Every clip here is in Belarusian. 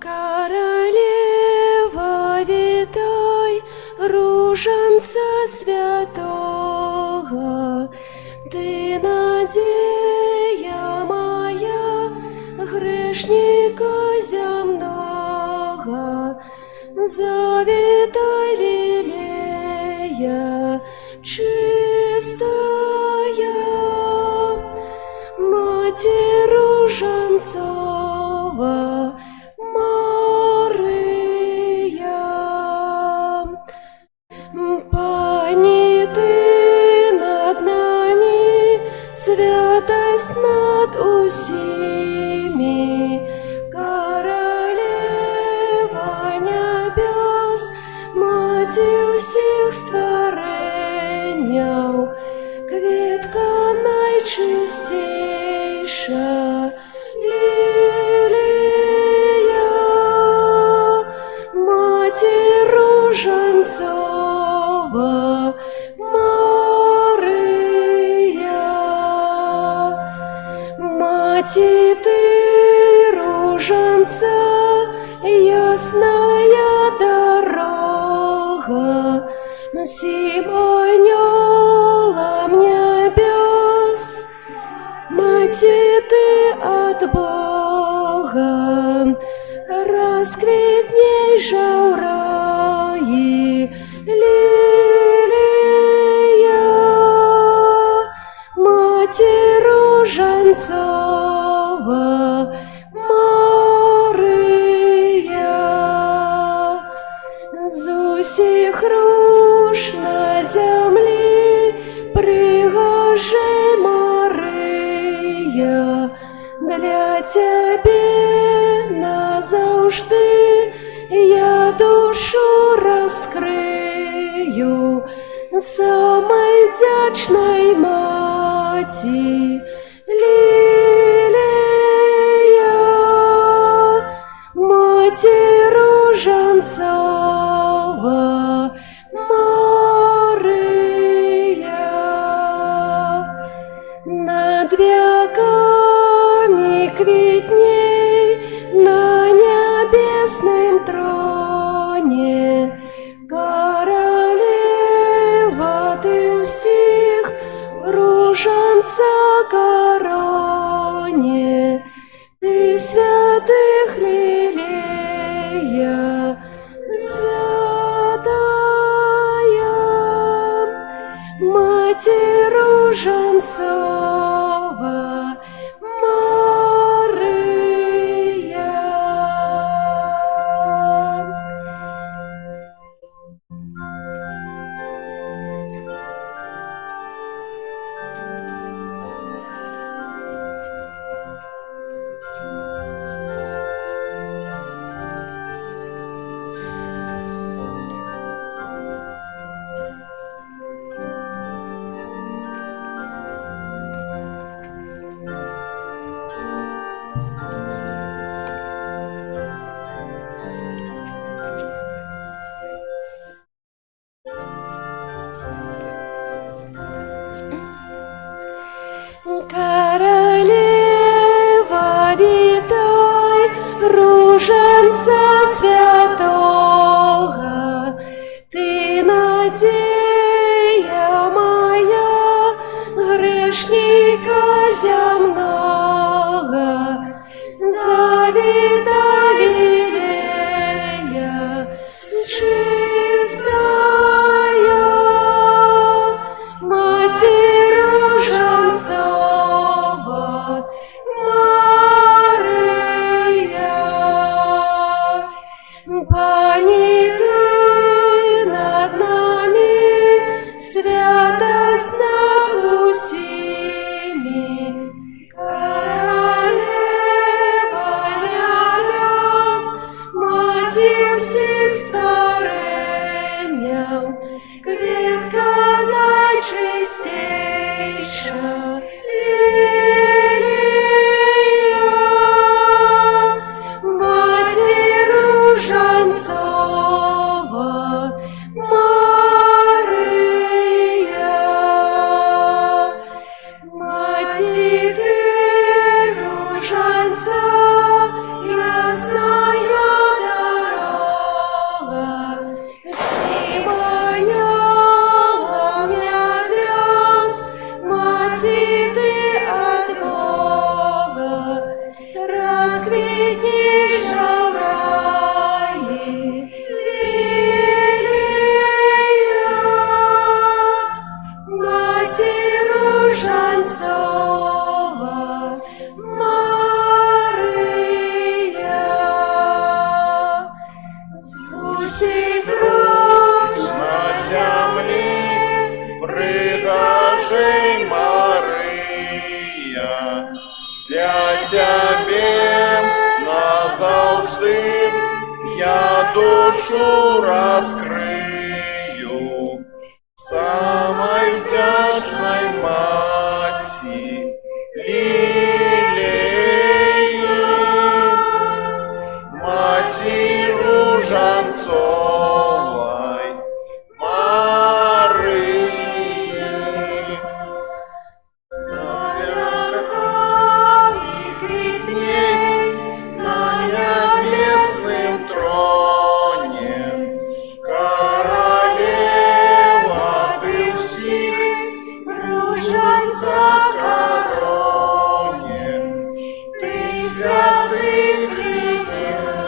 Королева, витай, руженца святого, ты надея моя, грешника земного, завитай, лилея чистая, Матерь руженцова, Пани, ты над нами, святость над усими, королева небес, мати усіх створенняв, квітка найчистіша, лілія, маті руженцова, Мати ты руженца, ясная дорога, всем анёлам небес, Мати ты от Бога, расквітнейша в раї, лилия, Мати руженцова, Мария, з усіх руж на землі пригожи, Мария, для тебе назавжди я душу розкрию, самой вдячной Маті, лилия, Мати руженцова, Мария, над веками квітней на небесном троне, королева ты всіх руженца короне, ты святых лилея, святая, Мати руженцова, Мария. надія моя, грешника земного, завета Галилея, чистая, Матерь Роженцова, Мария, Пани Ты над нами, святость над усими, королева небес, Матерь всех створеньев, квітка найчистейша, лілія, Матерь Роженцова, Мария, Матерь Ты роженца, ясная дорога, стимая небес, Матерь Ты от Бога, расквітнеш в раї, лілія, Матерь Роженцова, Мария, з усіх рож На землі пригожий Мария, для Тебе назавжди я душу раскрию, самой вдячной Маті Лілії, Маті Роженцовой, Марии. На небесном троне, королева Ты всех, роженца короне, Ты святых лелея,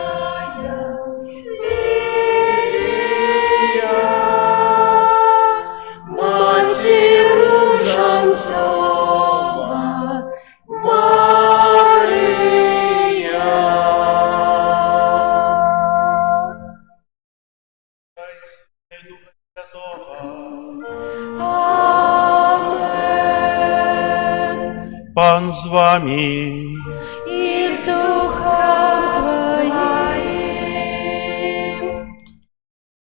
лилия, Матерь Роженцова, Амен. Пан з вами. І з Духом Твоїм.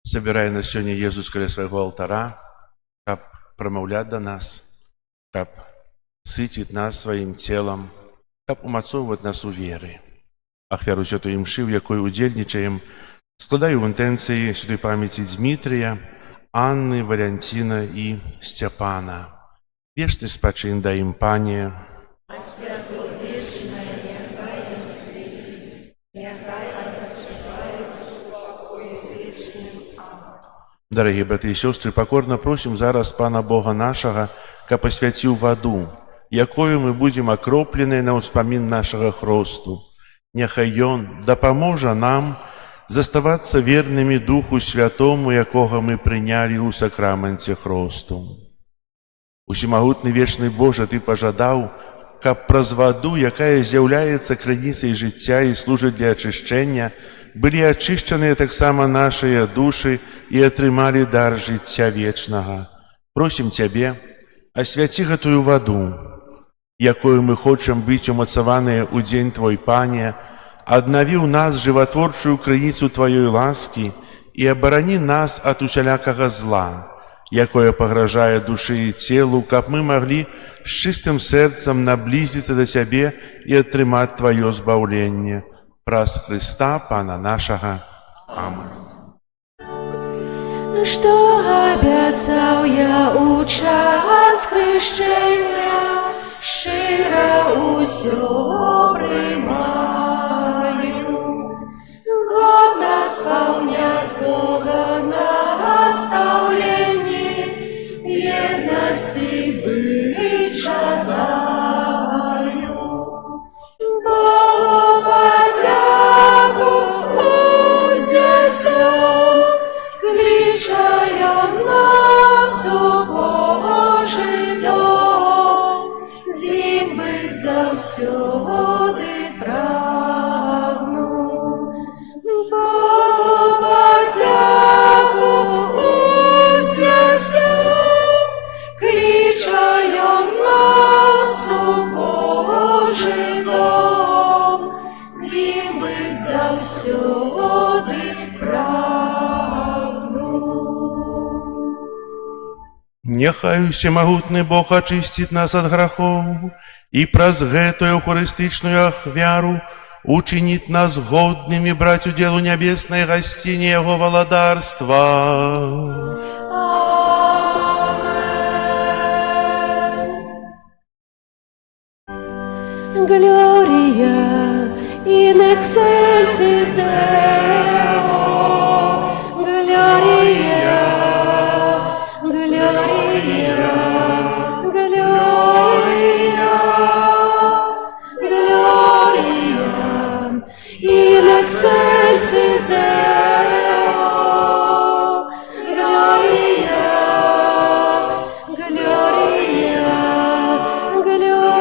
Забирай на сьогодні Єсус каля свого алтара, каб промовляти до нас, каб ситить нас своїм тілом, каб умацовувати нас у вірі. Ахвяру святої мши, в якої удільничаємо, складаю в інтенції святої пам'яті Дмитрія, Анни, Валентина і Степана. Вічний спачин дай їм, Пане. Дорогі брати і сестри, покорно просим зараз Пана Бога нашого, ка посвятив воду, якою ми будемо окроплені на успомин нашого хросту. Нехай Он допоможе нам заставатися вірними Духу Святому, якого ми прийняли у сакраменті хросту. Усімогутний вічний Боже, Ти пожадав, каб праз воду, яка з'являється країцею життя і служить для очищення, были очищены так само наши души и отрымали дар життя вечного. Просим Тебе, освяти гэтую воду, якою мы хочем быть умацаваныя у день Твой, Пане, обнови у нас животворчую крыніцу Твоей ласки и оборони нас от усялякого зла, якое погрожае душе и телу, каб мы могли с чистым сердцем наблизиться до Тебе и отрымать Твое збавление. Праз Христа, Пана нашего. Аминь. Что обяцал я у час хрещення, щиро усё приймаю, годно сповнять Бога наставлення. Няхай усемагутны Бог ачысціць нас ад грахоў і праз гэтую эўхарыстычную ахвяру учыніць нас годнымі браць удзел у нябеснай гасціне Яго валадарства. Gloria in excelsis Deo, Gloria, Gloria, Gloria, Gloria in excelsis Deo, Gloria, Gloria, Gloria.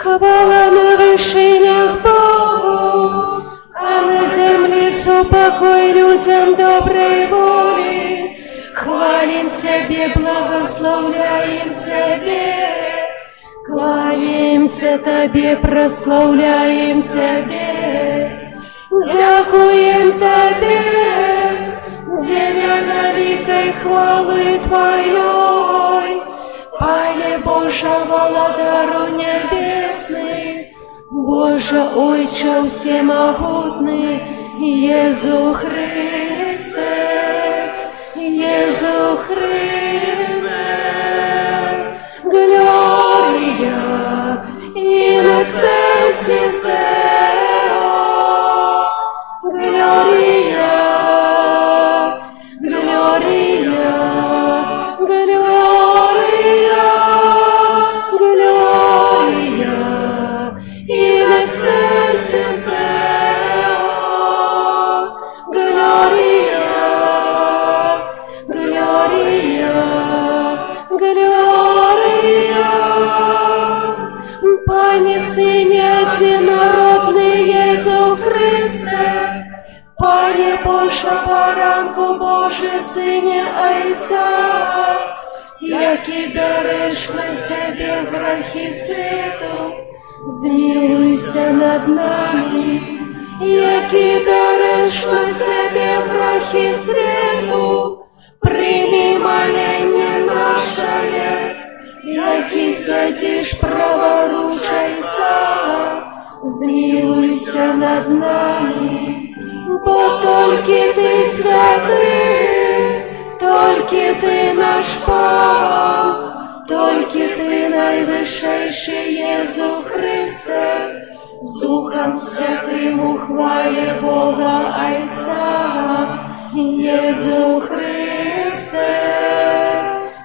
Хвала на вершинах Богу, а на землі супокой людям доброй воли. Хвалим Тебе, благословляем Тебе, кланяемся Тебе, прославляем Тебе. Дякуем Тебе, деля великой хвалы Твоей, Пане Боже, владару небесный, Боже, Ойче всемогутный, Езу Христе, Езу Христе. Gloria in excelsis Deo, Gloria, Gloria, Gloria, Gloria in excelsis Deo, Gloria, Gloria, Gloria. Пане Сыне единородный Езу Христе, Пане Боже, поранку Боже, Сыне Отця, які береш на себе грехи світу, змилуйся над нами, які береш на себе грехи світу, прийми молення наше, які сидиш праворучайся, змилуйся над нами, бо тільки Ти святий, тільки Ти наш Бог, тільки Ти найвищий Єзу Христе, з Духом Святим у хвалі Бога Отця, Єзу Христе,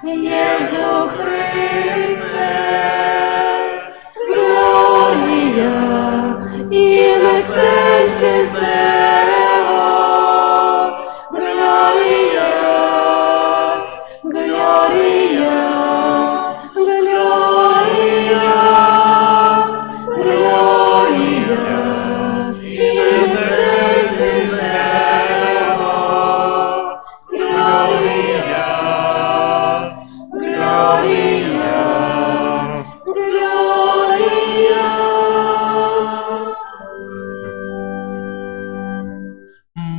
Єзу Христе. Gloria in excelsis Deo, Gloria, Gloria, Gloria, Gloria in excelsis Deo, Gloria, Gloria, Gloria.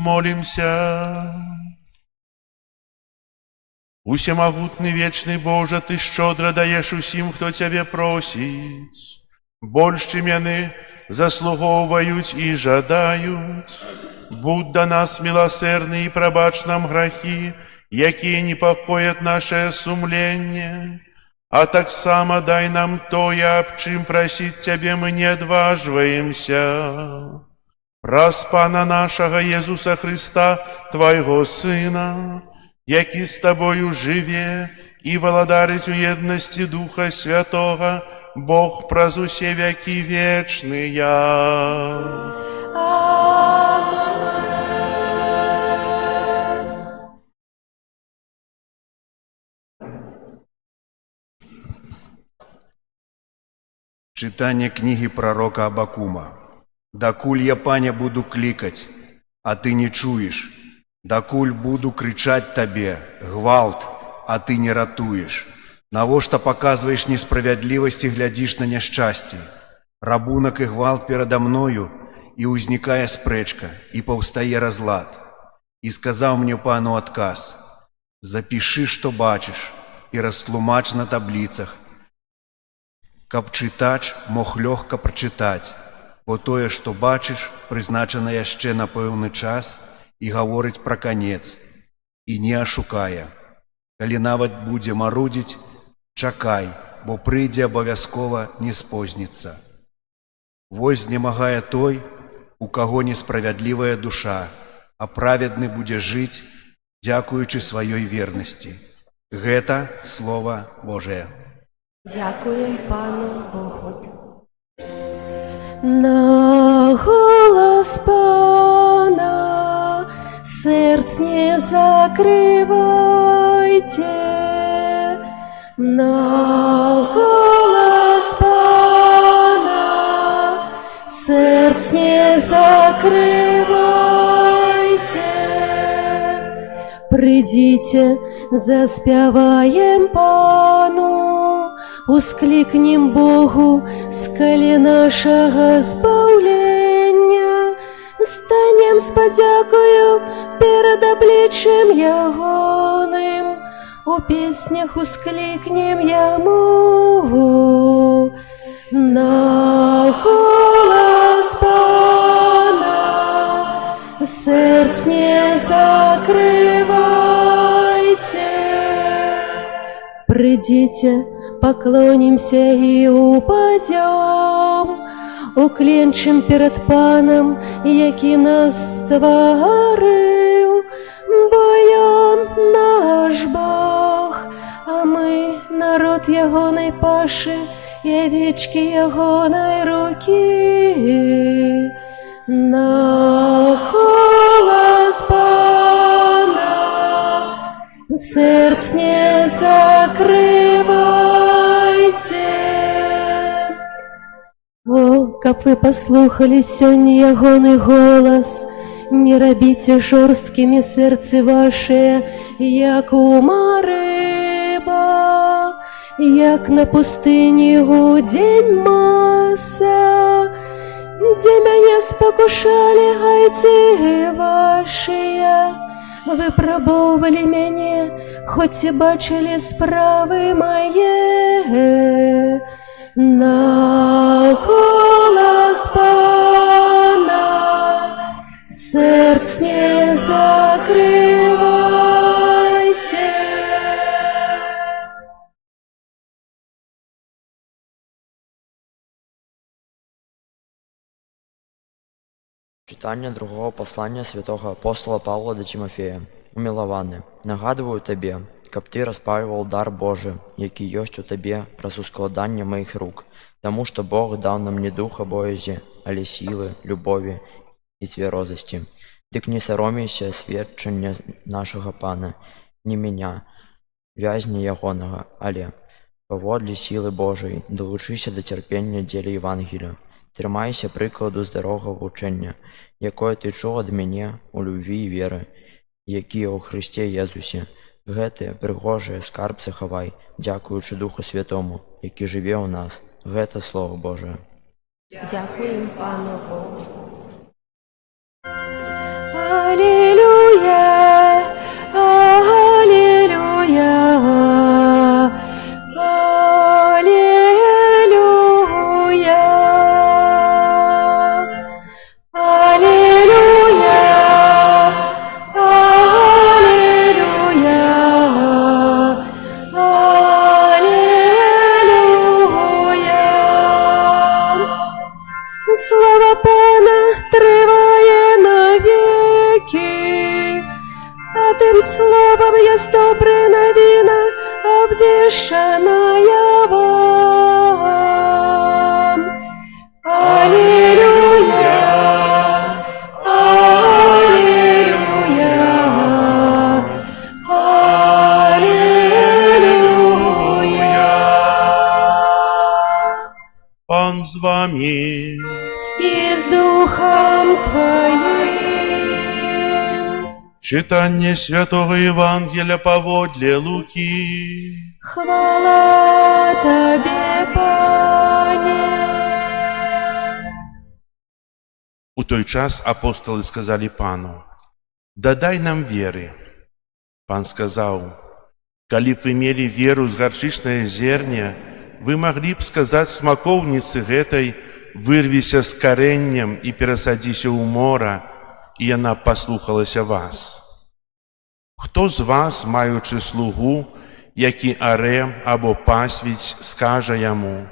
Молимся. Усемагутны вечны Боже, Ты щодро даеш усім, хто Цябе просіць, больш, чым яны заслугоўваюць і жадаюць. Будь да нас милосердны і прабач нам грахі, якія непакоят наше сумленне, а таксама дай нам тое, аб чым прасіць Цябе мы не адважваемся. Праз Пана нашага Езуса Христа, Твайго Сына, які з Табою жыве і валадарыць у еднасці Духа Святога, Бог праз усе вякі вечныя. Читание книги пророка Авакума. «Докуль я, Паня, буду кликать, а ты не чуешь, докуль буду кричать тебе, гвалт, а ты не ратуешь, навошта показываешь несправедливость и глядишь на несчастье, рабунок и гвалт передо мною, и узникая спречка, и повстае разлад. И сказал мне Пану отказ, Запішы, што бачыш, і растлумач на табліцах, каб чытач мог лёгка прачытаць, бо тое, што бачыш, прызначана яшчэ на пэўны час і гаворыць пра канец, і не ашукае. Калі нават будзе марудзіць, чакай, бо прыйдзе абавязкова, не спозніцца. Вось знемагае той, у каго несправядлівая душа, а праведны будзе жыць, дзякуючы сваёй вернасці. Гэта Слова Божае. Дякуємо Пану Богу. На голос Пана сердц не закрывайте. На голос Пана сердц не закрывайте. Придите, заспяваем Пану, ускликнем Богу з калі нашага збаўлення, станем з падзякою перад абліччем ягоным, у песнях ускликнем Яму. На голос Пана сердц не закрывайте. Придите, поклонимся и упадем, укленчим перед Паном, які нас створив, бо Ён наш Бог, а мы народ Ягоной паши и овечки Ягоной руки. На голос Пана сердц не закрывайте. О, каб вы паслухали сёння ягоны голас, не рабіце жорсткімі сэрцы вашыя, як у марыба, як на пустыні у дзень маса, дзе мяне спакушалі гайцы вашыя. Выпрабоўвалі мяне, хоць і бачылі справы мае. На голос Пана сердц не закрывайте. Читання другого послання святого апостола Павла до Тимофея. Умилованы, нагадываю табе, каб ты распальваў дар Божы, які ёсць у табе праз ускладанне маіх рук, таму што Бог даў нам не духа боязі, але сілы, любові і цвярозасці. Дык не саромейся сведчання нашага Пана, не меня, вязня ягонага, але паводле сілы Божай далучыся да цярпення дзеля Евангелія. Трымайся прыкладу здаровага вучэння, якое ты чуў ад мяне у любві і веры, якія ў Хрысце Езусе. Гэтыя прыгожыя скарбцы хавай, дзякуючы Духу Святому, які жыве ў нас. Гэта Слово Божае. Дякуємо Пану Богу. Алілюя, алілюя, слава Пана триває навіки, а тим словом єсть добра новина, обвіщена вам. Алілюя, алілюя, алілюя. Пан з вами. И с Духом Твоим. Читання святого Євангелія паводле Луки. Хвала Тебе, Пане. У той час апостолы сказали Пану: «Дадай нам веры». Пан сказаў: «Калі б вы мелі веру з гарчычнае зерне, вы маглі б сказаць смакоўніцы гэтай: вырвіся з карэннем і перасадзіся ў мора, і яна паслухалася вас. Хто з вас, маючы слугу, які аре або пасвіць, скажа яму: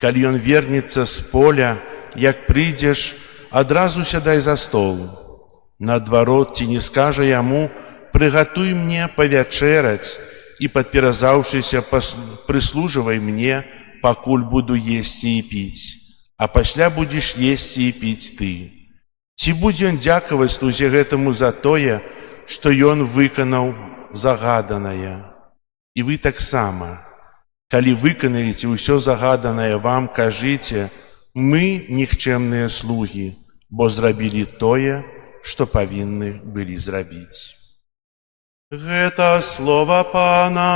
калі ён вернецца з поля, як прыйдзеш, адразу сядай за стол. Наадварот, ці не скажа яму: прыгатуй мне павячэраць і, падперазаўшыся, прыслужвай мне, пакуль буду есці і піць, а пасля будзеш есці і піць ты. Ці будзе ён дзякаваць слузе гэтаму за тое, што ён выканаў загаданае? І вы таксама, калі выканаеце ўсё загаданае вам, кажыце: мы нікчэмныя слугі, бо зрабілі тое, што павінны былі зрабіць». Гэта слова Пана.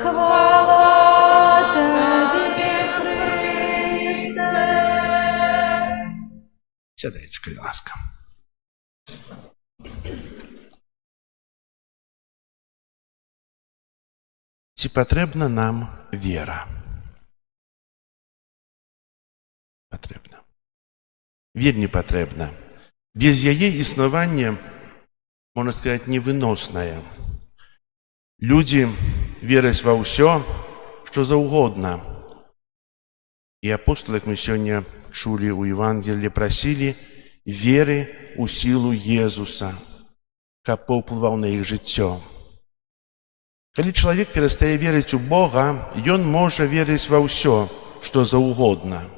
Хвала Табе, Христе. Сядайце, калі ласка. Ці патрэбна нам вера? Патрэбна. Вельмі патрэбна. Без яе існавання, можна сказаць, невыноснае. Людзі вераць ва ўсё, што заўгодна. І апостолы, як мы сёння чулі ў Евангеліі, прасілі веры ў сілу Езуса, каб паўплываў на іх жыццё. Калі чалавек перастае верыць у Бога, ён можа верыць ва ўсё, што заўгодна.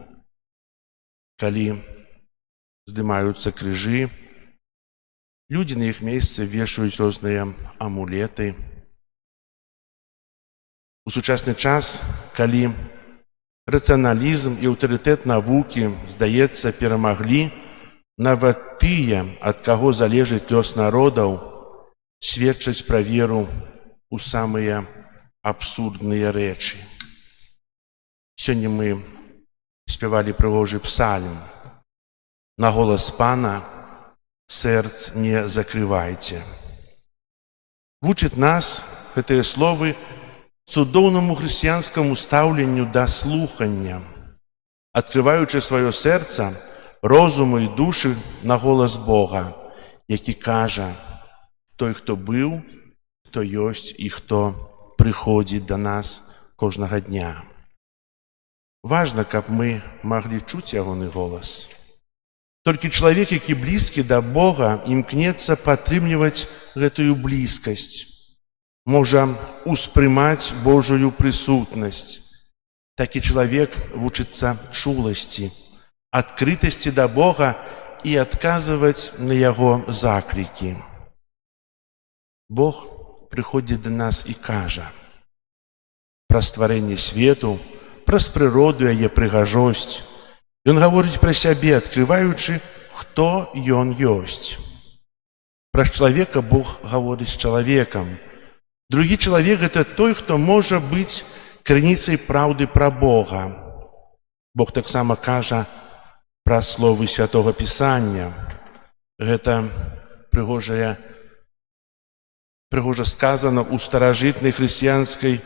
Калі здымаюцца крыжы, людзі на іх месцы вешаюць розныя амулеты. У сучасны час, калі рацыяналізм і аўтарытэт навукі, здаецца, перамаглі, нават тыя, ад каго залежыць лёс народаў, сведчаць пра веру у самыя абсурдныя рэчы. Сёння мы спявалі прыгожы псальм: «На голас Пана сэрц не закрывайце». Вучыць нас гэтыя словы цудоўнаму хрысціянскаму стаўленню да слухання, адкрываючы сваё сэрца, розуму і душы на голас Бога, які кажа: той, хто быў, хто ёсць і хто прыходзіць да нас кожнага дня. Важна, каб мы маглі чуць ягоны голас. Толькі чалавек, які блізкі да Бога, імкнецца падтрымліваць гэтую блізкасць, можа ўспрымаць Божую прысутнасць. Такі чалавек вучыцца чуласці, адкрытасці да Бога і адказваць на яго заклікі. Бог прыходзіць да нас і кажа пра стварэнне свету, праз прыроду, яе прыгажосць. Ён гаворыць пра сябе, адкрываючы, хто ён ёсць. Праз чалавека Бог гаворыць з чалавекам. Другі чалавек – гэта той, хто можа быць крыніцай праўды пра Бога. Бог таксама кажа пра словы Святога Пісання. Гэта прыгожа сказана ў старажытнай хрысціянскай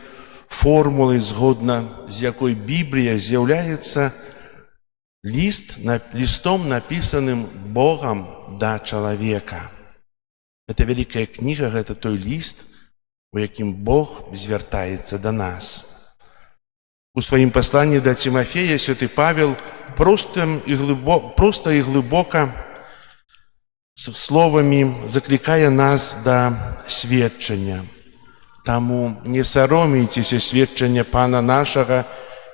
формулай, згодна з якой Біблія з'яўляецца лістом, напісаным Богам да чалавека. Гэта вялікая кніга, гэта той ліст, у якім Бог звяртаецца да нас. У сваім пасланні да Цімафея святы Павел проста і глыбока словамі заклікае нас да сведчання. Таму не саромейцеся сведчання Пана нашага,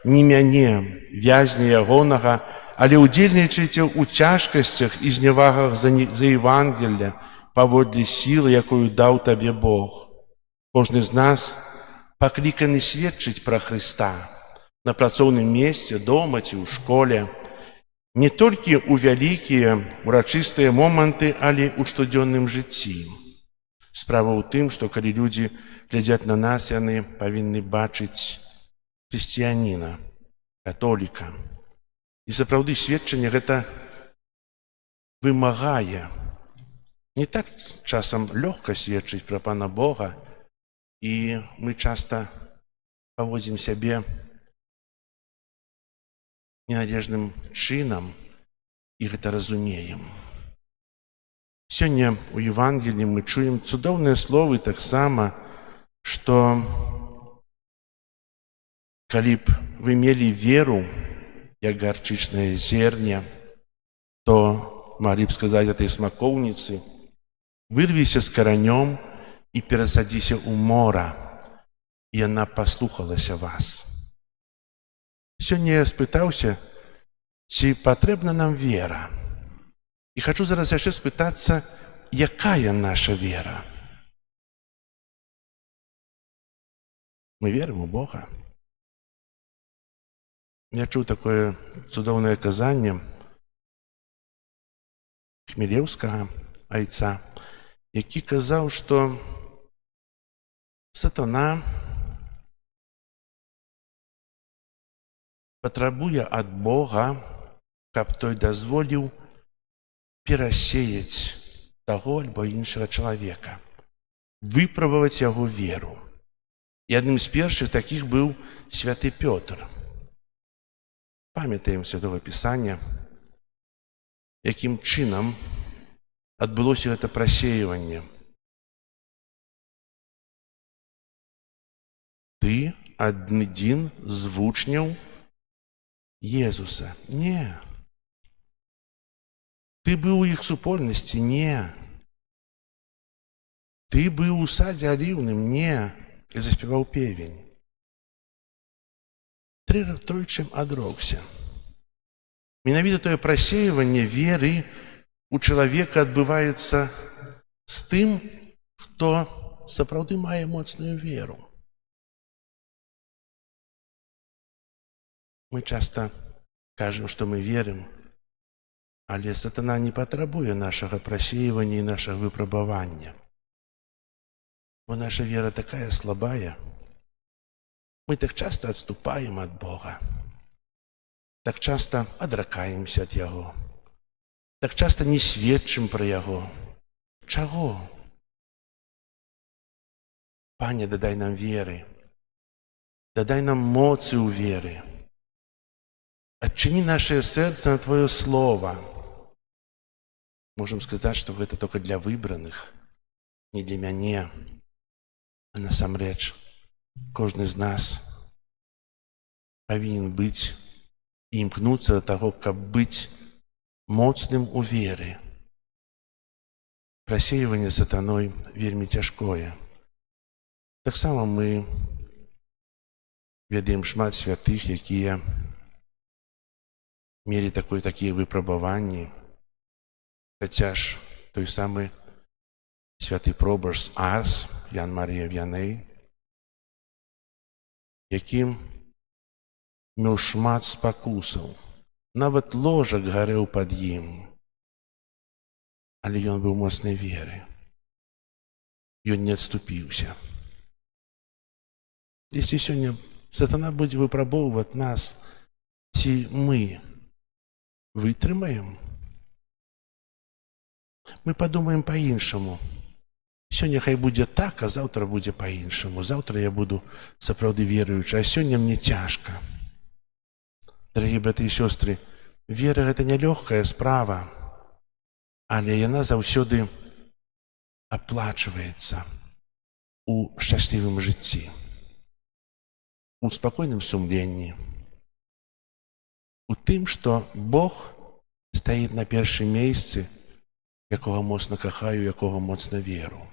не мяне, вязня ягонага, але ўдзельнічайце ў цяжкасцях і зневагах за Евангелля паводле сілы, якую даў табе Бог. Кожны з нас пакліканы сведчыць пра Хрыста на працоўным месцы, дома ці ў школе, не толькі ў вялікія урачыстыя моманты, але ў штодзённым жыцці. Справа ў тым, што калі людзі глядзяць на нас, яны павінны бачыць хрысціяніна, католіка. І сапраўды сведчанне гэта вымагае не так часам лёгка сведчыць пра Пана Бога, і мы часта паводзім сябе ненадзежным чынам і гэта разумеем. Сёння ў Евангеліі мы чуем цудоўныя словы таксама, што калі б вы мелі веру, як гарчычнае зерне, то маглі б сказаць этой смакоўніцы: вырвіся з каранём і перасадзіся ў мора, і яна паслухалася вас. Сёння я спытаўся, ці патрэбна нам вера. І хачу зараз яшчэ спытацца, якая наша вера? Мы верым у Бога. Я чуў такое цудоўнае казанне хмелеўскага айца, які казаў, што сатана патрабуе ад Бога, каб той дазволіў перасеяць таго альбо іншага чалавека, выпрабаваць яго веру. І адным з першых такіх быў святы Пётр. Памятаем Святога Пісання, якім чынам адбылося гэта прасеиванне. Ты адзін з вучняў Езуса. Не. Ты быў у іх супольнасці? Не. Ты быў у садзе аліўным? Не. І заспяваў певень. Тройчым адрокся. Менавіта тое прасеиванне веры у чалавека адбываецца з тым, хто сапраўды мае моцную веру. Мы часта кажам, што мы верым, але сатана не патрабуе нашага прасеивання і нашага выпрабавання. Бо наша вера такая слабая. Мы так часта адступаем ад Бога, так часта адракаемся ад Яго, так часта не сведчым пра Яго. Чаго? Пане, дадай нам веры, дадай нам моцы ў веры. Адчыні нашае сэрца на Твоё Слово. Можам сказаць, што гэта толькі для выбраных, не для мяне, а насамрэч кожны з нас павінен быць і імкнуцца да таго, каб быць моцным у веры. Прасеиванне сатаной вельмі цяжкое. Таксама мы ведаем шмат святых, якія мелі такія выпрабаванні. Хаця ж той самы святы пробашч з Арс, Ян Марія В'яней, якім меў шмат спакусаў, нават ложак гарэў пад ім, але ён быў моцнай веры. Ён не адступіўся. Если сёння сатана будзе выпрабоўваць нас, ці мы вытрымаем? Мы падумаем па-іншаму. Сёння хай будзе так, а заўтра будзе па-іншаму. Заўтра я буду сапраўды веруючы, а сёння мне цяжка. Дарагія браты і сёстры, вера — гэта нялёгкая справа, але яна заўсёды аплачваецца у шчаслівым жыцці, у спакойным сумленні, у тым, што Бог стаіць на першым месцы, якога моцна кахаю, якога моцна веру.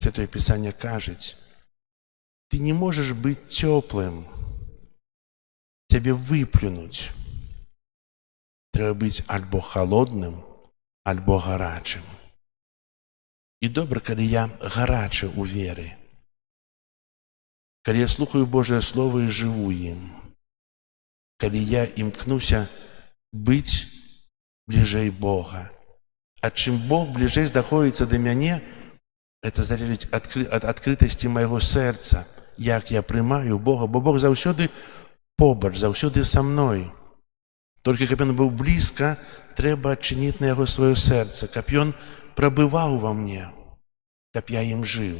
Святое Пісанне кажуць: ты не можаш быць цёплым, цябе выплюнуць. Трэба быць альбо халодным, альбо гарачым. І добра, калі я гарачы ў веры, калі я слухаю Божае Слово і жыву ім, калі я імкнуся быць бліжэй Бога. А чым Бог бліжэй знаходзіцца да мяне, это залежыць ад адкрытасці майго сэрца, як я прымаю Бога, бо Бог заўсёды побач, заўсёды са мной. Толькі каб ён быў блізка, трэба адчыніць на яго сваё сэрца, каб ён прабываў ва мне, каб я ім жыў,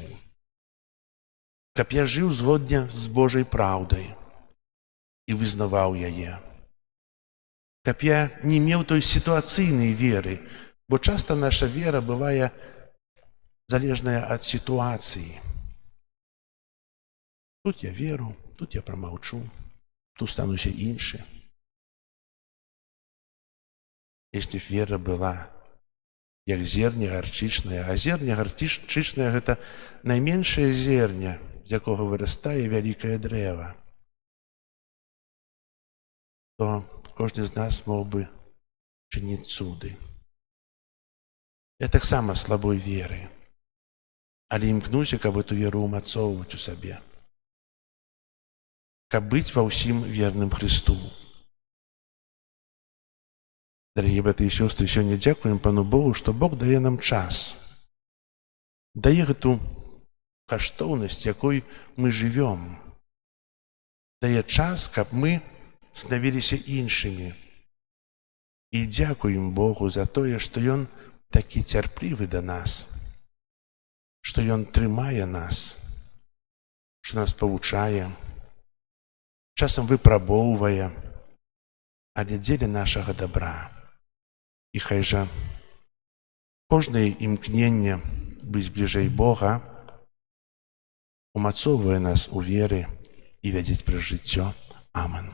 каб я жыў згодня з Божай праўдай і вызнаваў яе. Каб я не меў той сітуацыйнай веры, бо часта наша вера бывае залежная ад сітуацыі. Тут я веру, тут я прамаўчу, тут стануся іншы. Если б вера была як зерне гарчычнае, а зерне гарчычнае – гэта найменшае зерне, з якога вырастае вялікае дрэва, то кожны з нас мог бы чыніць цуды. Я таксама слабой веры, але імкнуся, каб эту веру умацоўваць у сабе, каб быць ва ўсім верным Христу. Дарагія браты і сёстры, сёння дзякуем Пану Богу, што Бог дае нам час, дае гэту каштоўнасць, якой мы жывём, дае час, каб мы станавіліся іншымі. І дзякуем Богу за тое, што Ён такі цярплівы да нас, што Ён трымае нас, што нас павучае, часам выпрабоўвае, але дзеля нашага добра. І хай жа кожнае імкненне быць бліжэй Бога умацоўвае нас у веры і вядзе праз жыццё. Амен.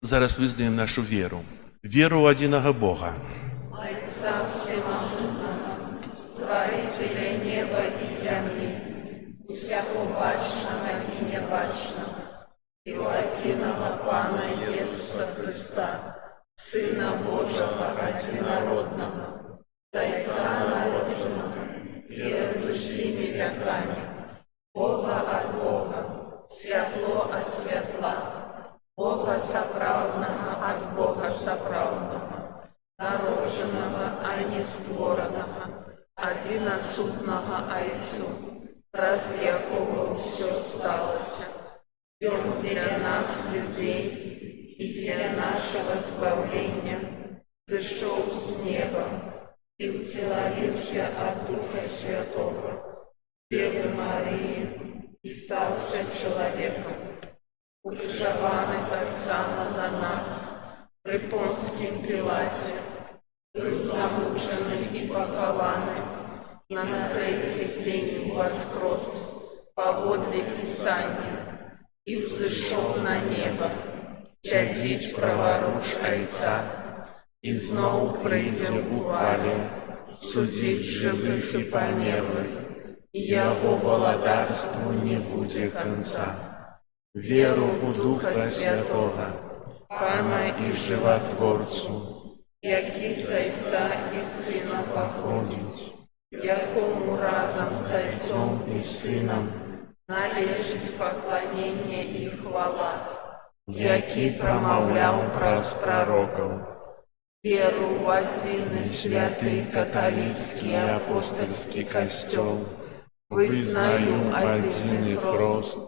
Зараз вызнаем нашу веру. Веру ў адзінага Бога. Отца Всемогутного, Створителя неба и земли, всяко бачного и небачного, и у единого Пана Иисуса Христа, Сына Божьего Одинородного, Отца народженного, перед всеми веками, Бога от Бога, светло от светла, Бога соправдного от Бога соправдного, народженного, а не створенного, одиносудного Отцу, раз якого все сталося. И Он для нас, людей, и для нашего избавления зашел с неба и утеловился от Духа Святого, Девы Марии, и стался человеком, убежаванный так само за нас, при Понским Пилате, был замученный и похованный, и на третий день воскрес, поводле Писания, и взошел на небо, сядзіць праворуч Отца, и зноў прыйдзе ў хвале, судзіць жывых и померлых, и Яго валадарству не будзе конца. Веру у Духа Святого, Пана и Животворцу, які з Отця і Сина походить, якому разом з Отцом и Сыном, належить поклонение и хвала, які промовляв праз пророков. веру в один и святый католический и апостольский костел, вызнаю один их рост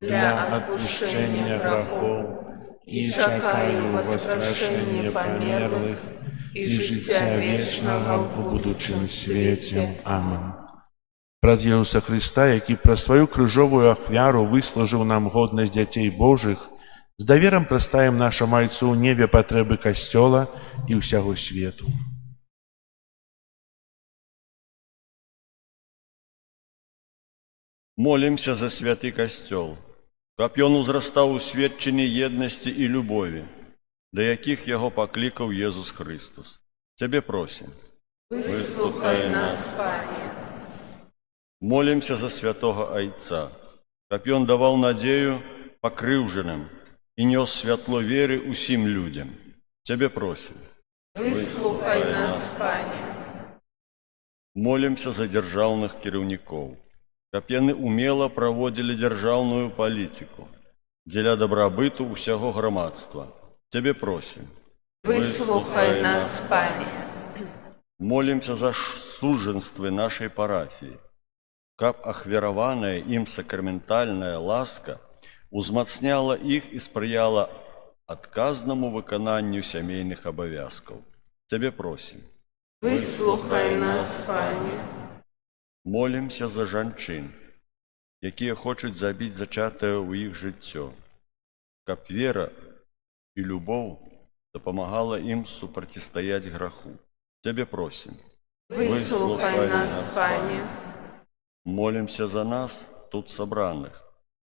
для отпущения грехов и чакаю воскрешения померлых и життя вечного в будущем свете. Амен. Праз Ісуса Христа, які праз свою крыжовую ахвяру выслужыў нам годнасць дзяцей Божых, з даверам прастаем нашаму Айцу ў небе патрэбы Касцёла і ўсяго свету. Молимся за святы Касцёл, каб ён узрастаў у сведчанні еднасці і любові, да якіх яго паклікаў Езус Христус. Цябе просім. Выслухай нас, Пане. Молимся за святого Айца, каб ён даваў надзею пакрыўджаным і нёс святло веры ўсім людзям. Цябе просім. Выслухай нас, Пане. Молимся за дзяржаўных кіраўнікоў, каб яны умела праводзілі дзяржаўную палітыку дзеля дабрабыту ўсяго грамадства. Цябе просім. Выслухай нас, Пане. Молимся за сужэнствы нашай парафіі, каб ахвяраваная ім сакраментальная ласка узмацняла іх і спрыяла адказнаму выкананню сямейных абавязкаў. Цябе просім. Выслухай нас, Пане. Молімся за жанчын, якія хочуць забіць зачатае ў іх жыццё, каб вера і любоў дапамагала ім супрацьстаяць граху. Цябе просім. Выслухай нас, Пане. Молімся за нас, тут сабраных,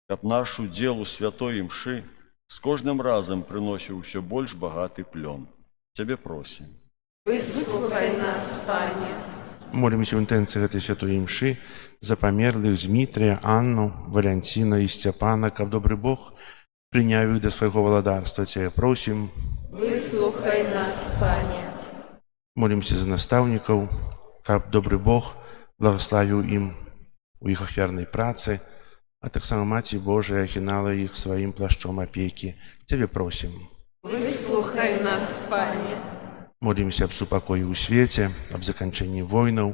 каб наш удзел у святой імшы з кожным разам прыносіў усё больш багаты плён. Цябе просім. Выслухай нас, Пане. Молімся ў інтэнцыі гэтай святой імшы за памерлых Змітрыя, Анну, Валянціна і Сцяпана, каб добры Бог прыняў іх да свайго валадарства. Цябе просім. Выслухай нас, Пане. Молімся за настаўнікаў, каб добры Бог благаславіў ім у іх ахвярнай працы, а таксама Маці Божая ахінала іх сваім плашчом апекі. Цябе просім. Выслухай нас, Пане. Молімся аб супакоі ў свеце, аб заканчэнні войнаў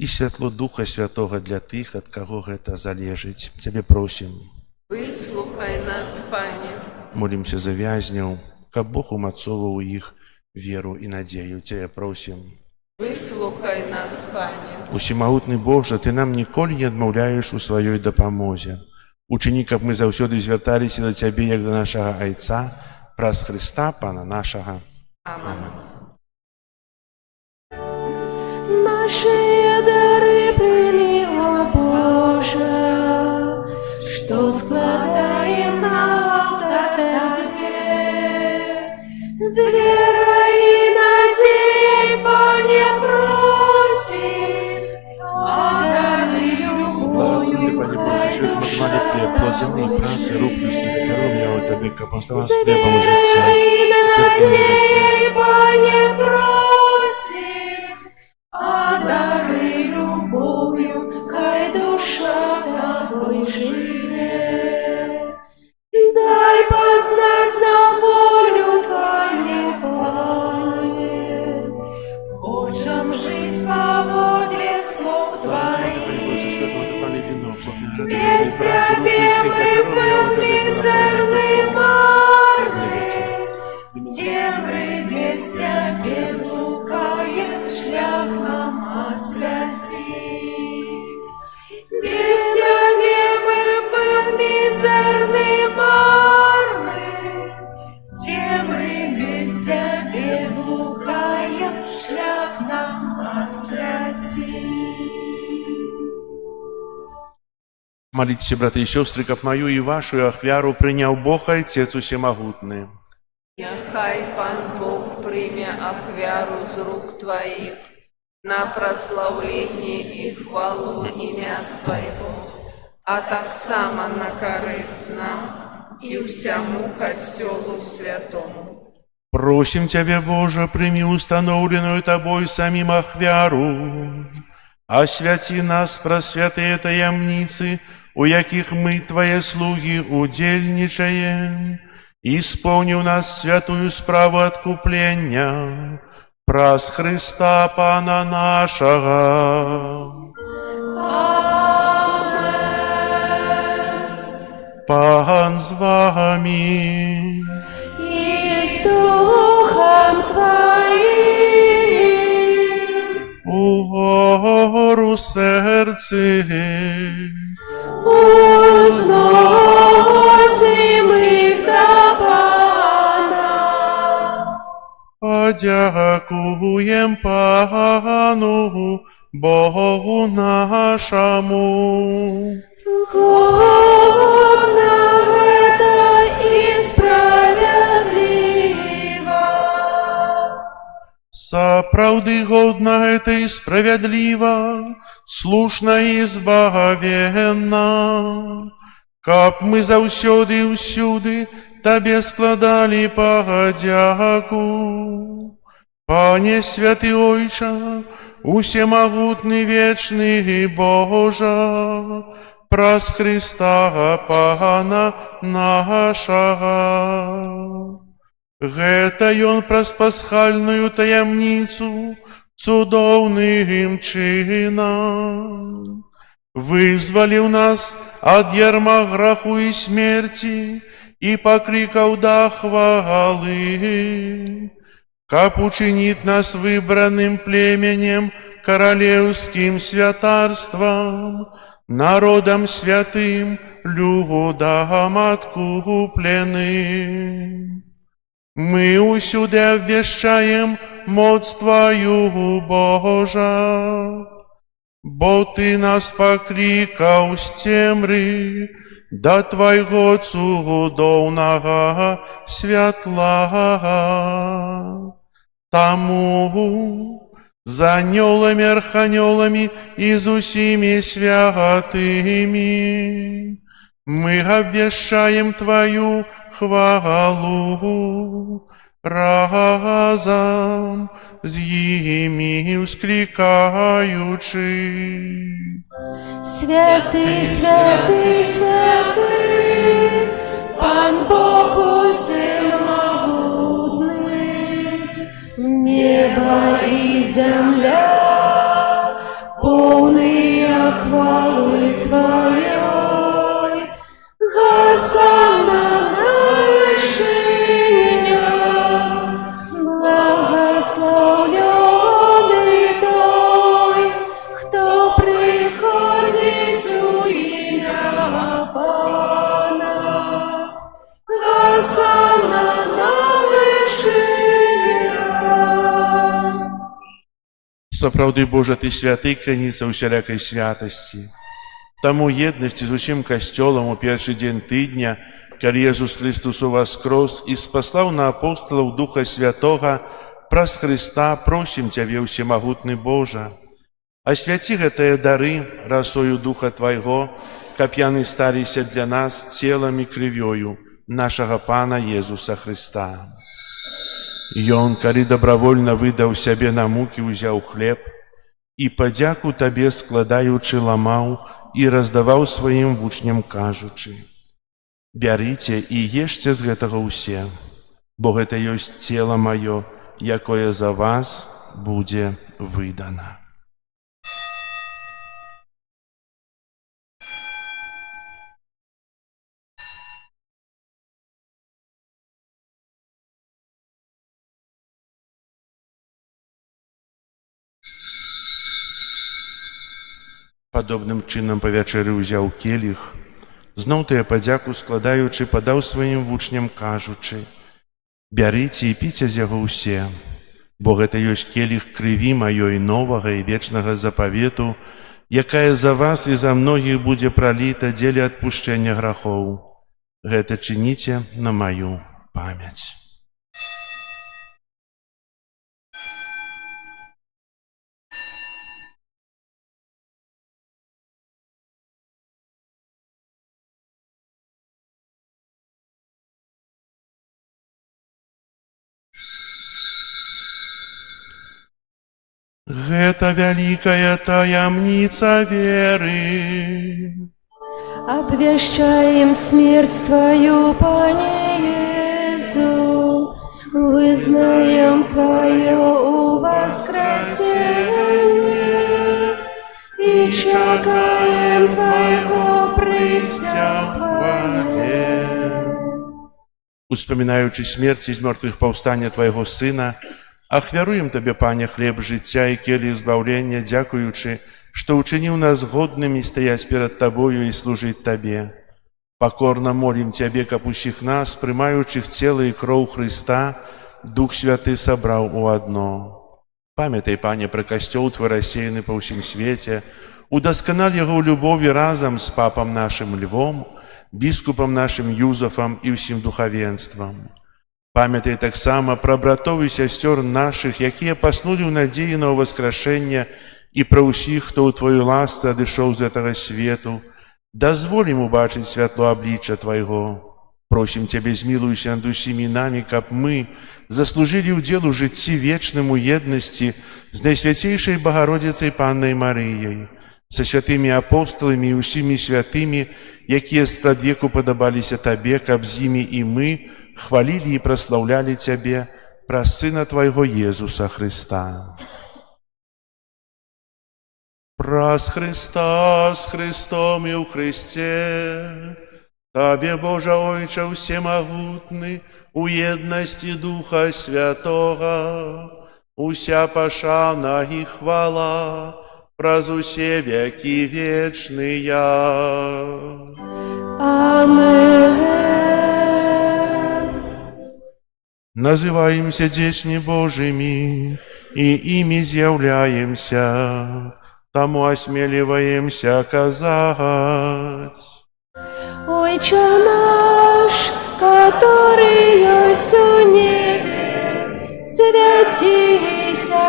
і святло Духа Святога для тых, ад каго гэта залежыць. Цябе просім. Выслухай нас, Пане. Молімся за вязняў, каб Бог умацоўваў іх веру і надзею. Цябе просім. Выслухай нас, Пане. Усемагутны Божа, Ты нам ніколі не адмаўляеш у сваёй дапамозе. Учыні, каб мы заўсёды звярталіся да Цябе, як да нашага Айца, праз Хрыста, Пана нашага. Амин. Наши дары прими, о Боже, что складаем на алтаре. С верой и надеей, Пане, просим, а дары любовью хай душа плод земли и працы рук людских даром я у Тебе, каб он стал С хлебом верой життя. и надеей, Пане, просим, а дары любовью хай душа Тобой живет. Дай познать нам волю Твою, Пане, хочем жить поводле слов Твоих. Без Тебя мы был мизерный, марный, земли без Тебя блукаем, шлях нам освяти. Без Тебя мы был мизерный, марный, земли без Тебя блукаем, шлях нам освяти. Молитесь, браты и сестры, каб мою и вашу ахвяру прыняў Бог Отец Усемагутны. Няхай Пан Бог прийме ахвяру з рук Твоих на прославление и хвалу имя Своего, а так само на корысть нам и всему костелу святому. Просим Тебя, Боже, прими установленную Тобой самим ахвяру, освяти нас праз святые таямницы, у яких мы, Твои слуги, удельничаем, исполни у нас святую справу откупления, праз Христа Пана нашего. Пан з вами. И с Духом Твоим. У гору серці, Узносим их до Пана. подякуєм Пану Богу нашому. Годно это и справедливо. Сапраўды годна это и справедливо, слушна и збагавенна, каб мы заўсёды і ўсюды Табе складалі падзяку. Пане святы Ойча, усемагутны вечны Божа, праз Христа Пана нашага. Гэта Ён праз пасхальную таямніцу цудоўным чынам вызволіў нас ад ярма граху і смерці і паклікаў да хвалы, каб учыніць нас выбраным племенем, каралеўскім святарствам, народам святым, людам адкупленым. Мы усюды абвяшчаем моц Тваю, Божа, бо Ты нас паклікаў з цемры да Твайго цудоўнага святла. Таму з анёламі, арханёламі і з усімі святымі мы абвяшчаем Тваю хвалу, разам з імі усклікаючы. Святый, святый, святый, Пан Бог усемогутный, небо и земля, полные хвалы Твоей. Госанна на вершине, благословленный Той, кто приходит у имя Пана. Госанна на вершине. Сапраўды, Божа, Ты святы, крыніца ўсялякай святасці. Таму еднасці з усім касцёлам у першы дзень тыдня, калі Езус Христос уваскрос і спаслаў на апостолаў Духа Святога, праз Христа просім Цябе, усемагутны Божа. Асвяці гэтыя дары расою Духа Твайго, каб яны сталіся для нас целам і крывёю нашага Пана Езуса Христа. Ён, калі дабравольна выдаў сябе на мукі, узяў хлеб і падзяку Табе складаючы ламаў і раздаваў сваім вучням, кажучы: «Бярыце і ешце з гэтага ўсе, бо гэта ёсць цела маё, якое за вас будзе выдана». Падобным чынам па вячэры ўзяў келіх, зноў тыя падзяку складаючы, падаў сваім вучням, кажучы: «Бярыце і піце з яго ўсе, бо гэта ёсць келіх крыві маёй новага і вечнага запавету, якая за вас і за многіх будзе праліта дзеля адпушчэння грахоў. Гэта чыніце на маю памяць». Гэта вялікая таямніца веры. Обвещаем смерть Твою, Пане Иисус, вызнаем Твое воскресение и чекаем Твоего присягания. Успамінаючы смерць і з мёртвых паўстання Твайго Сына, ахвяруем Табе, Пане, хлеб жыцця і келіх збаўлення, дзякуючы, што ўчыніў нас годнымі стаяць перад Табою і служыць Табе. Пакорна молім Цябе, каб усіх нас, прымаючых цела і кроў Хрыста, Дух Святы сабраў у адно. Памятай, Пане, пра касцёл Твой рассеяны па ўсім свеце, удасканаль яго ў любові разам з папам нашым Львом, біскупам нашым Юзафам і ўсім духавенствам. Памятай таксама пра братоў і сясцёр нашых, якія паснулі ў надзеі на ўваскрашэнне, і пра ўсіх, хто ў Твоёй ласцы адышоў з гэтага свету. Дазволім убачыць святло аблічча Твайго. Просім Цябе, змілуйся над усімі намі, каб мы заслужылі ўдзел у жыцці вечным у еднасці з Найсвяцейшай Багародзіцай Паннай Марыяй, са святымі апостоламі і усімі святымі, якія спрадвеку падабаліся Табе, каб з імі і мы хвалілі і праслаўлялі Цябе праз Сына Твайго Езуса Христа. Праз Христа, с Христом и у Христе, Табе, Боже Ойче всемогутный, у едности Духа Святого, уся пошана и хвала, праз усе веки вечные. Амен. Называемся детьми Божьими, и ими з'являемся, тому осмеливаемся казать. Отче наш, который есть у небе, святися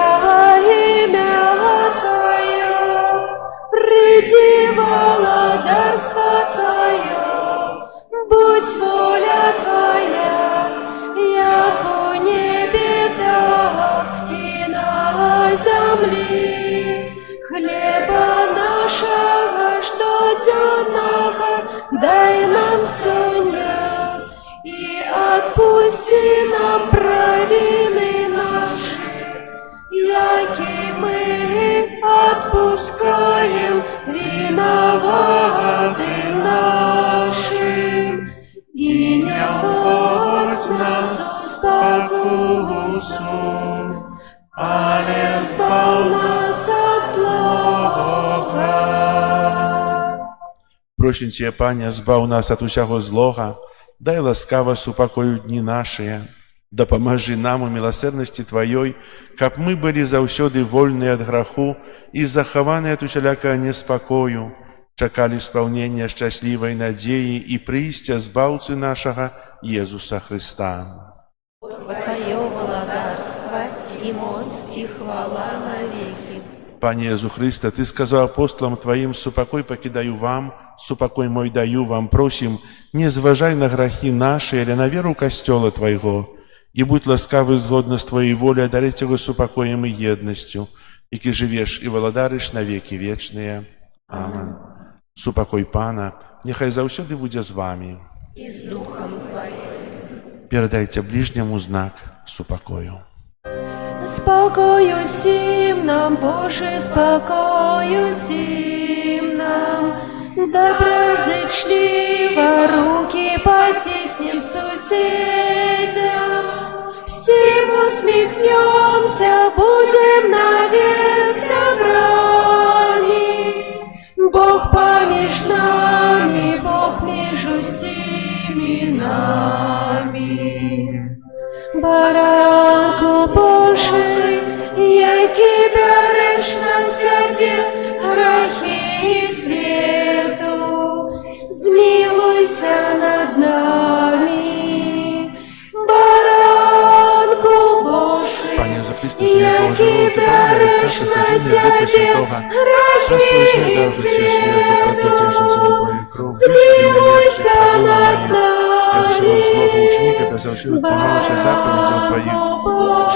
имя Твое, приди владарство Твое, будь воля Твоя, як у небе, так и на земле. Хлеба нашего штоденного дай нам сегодня, и отпусти нам провины наши, яки мы отпускаем виноватым нашим. И не вводь нас в спокусу, але избав нас от злого. Просим Тебя, Пане, збав нас от усяго злога, дай ласкаво супокою дни наши, да поможи нам у милосердности Твоей, каб мы были заўсёды вольны от граху и захованы от усялякого неспокою, чакали исполнения счастливой надеи и прийстя збавцы нашего Иисуса Христа. Твое владарство и моц и хвала навеки. Пане Иисус Христе, Ты сказал апостолам Твоим: «Супокой покидаю вам, супокой мой даю вам». Просим, не зважай на грехи наши или на веру Костола Твоего, и будь ласкавый згодно с Твоей волей одарить его супокоем и едностью, и ки живешь и владариш на веки вечные. Амен. Супокой Пана, нехай заўсёды будзе з вами. И с Духом Твоим. Передайте ближнему знак супокою. Спокою сим нам, Боже, спокою сим нам, доброзычливо руки потиснем соседям, всем усмехнемся, будем навек собраны. Бог помеж нами, Бог между всеми нами. Баранку Божий, який береш на себе грехи свету, змилуйся над нами. Баранку Божий, Пане Иисус Христе, Сыне Божий, який Ты правда береш Отца, на Сосрединный Духа себе Святого, грехи свету, змилуйся над нами. Я всего злого ученика беззаущего помолвся заповедям Твоих,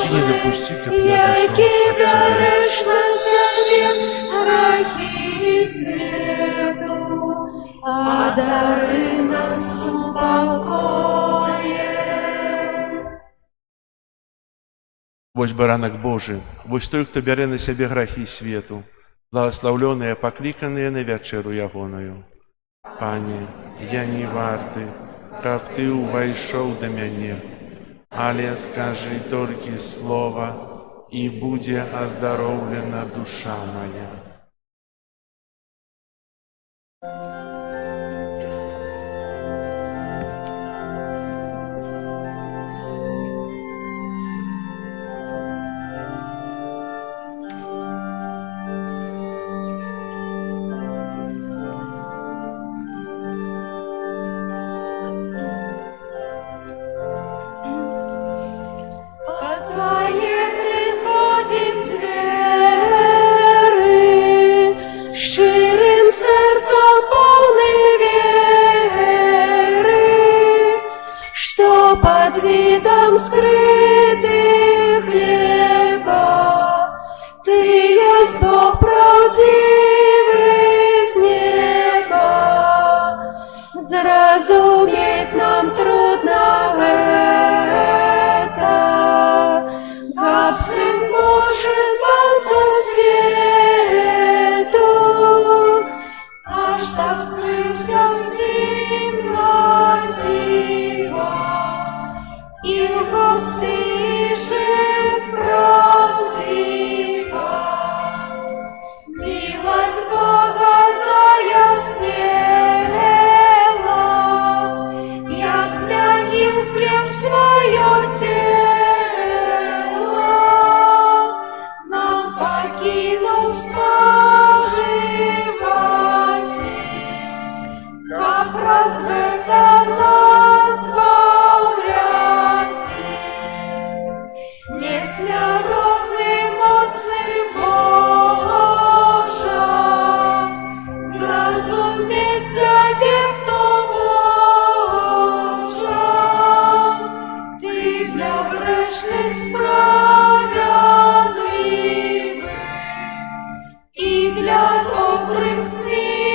и не допусти, как я який дошел от Тебя. береш на себе грехи свету, а дари нам супокоєм. Вось баранок Божий, вось той, кто бере на себе грехи свету, благословленные, покликанные на вечеру ягоною. Пане, я не варты, каб Ты увайшоў до мяне, але скажи только слово, и буде оздоровлена душа моя. От Твоей приходим двери, Безсмертный, моцный Боже, зразуметь Тебе, кто может. Ты для грешных справедливых и для добрых милостивых.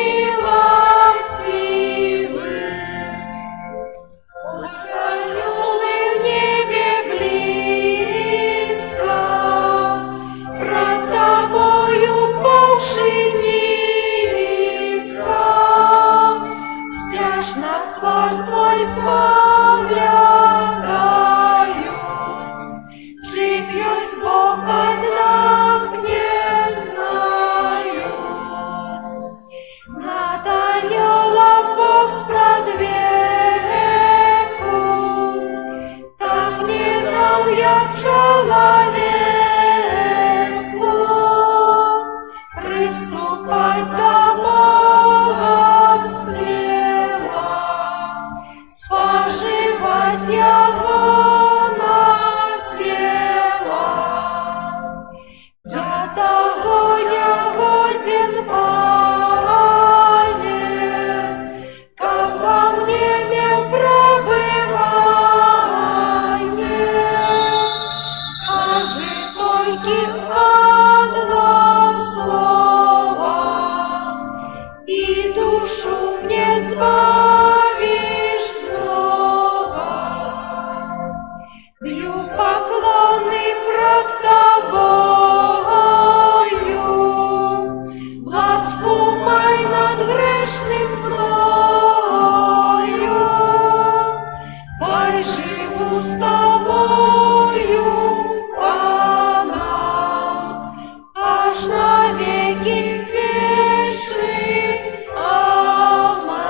Отстранённый в небе близко, пред Тобою павший низко, стяжно тварь Твой споглядают, чим есть Бог, однак не знают. Над анёлом Бог спрадвеку, так не дал, як человеку, приступать до Бога смело, споживать Его на тело. Я того не годен, Пане, как во мне мел пребывание. Скажи только одно слово, и душу мне збавишь снова. Бью поклоны пред Тобою, ласку май над грешным мною. Хай живу с Тобою, Паном, аж на веки вечные. Амен.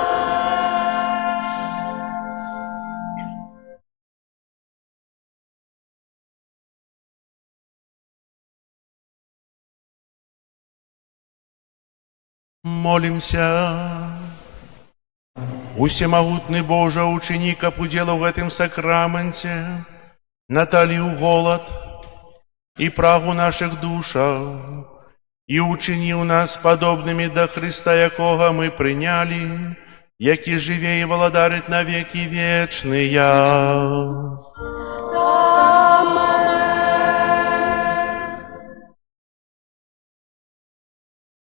Молимся. Усемогутный Боже, учини каб удзел у гэтым сакраменце, наталіў голод і прагу наших душаў, і учиніў нас падобнымі да Христа, якога мы прынялі, які жыве і валадарыць на векі вечныя.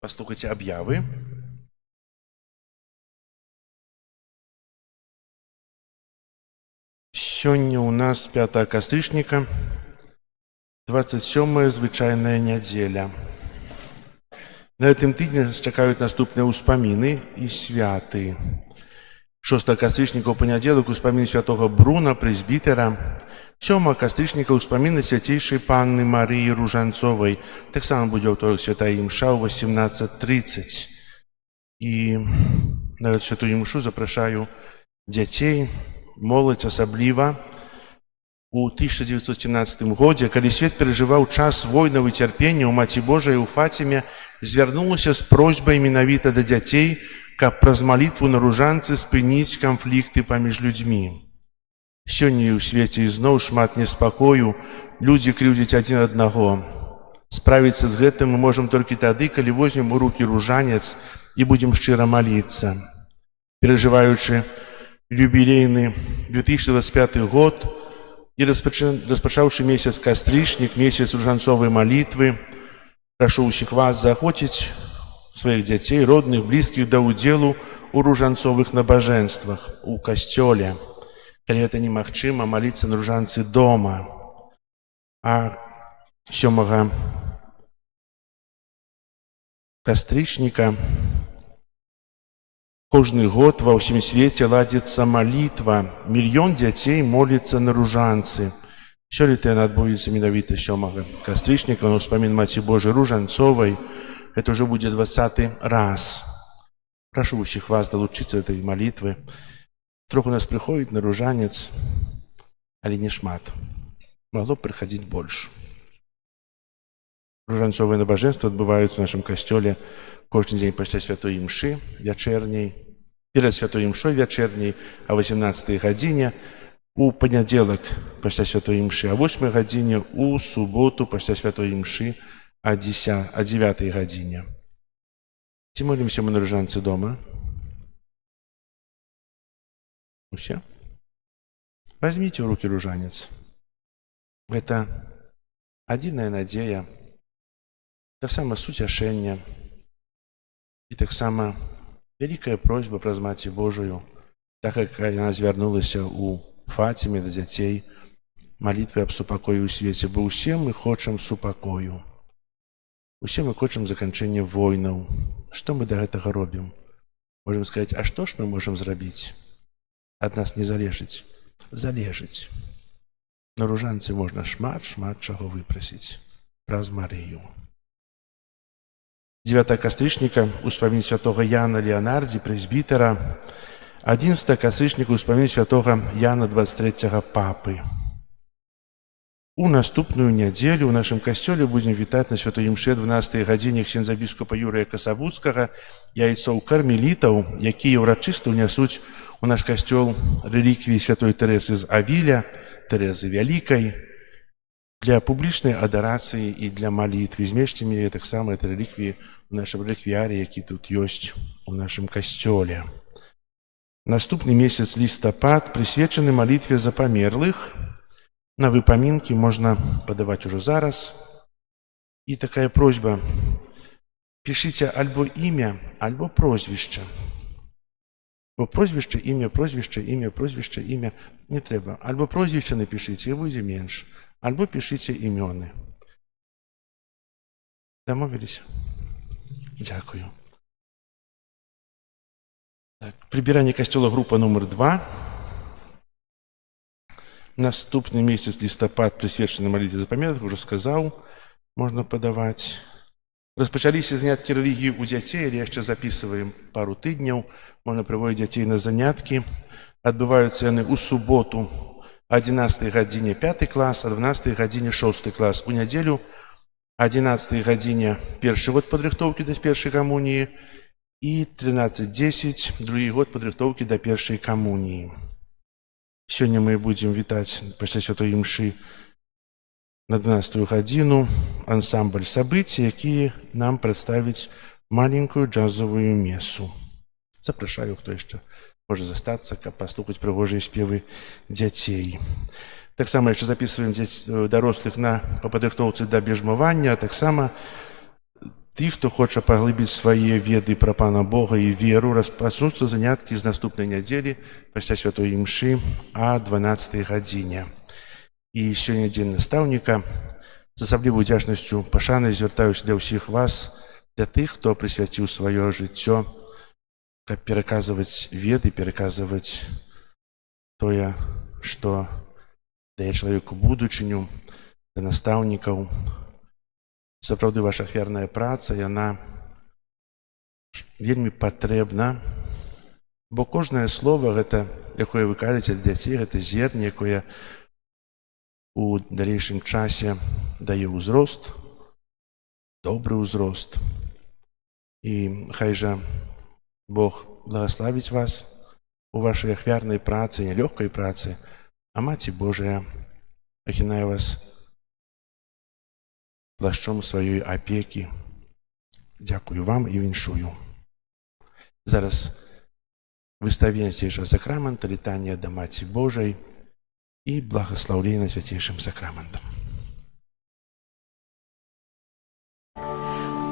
Послухайте объявы. Сёння у нас 5 кастрычніка, 27 звычайная нядзеля. На гэтым тыдні нас чакаюць наступныя ўспаміны і святы. 6 кастрычніка ў панядзелак успамін святога Бруна, прэзбітера. 7 кастрычніка ўспаміны свяцейшай панны Марыі Ружанцовай. Таксама будзе аўторак святая імша ў 18:30. І на святую імшу запрашаю дзяцей, моладзь асабліва. У 1917 годзе, калі свет перажываў час войнаў і цярпення, у Маці Божай у Фаціме звярнулася з просьбай менавіта да дзяцей, каб праз малітву на ружанцы спыніць канфлікты паміж людзьмі. Сёння і ў свеце ізноў шмат неспакою, людзі крыўдзяць адзін аднаго. Справіцца з гэтым мы можам толькі тады, калі возьмем у рукі ружанец і будзем шчыра маліцца. Перажываючы юбілейны 2025 год і распачаўшы месяц кастрычнік, месяц ружанцовай малітвы, прашу ўсіх вас заахвоціць сваіх дзяцей, родных, блізкіх да ўдзелу ў ружанцовых набажэнствах у касцёле. Калі гэта немагчыма, маліцца на ружанцы дома. А 7 кастрычніка кожны год ва ўсім свеце ладзіцца малітва. 1 мільён дзяцей моліцца на ружанцы. Сёлета яна адбудзецца менавіта 7 кастрычніка на ўспамін Маці Божай Ружанцовай. Это ўжо будзе 20-й раз. Прашу ўсіх вас далучыцца да этой малітвы. Троху нас прыходзіць на ружанец, але не шмат. Магло б прыхадзіць больш. Ружанцовыя набажэнствы адбываюцца ў нашым касцёле кожны дзень пасля святой імшы вячэрняй, перад святой імшой вячэрняй, а 18 гадзіне у панядзелак пасля святой імшы о 8 гадзіне, у суботу пасля святой імшы о 9 гадзіне. Ці молімся мы на ружанцы дома? Усе? Возьмите в руки ружанец. Это адзіная надзея, таксама суцяшэнне і таксама вялікая просьба праз Маці Божую, так як яна звярнулася ў Фаціме да дзяцей, малітвы аб супакоі ў свеце, бо ўсе мы хочам супакою. Усе мы хочам заканчэння войнаў. Што мы да гэтага робім? Можам сказаць, а што ж мы можам зрабіць? Ад нас не залежыць. Залежыць. На ружанцы можна шмат чаго выпрасіць праз Марыю. 9 кастрычніка успамін святога Яна Леанардзі, прэзбітера. 11 кастрычніка успамін святога Яна 23 папы. У наступную нядзелю ў нашым касцёле будзем вітаць на святой імшы 12 гадзіне ксяндза біскупа Юрыя Касабуцкага, яйцоў кармелітаў, якія ўрачыста ўнясуць у наш касцёл рэліквіі святой Тэрэзы з Авіля, Тэрэзы Вялікай, для публічнай адарацыі і для малітвы. Змешчым яе таксама гэта рэліквіі ў нашым рэліквіяры, які тут ёсць у нашым касцёле. Наступны месяц лістапад прысвечаны малітве за памерлых. На выпамінкі можна падаваць ужо зараз. І такая просьба: пішыце альбо імя, альбо прозвішча. Бо прозвішча, імя, прозвішча, імя, прозвішча, імя не трэба. Альбо прозвішча напішыце, і будзе менш. Альбо пішыце імёны. Дамовіліся? Дзякую. Так, прыбіранне касцёла група нумар 2. Наступны месяц лістапад прысвечаны малітве за памерлых, ужо сказаў, можна падаваць. Распачаліся заняткі рэлігіі ў дзяцей, але яшчэ запісваем пару тыдняў. Можна прыводзіць дзяцей на заняткі. Адбываюцца яны ў суботу о 11 гадзіне 5 клас, о 12 гадзіне 6 клас. У нядзелю о 11 гадзіне першы год падрыхтоўкі да першай камуніі і 13:10 другі год падрыхтоўкі да першай камуніі. Сёння мы будзем вітаць пасля святой імшы на 12 гадзіну ансамбль «Сабыці», які нам прадставіць маленькую джазовую месу. Запрашаю, хто яшчэ можа застацца, каб паслухаць прыгожыя спевы дзяцей. Таксама яшчэ запісваем дарослых па падрыхтоўцы да бежмавання, а таксама тых, хто хоча паглыбіць свае веды пра Пана Бога і веру, распачнуцца заняткі з наступнай нядзелі пасля святой імшы о 12 гадзіне. І сёння дзень настаўніка. З асаблівай удзячнасцю пашанай звяртаюся для ўсіх вас, для тых, хто прысвяціў сваё жыццё, каб пераказваць веды, пераказваць тое, што дае чалавеку будучыню, для настаўнікаў. Сапраўды, ваша ахвярная праца, яна вельмі патрэбна, бо кожнае слова, якое вы кажаце для дзяцей, гэта зерне, якое у далейшым часе дае ўзрост, добры ўзрост. І хай жа Бог благаславіць вас у вашай ахвярнай працы, нялёгкай працы, а Маці Божая ахінае вас плашчом сваёй апекі. Дзякую вам і віншую. Зараз выставленне свяцейшага сакрамента, літанне да Маці Божай і благаслаўленне свяцейшым сакраментам.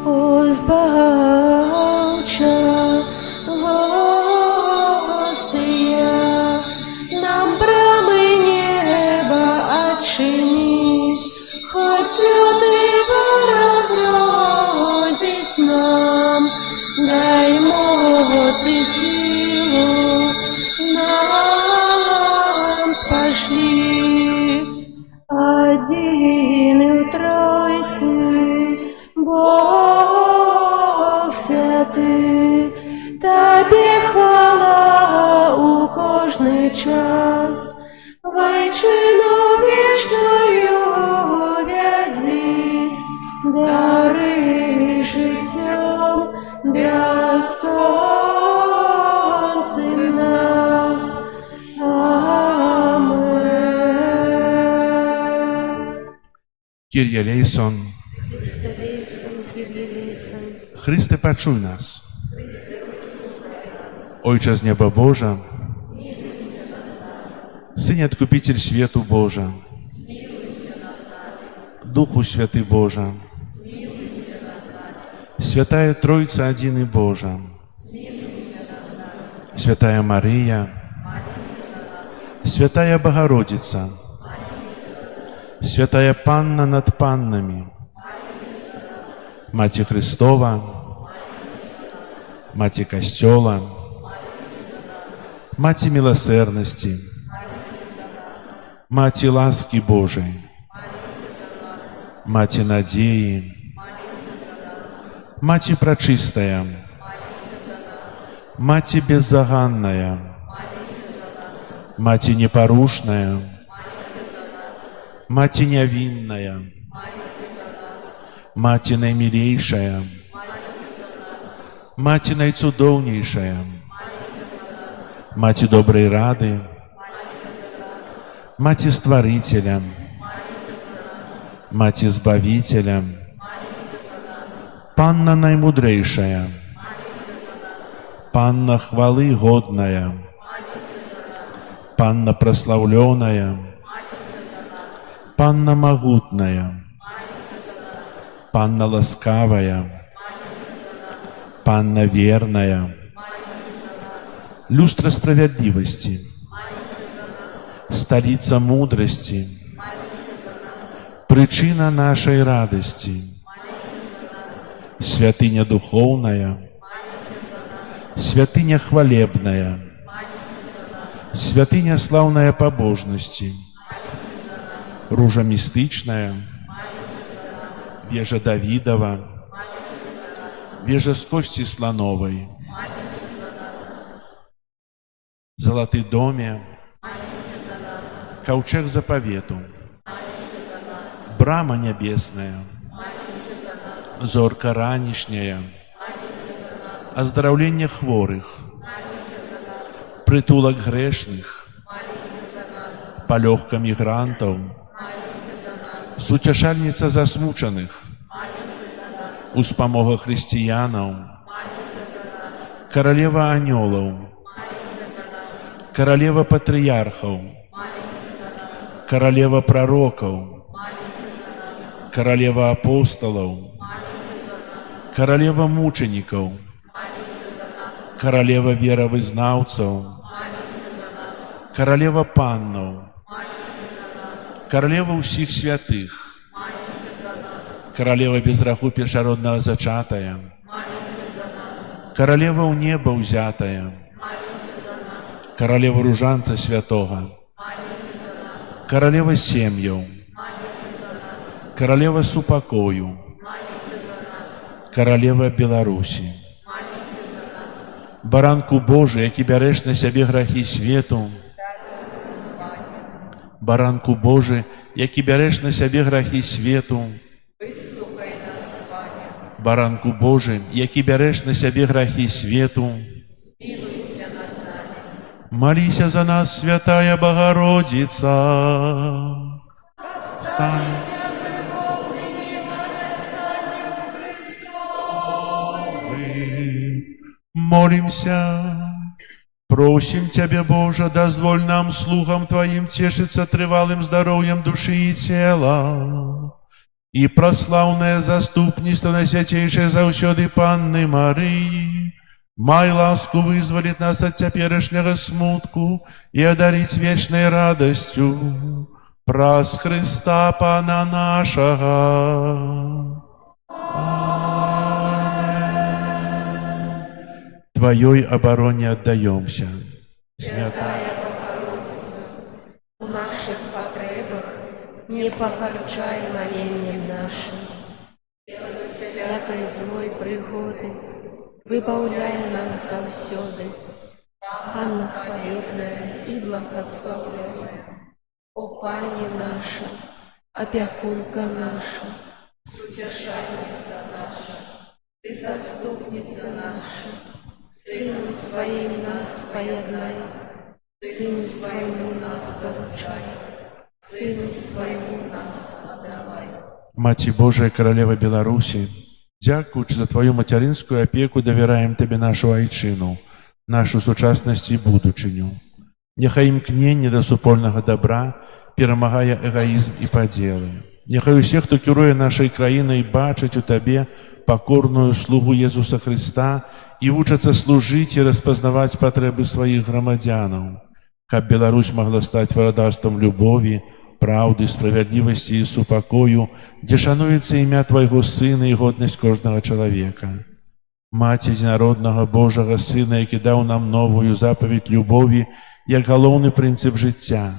О, збаўча, гостыя, нам брамы неба адчыні, хоць люты ворог грозіць нам, дай моц і сілу нам спашлі. Адзіны ў Тройцы Бог святы, табе хвала у кожны час, вайчыну вечную вядзі, дары жыццём бясконцым нас. Амэн. Kyrie eleison. Chryste, почуй нас. Ojcze z nieba Boża, Synie Odkupiciel światu Boża, Duchu Święty Boża, Świętая Trójca Jedyny Boża, Świętая Maryja, Świętая Bogorodica, Świętая Panna nad Pannami, Macie Chrystowa, Macie Kościoła, Macie Miłosierności, Macie łaski Bożej, Macie nadziei, Macie Пречистая, Маті беззаганная, Маті непорушная, Маті невинная, Маті наимилейшая, Маті найцудовнейшая, Маті доброй рады, Маті Створителя, Маті Збавителя, Панна наимудрейшая, Панна хвалы годная, Панна прославленная, Панна могутная, Панна ласкавая, Панна верная, люстра справедливости, столица мудрости, причина нашей радости, святыня духовная, святыня хвалебная, святыня славная побожности, ружа мистичная, вежа Давидова, вежа с кости слоновой, золотый доме, ковчег заповету, брама небесная, зорка ранішняя, оздоровление хворых, притулок грешных, полегка мигрантов, сутешальница засмученных, успомога християнов, королева анgelов, королева патриархов, королева пророков, королева апостолов, королева мучеников, королева веровызнавцев, королева паннов, королева усіх святых, королева без граху першародного зачатая, королева у неба узятая, королева ружанца святого, королева сем'яў, королева супакою, королева Беларусі, баранку Божий, які бярэш на сябе грахі свету, баранку Божий, які бярэш на сябе грахі свету, баранку Божий, які бярэш на сябе грахі свету, молися за нас, святая Богородица. Встань. Молимся, просим Тебя, Боже, дозволь нам, слухом Твоим, тешиться трывалым здоровьем души и тела, и прославное заступництво Найсвятейшей заўсёды Панны Марии, май ласку вызволить нас от цяперашняга смутку и одарить вечной радостью праз Христа Пана нашего. Твоей обороне отдаемся. Святая Богородица, у наших потребах не погарчай молением нашим. Всякой злой пригоды, выбавляя нас завсёды. Анна хвалебная и благословляя, о Пане наша, опекунка наша, сутешальница наша, ты заступница наша, Сыном Своим нас поеднай, Сыну Своему нас доручай, Сыну Своему нас отдавай. Маці Божая, Каралева Беларусі, дзякуючы за Твою мацярынскую апеку давяраем Табе нашу айчыну, нашу сучаснасць і будучыню. Няхай імкненне да супольнага добра перамагае эгоізм і падзелы. Няхай усе, хто кіруе нашай краінай, бачаць у Табе пакорную слугу Езуса Христа і вучацца служыць і распазнаваць патрэбы сваіх грамадзянаў, каб Беларусь магла стаць валадарствам любові, праўды, справядлівасці і супакою, дзе шануецца імя Твайго Сына і годнасць кожнага чалавека. Маці адзінароднага Божага Сына, які даў нам новую запаведь любові як галоўны прынцып жыцця,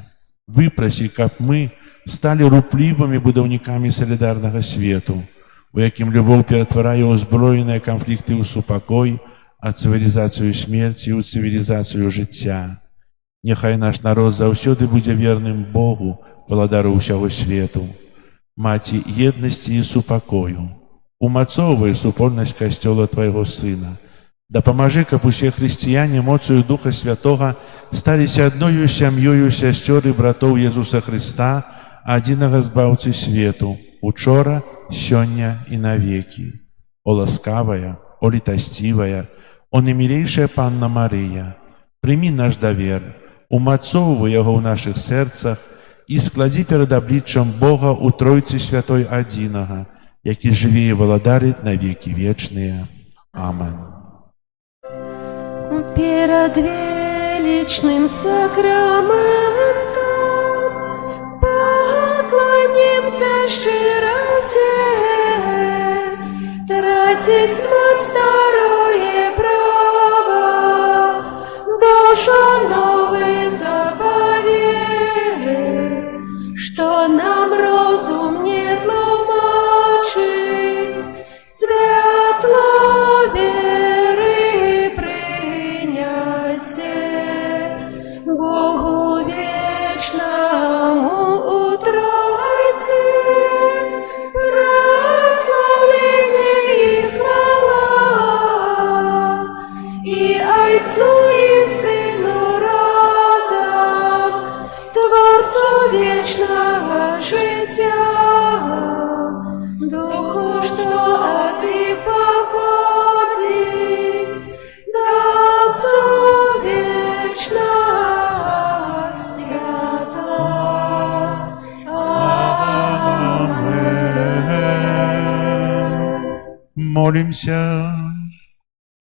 выпрасі, каб мы сталі руплівымі будаўнікамі салідарнага свету, у якім любоў ператварае ўзброеныя канфлікты ў супакой, а цывілізацыю смерці ў цывілізацыю жыцця. Няхай наш народ заўсёды будзе верным Богу, валадару ўсяго свету. Маці еднасці і супакою, умацоўвай супольнасць касцёла Твайго Сына. Дапамажы, каб усе хрысціяне моцаю Духа Святога сталіся адною сям'ёю сясцёр і братоў Езуса Христа, адзінага збаўцы свету, учора, сёння і навекі. О ласкавая, о літасцівая, о немілейшая Панна Марыя, прымі наш давер, умацоўвай яго ў нашых сэрцах і складзі перад абліччам Бога ў Тройцы Святой адзінага, які жыве і валадарыць на векі вечныя. Амэн. Перад величным сакраментом поклонимся широ все, тратить мать старое право, Божа новый заповедь, что нам розум не тлумачить, светло веры принясе, Богу вечному у Тройцы прославление и хвала, и Отцу и Сыну разом, Творцу вечного життя, Духу, что от их походить, да Отцу вечного святла. Аминь. Молимся.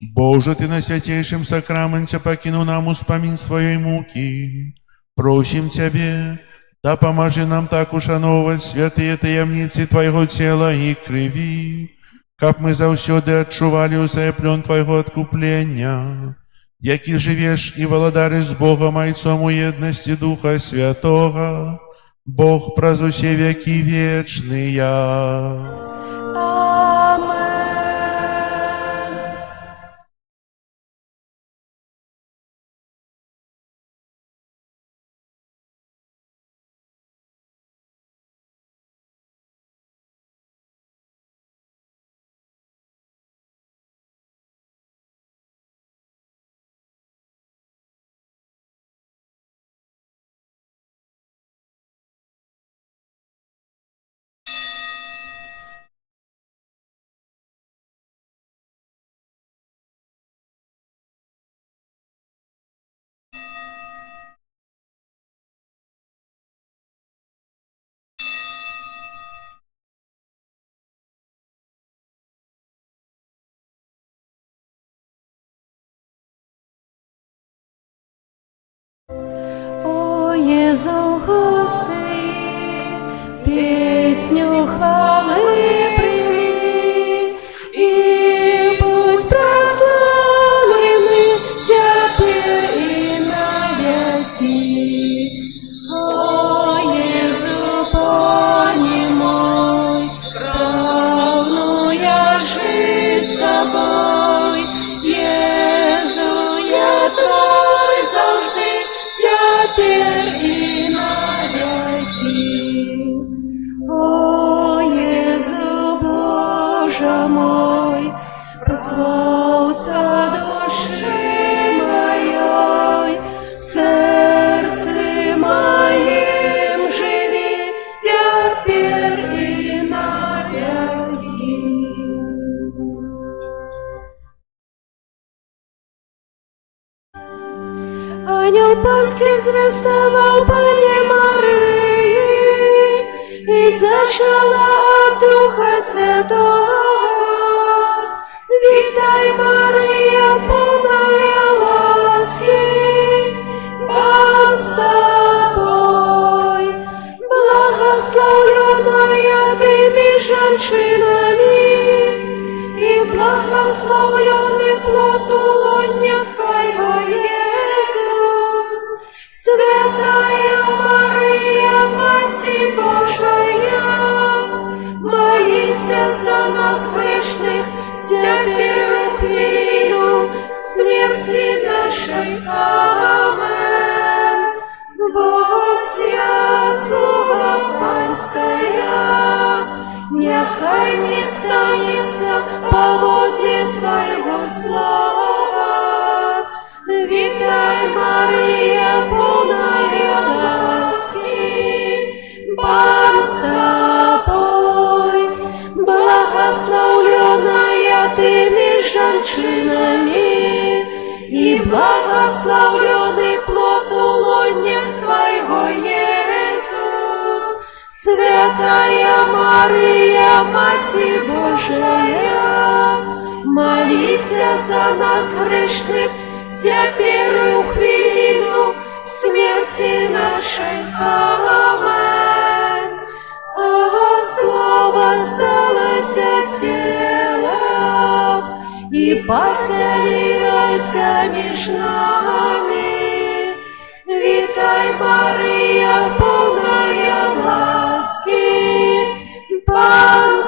Боже, Ты на святейшем сакраменте покинул нам успомин своей муки. Просим Тебе, да поможи нам так ушановывать святые таямницы Твоего тела и крови, каб мы заўсёды адчували узаеплен Твоего откупления, які живешь и валадариш с Богом Отцом у едности Духа Святого, Бог праз усе веки вечные. Амен. О Єзу гости, песню хвали прими, и будь прославлены теперь и навеки. О Єзу, пане мой, правну я жизнь с тобой, Єзу, я твой завжди, теперь и навеки. О Єзу, Боже мой, прославца души моей, в сердце моем живи теперь и навеки. панський звестував Пані Марії, і зачала от Духа Святого. Вітай, Марія, повная ласки, Бог с тобой, благословленная ты меж женщинами, и благословленный плод лоня Твоего, Иисус. Святая Мария, Мати Божия, молись за нас грешных, теперь в хвилину смерти нашей. Амен. Богося, слуга панская, нехай не станется поводле Твоего слова. Вітай, Марія, повная ласки, Бог с тобой, благословленная ты меж женщинами, и благословленный плод лоня Твоего, Иисус. Святая Мария, Мати Божия, молись за нас грешных, теперь и в хвилину смерти нашей. Амен. Слово сталося телом и поселилось меж нами. Вітай, Марія, повная ласки, Бог с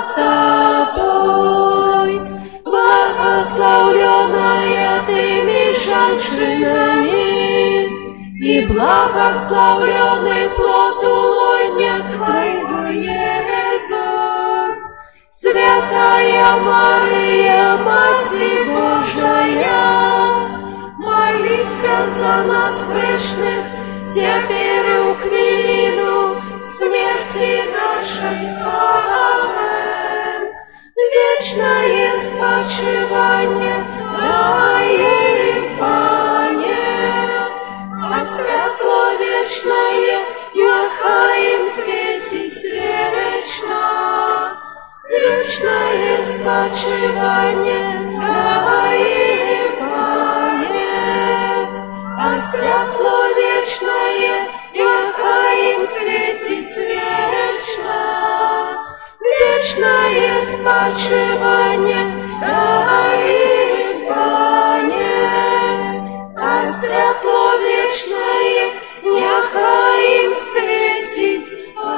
тобой, благословленная ты меж женщинами, и благословленный плод лоня Твоего, Иисус. Святая Мария, Мати Божия, молись за нас грешных, теперь и в хвилину смерти нашей. Амен. Вечное спочивание дай им, Пане, а світло вічне нехай їм світить вечно. Вічне спочивання дай їм, Пане, а світло вічне нехай їм світить вечно. Вічне спочивання дай їм, Пане, а світло вічне нехай їм світить. Амен.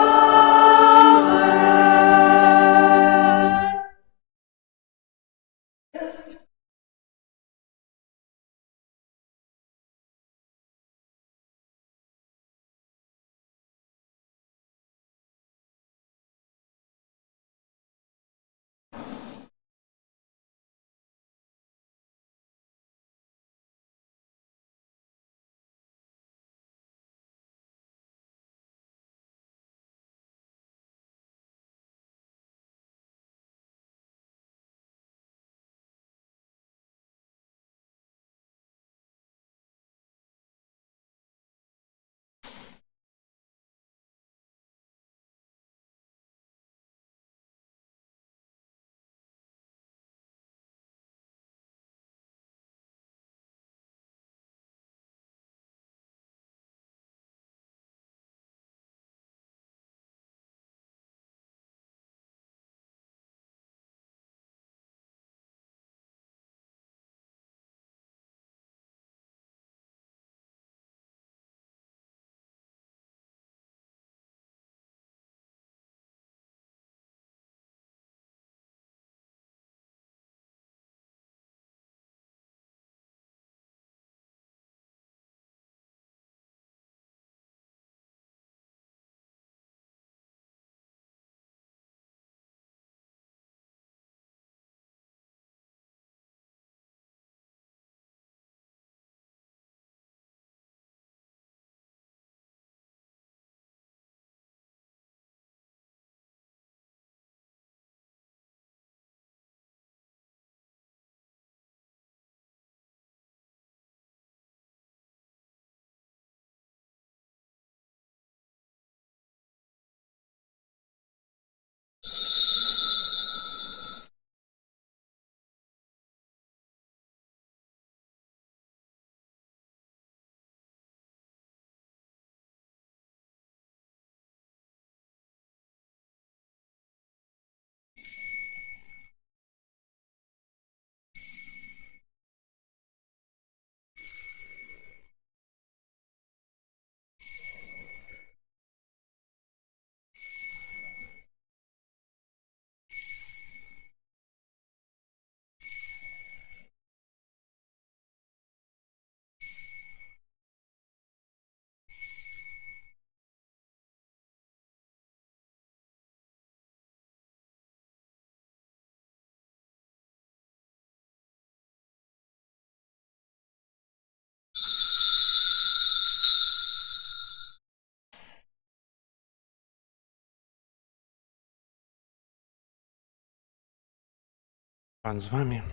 Пан з вами.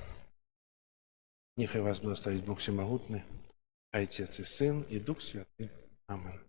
Нехай вас благословить Бог Всемогутний, Отец и Сын, и Дух Святый. Аминь.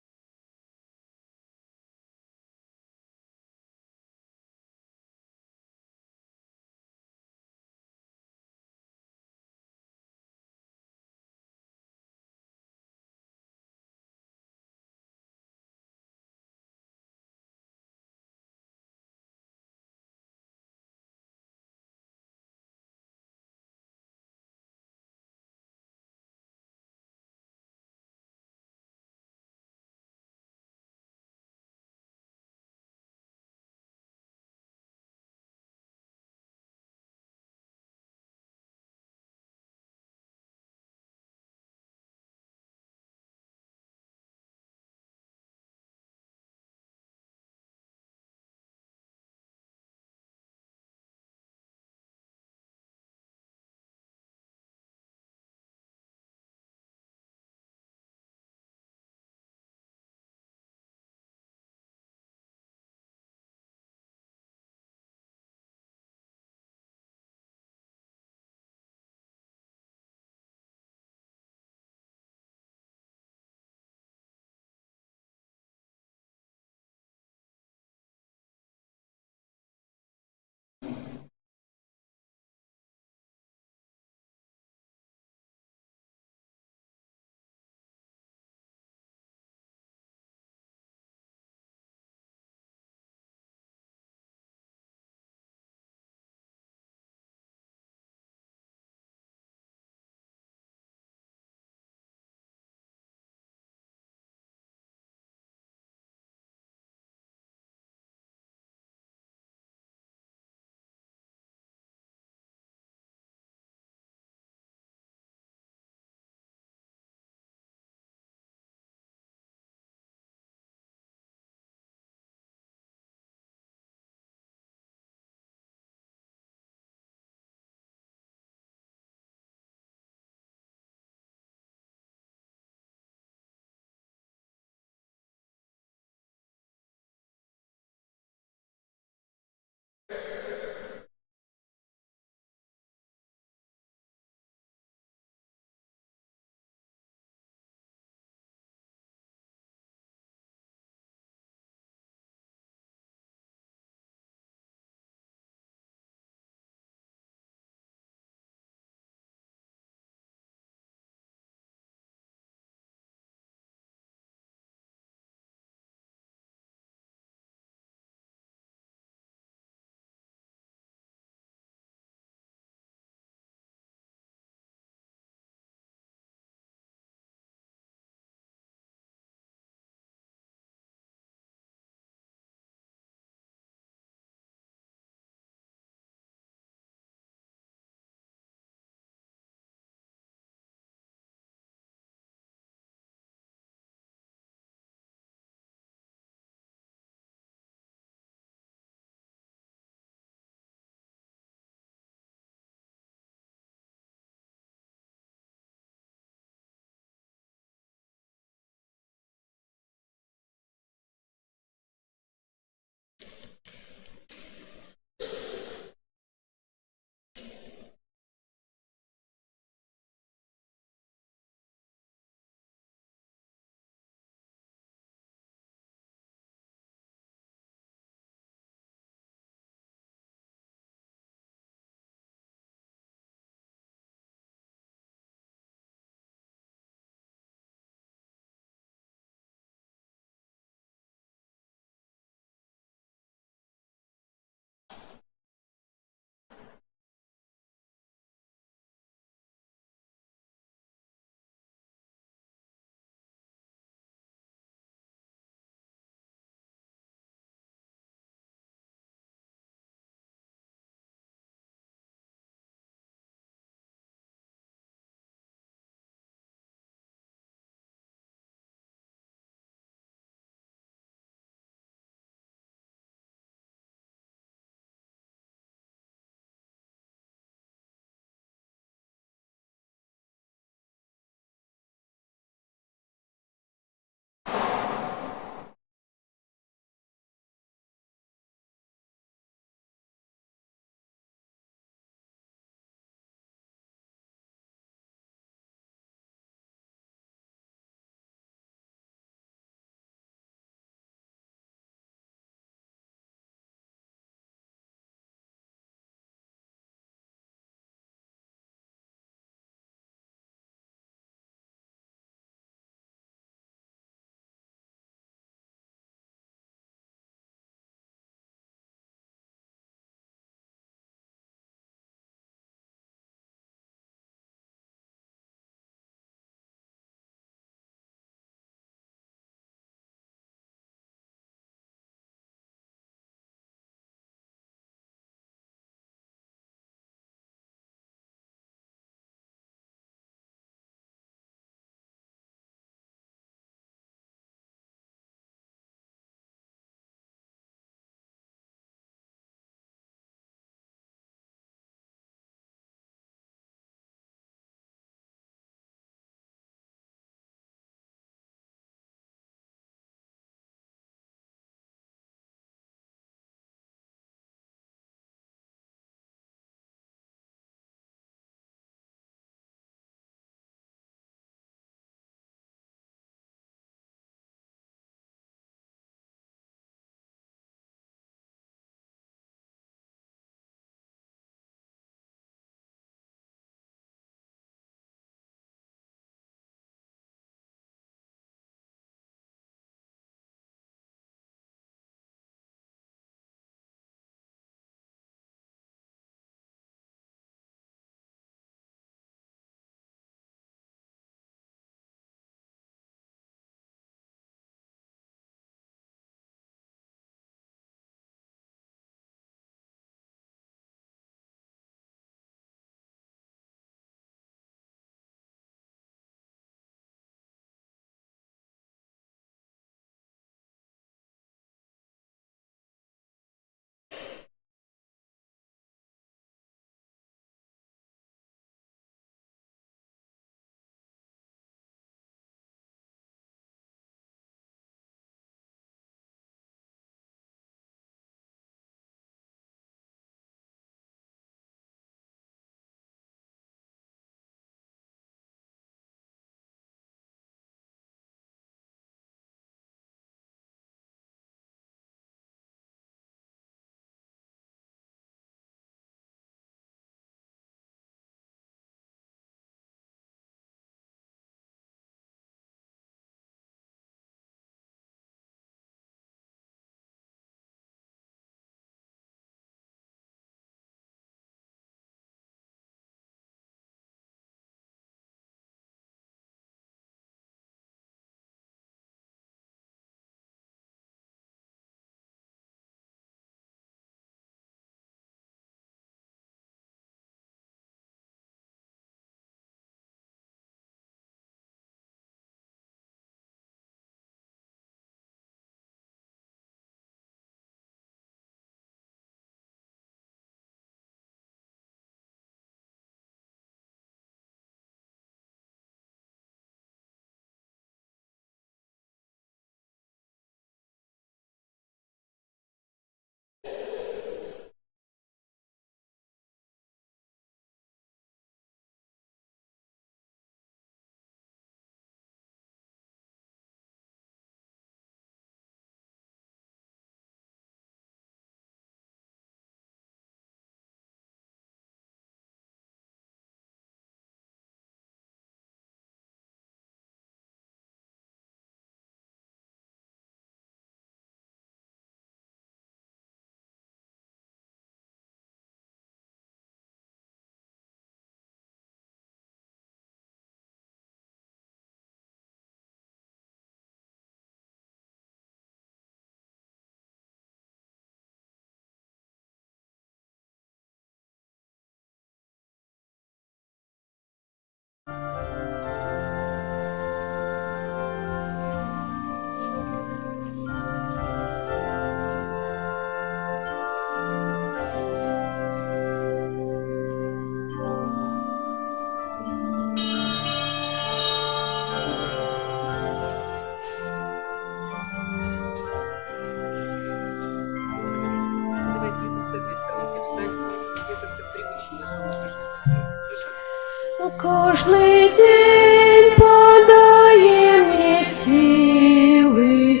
Кожний день подає мне силы,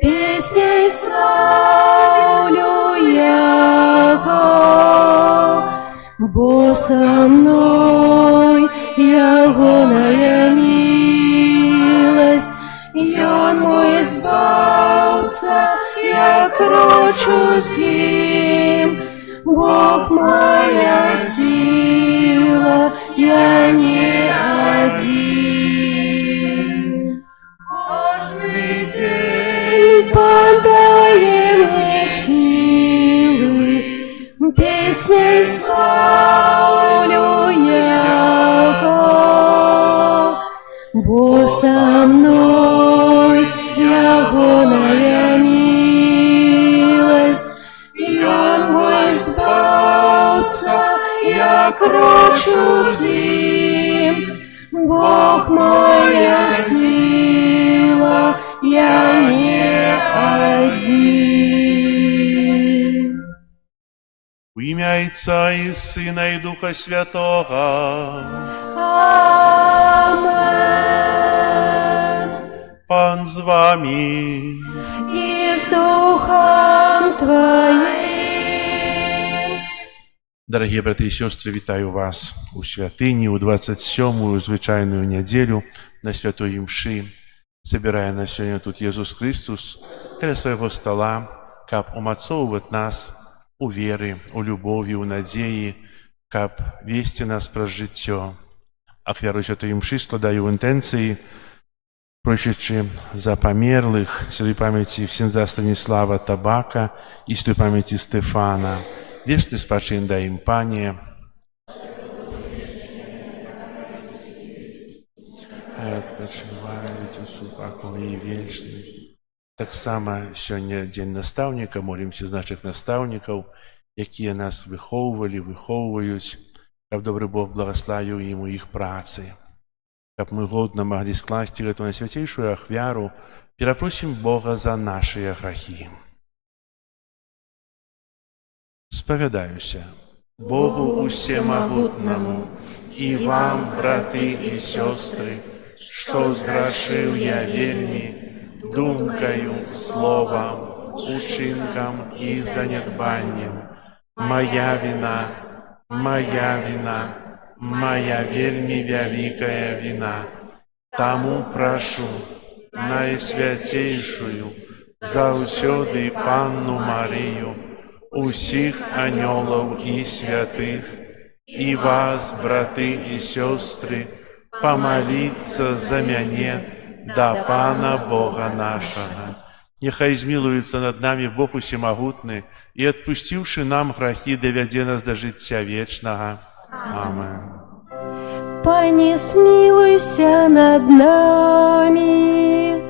песней славлю Яго, бо со мной ягоная милость, и Он мой избавца, я крочу с ним, Бог моя сила, я не один. Каждый день подай мне силы, песней славлю Яго, бо со мной ягоная милость, и Он мой избавца, я крочу с ним, Бог моя сила, я не один. В ім'я Отця і Сина і Духа Святого. Амен. Пан з вами. И с Духом Твоим. Дорогі брати і сестри, вітаю вас у святині, у 27-ю звичайну неділю на святої мші. Собирає нас сьогодні тут Ісус Христос біля свого стола, каб умацовувати нас у вірі, у любові, у надії, каб вести нас про життя. Ахвяру святої мші складаю інтенції, просячи за померлих, святой пам'яті ксенза Станіслава Табака і святой пам'яті Стефана. Вічний спачин дай їм, Пане. Відпочивають у супакові вічні. Так само сьогодні День наставника, молимося з наших наставників, які нас виховували, виховують, щоб добрий Бог благословив їм у їх праці. Щоб ми годно могли скласти эту найсвятейшую ахвяру, перепросим Бога за наши грехи. Споведаюся Богу Всемогутному и вам, браты и сестры, что сгрешил я вельми, думкою, словом, учинком и занедбанием. Моя вина, моя вельми великая вина. Тому прошу найсвятейшую, заусёды Панну Марию, усіх анёлов и святых, и вас, браты и сестры, помолиться за мяне до Пана Бога нашего. Нехай змилуется над нами Бог Всемогутный, и, отпустивший нам грехи, доведе нас до життя вечного. Амин. Пане, смилуйся над нами,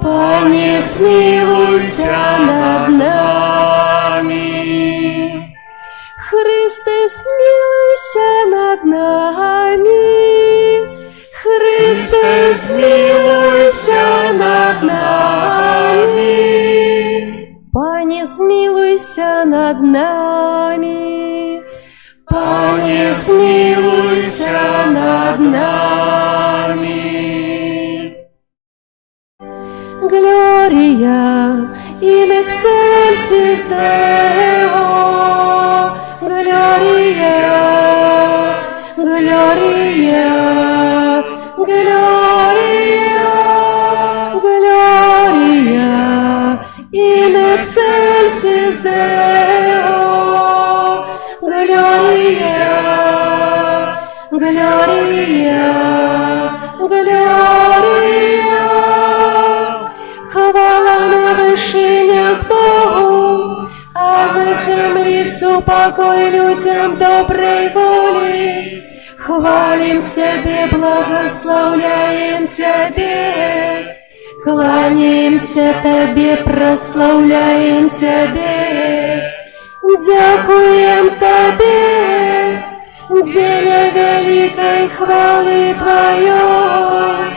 Пане, смилуйся над нами. Христе, смилуйся над нами, Христе, смилуйся над нами. Пане, смилуйся над нами, Пане, смилуйся над нами. Gloria in excelsis Deo, Gloria, Gloria, Gloria, Gloria in excelsis Deo, Gloria, Gloria, Gloria. Хвала на вершинях Богу, а на землі супокой людям доброй воли. Хвалим Тебе, благословляем Тебе, кланяемся Тебе, прославляем Тебе. Дякуем Тебе, деля великой хвалы Твоей.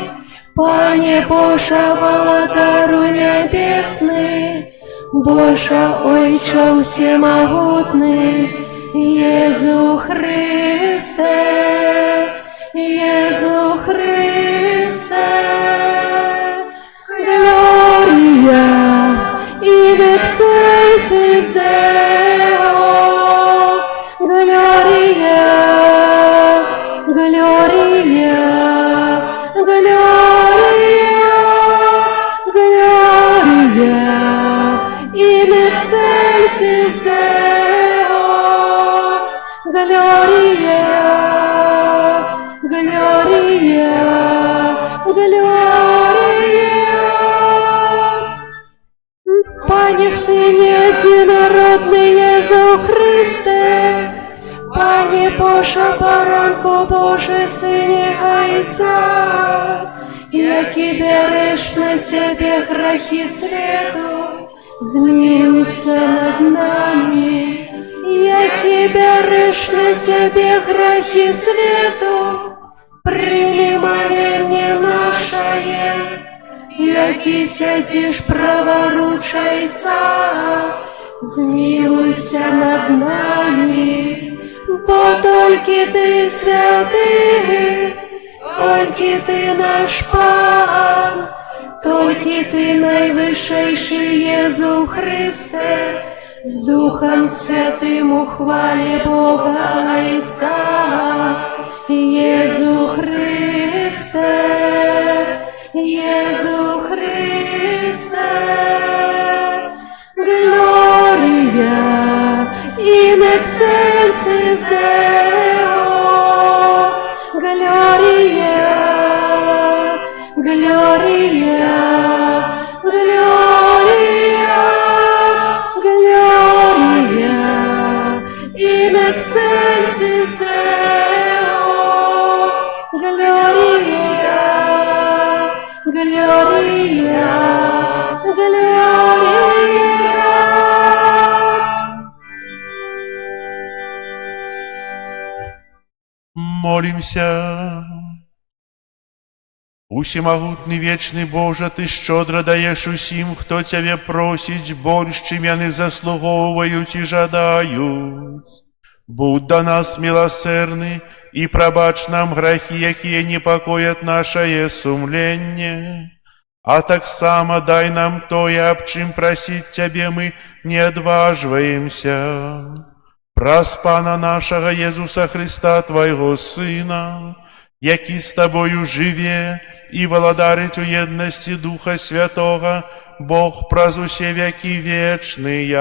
Пане Боже, Володару небесный, Боже, Ойче всемогутный, Езу Христе, Jezu Chryste. Gloria in excelsis Deo. Gloria, Gloria, Gloria, Gloria in excelsis Deo. Gloria, Gloria, Gloria. Пане Сыне единородный Езу Христе, Пане Божа баранку Божий Сыне Айца, які береш на себе грехи свету, змилуйся над нами. Які береш на себе грехи свету, прими моление наше. Які сядешь праворуч Отца, змилуйся над нами. Бо тільки Ти святий, тільки Ти наш Пан, тільки Ти найвищий Єзу Христе, з Духом Святим у хвалі Бога Отця. Єзу Христе, Jesús Christe, gloria in excelsis Deo, gloria, gloria, gloria, gloria in excelsis Deo, gloria. Gloria, Gloria. Молимся. Усемогутний вечный Боже, Ты щедро даешь усім, хто Тебе просить больш, чим яны заслуговують і жадают. Будь до нас милосердный и пробач нам грехи, якія непокоят наше сумление. А так само дай нам тое, об чим просить Тебе мы не отваживаемся. Праз Пана нашего Иисуса Христа, Твоего Сына, який с Тобою живе и владарить у едности Духа Святого, Бог праз усе веки вечные.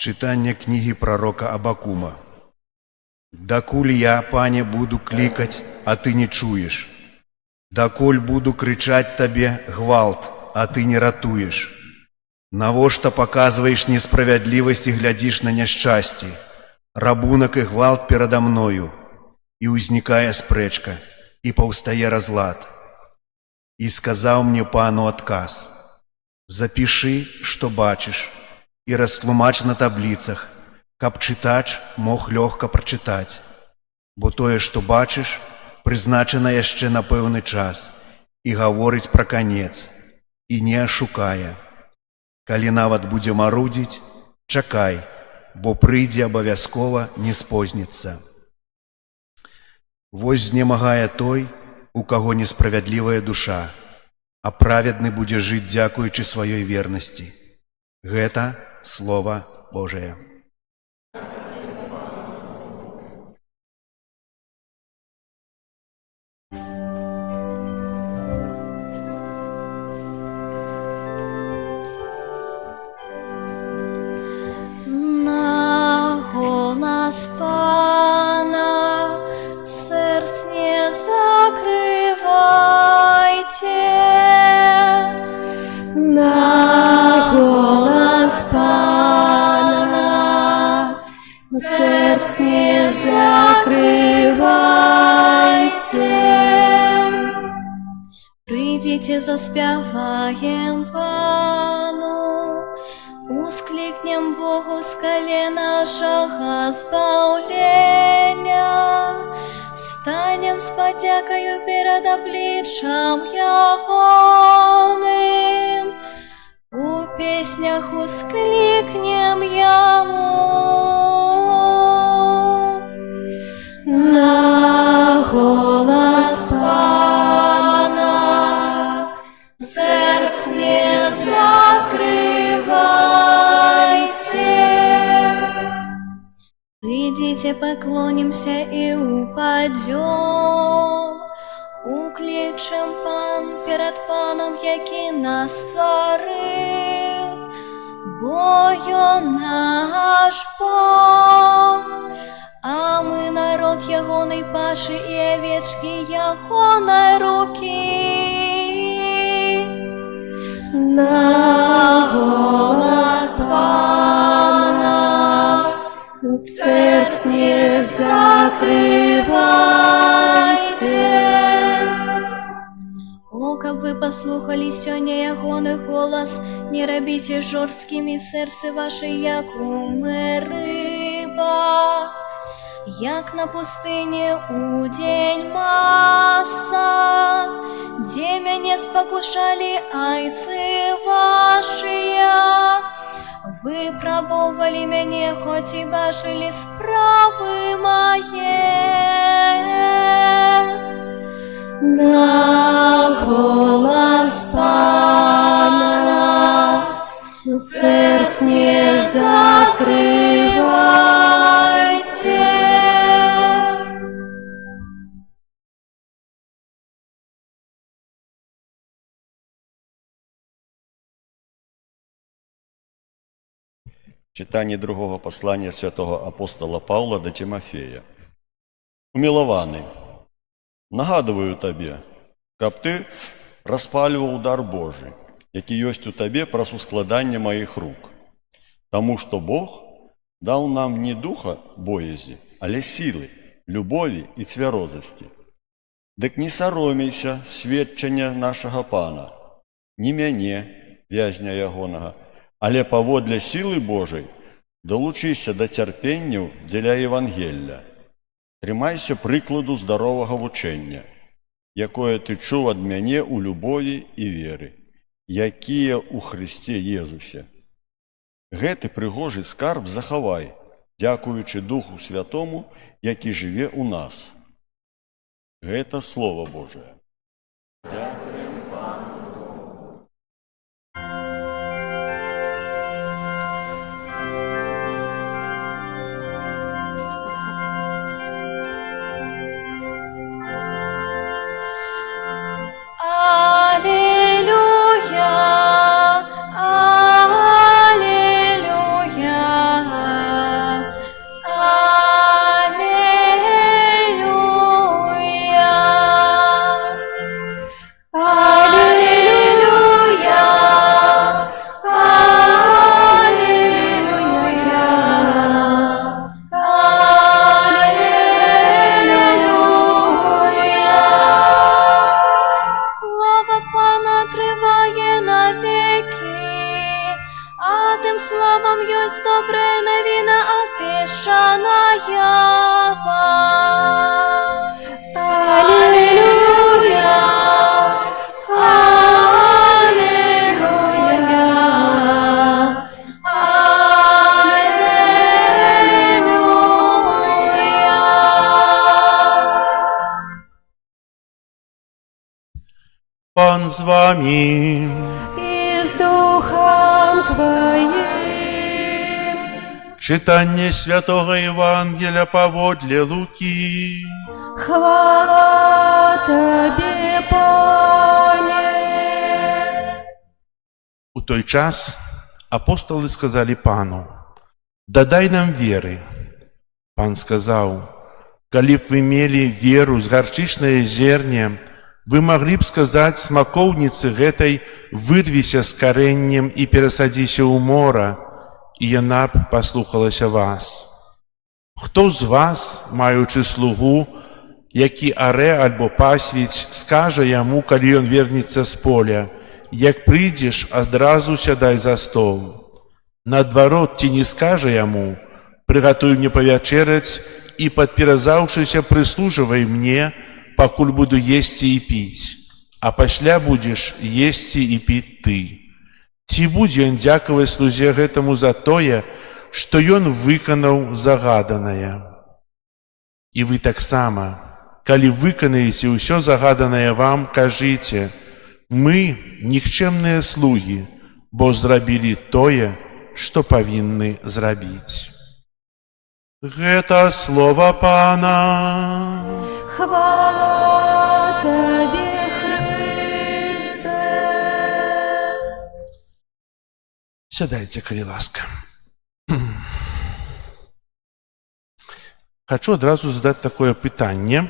Читання книги пророка Абакума. «Дакуль я, Пане, буду кликать, а ты не чуешь? Дакуль буду кричать тебе гвалт, а ты не ратуешь? Навошта показываешь несправедливость и глядишь на несчастье? Рабунок и гвалт передо мною, и узникая спречка, и паўстае разлад. И сказал мне Пану отказ: запиши, что бачишь, и растлумач на таблицах, каб чытач мог лёгка прачытаць. Бо тое, што бачыш, прызначана яшчэ на пэўны час і гаворыць пра канец, і не ашукае. Калі нават будзе марудзіць, чакай, бо прыйдзе абавязкова, не спозніцца. Вось знемагае той, у каго несправядлівая душа, а праведны будзе жыць дзякуючы сваёй вернасці. Гэта Слово Божие. На голос Пана сердц не закрывайте. На голос Пана сердц не закрывайте. Придите, заспяваем Пану, ускликнем Богу з колен нашого збавлення. станем з падзякаю перад абліччам ягоным, у песнях усклікнем яму. На голос Пана Сердц не закрывайте. Придите, поклонимся и упадем, укличем Пан перед Паном, які нас створив, бо Ён наш Бог, а мы народ ягоной паши и овечки ягоной руки. на голос Пана сердц не закрывайте. О, каб вы послухали сёння ягоны голос, не рабіце жорсткімі сэрцы вашы, як умэ рыба, як на пустыне у дзень маса, дзе мяне спакушалі айцы вашыя. Вы прабовалі мяне, хоць і бачылі справы мае. На голос Пана сердц не закрывайте. Читание другого послания святого апостола Павла до Тимофея. Умилованный, нагадываю тебе, каб ты распаливал дар Божий, який есть у тебе праз ускладання моих рук. Тому что Бог дал нам не духа боязі, але силы, любови и цвярозости. Дык не саромейся сведчання нашага Пана, не мяне, вязня ягонага, але паводле силы Божай долучися до цярпенняў дзеля Евангелля. Трымайся прыкладу здаровага вучэння, якое ты чуў ад мяне ў любові і веры, якія ў Хрысце Езусе. Гэты прыгожы скарб захавай, дзякуючы Духу Святому, які жыве ў нас. Гэта Слово Божие. Дзякуем Пану. Словом есть добрая новина, обещанная вам. Аллилуйя, аллилуйя, аллилуйя. Пан з вами. И с Духом Твоим. Читание Святого Евангелия поводле Луки. Хвала Тебе, Пане. У той час апостолы сказали Пану: «Дадай нам веры». Пан сказал: «Коли б вы имели веру с горчичное зерня, вы могли б сказать смоковнице гэтай: вырвися с кореннем и пересадися у мора, і яна б паслухалася вас. Хто з вас, маючы слугу, які аре альбо пасвіць, скажа яму, калі ён вернецца з поля: як прыйдзеш, адразу сядай за стол. Наадварот, ці не скажа яму: прыгатуй мне павячэраць и, подперазаўшыся, прислуживай мне, покуль буду есть и пить, а пасля будешь есть и пить ты. Ці будзе ён дзякаваць слузе гэтаму за тое, што ён выканаў загаданае. І вы таксама, калі выканаеце ўсё загаданае вам, кажыце: мы нікчэмныя слугі, бо зрабілі тое, што павінны зрабіць. Гэта слова Пана. Хвала Табе, Христе. Сядайте, калі ласка. Хочу адразу задать такое пытанне.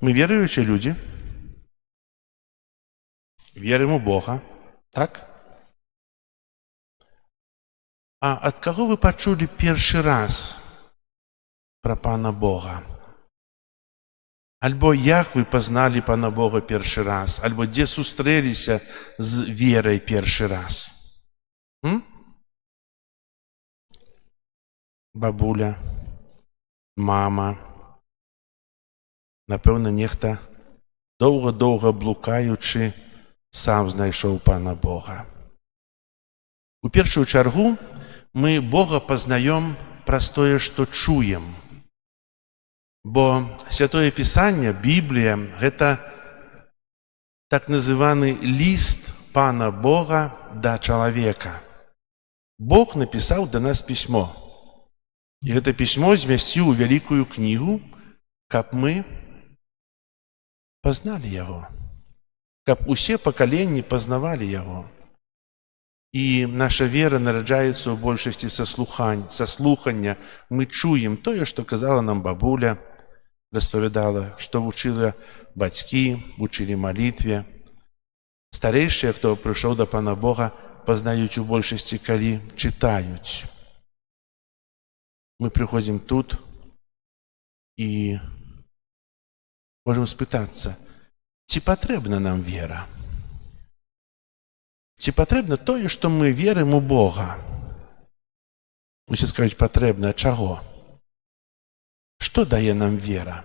Мы веруючыя людзі? Верым у Бога, так? А ад каго вы пачулі першы раз пра Пана Бога? Альбо як вы пазналі Пана Бога першы раз? Альбо дзе сустрэліся з верай першы раз? Бабуля, мама, напэўна, нехта доўга-доўга блукаючы сам знайшоў Пана Бога. У першую чаргу мы Бога пазнаём праз тое, што чуем. Бо Святое Пісанне, Біблія, гэта так называны ліст Пана Бога да чалавека. Бог напісаў да нас пісьмо. І гэта пісьмо змясціў у вялікую кнігу, каб мы пазналі яго, каб усе пакаленні пазнавалі яго. І наша вера нараджаецца ў большасці са слухання. Мы чуем тое, што казала нам бабуля, распавядала, што вучыла бацькі, вучылі малітве. Старэйшыя, хто прыйшоў да Пана Бога, пазнаюць у большасці, калі чытаюць. Мы прыходзім тут і можам спытацца, ці патрэбна нам вера? Ці патрэбна тое, што мы верым у Бога? Усе скажуць, патрэбна. Чаго? Што дае нам вера?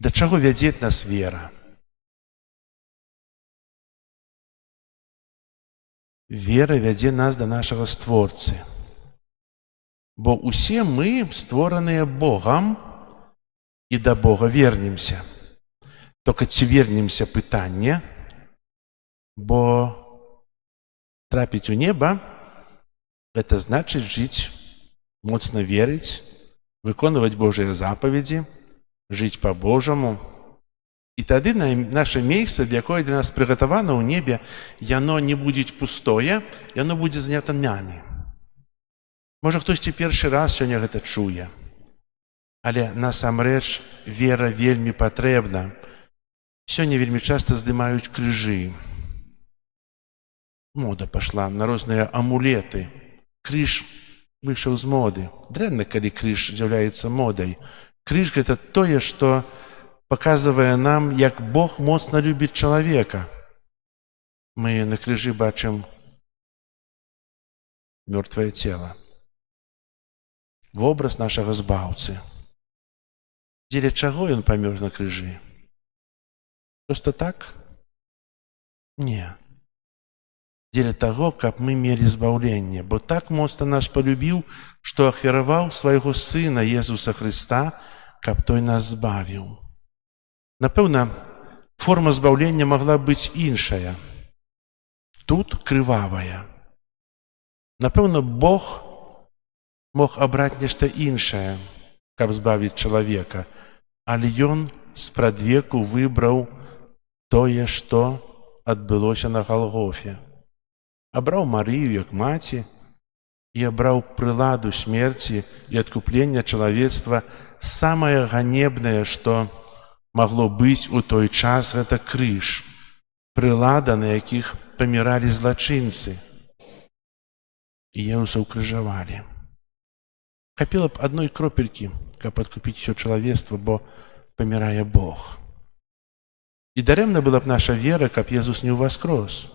Да чаго вядзе нас вера? Вера вядзе нас да нашага Створцы. Бо усе мы створаныя Богам і да Бога вернемся. Толькі ці вернемся пытанне, бо трапіць у неба – гэта значыць жыць, моцна верыць, выконваць Божыя запаведзі, жыць па-божаму. І тады наша месца, для якое для нас прыгатавана ў небе, яно не будзе пустое, яно будзе занята намі. Можа, хтосьці першы раз сёння гэта чуе. Але насамрэч вера вельмі патрэбна. Сёння вельмі часта здымаюць крыжы. Мода пашла на розныя амулеты. Крыж выйшаў з моды. Дрэнна, калі крыж з'яўляецца модай. Крыж – гэта тое, што паказвае нам, як Бог моцна любіць чалавека. Мы на крыжы бачым мёртвае цела. Вобраз нашага збаўцы. Дзеля чаго ён памёр на крыжы? Проста так? Не. Дзеля таго, каб мы мелі збаўленне, бо так моцна нас палюбіў, што ахвяраваў свайго Сына Езуса Хрыста, каб той нас збавіў. Напэўна, форма збаўлення магла быць іншая. Тут крывавая. Напэўна, Бог мог абраць нешта іншае, каб збавіць чалавека, але ён спрадвеку выбраў тое, што адбылося на Галгофе. Абраў Марыю як маці і абраў прыладу смерці і адкуплення чалавецтва. Самае ганебнае, што магло быць у той час, гэта крыж, прылада, на якіх паміралі злачынцы. І Езуса ўкрыжавалі. Хапіла б адной кропелькі, каб адкупіць усё чалавецтва, бо памірае Бог. І дарэмна была б наша вера, каб Езус не ўваскрос.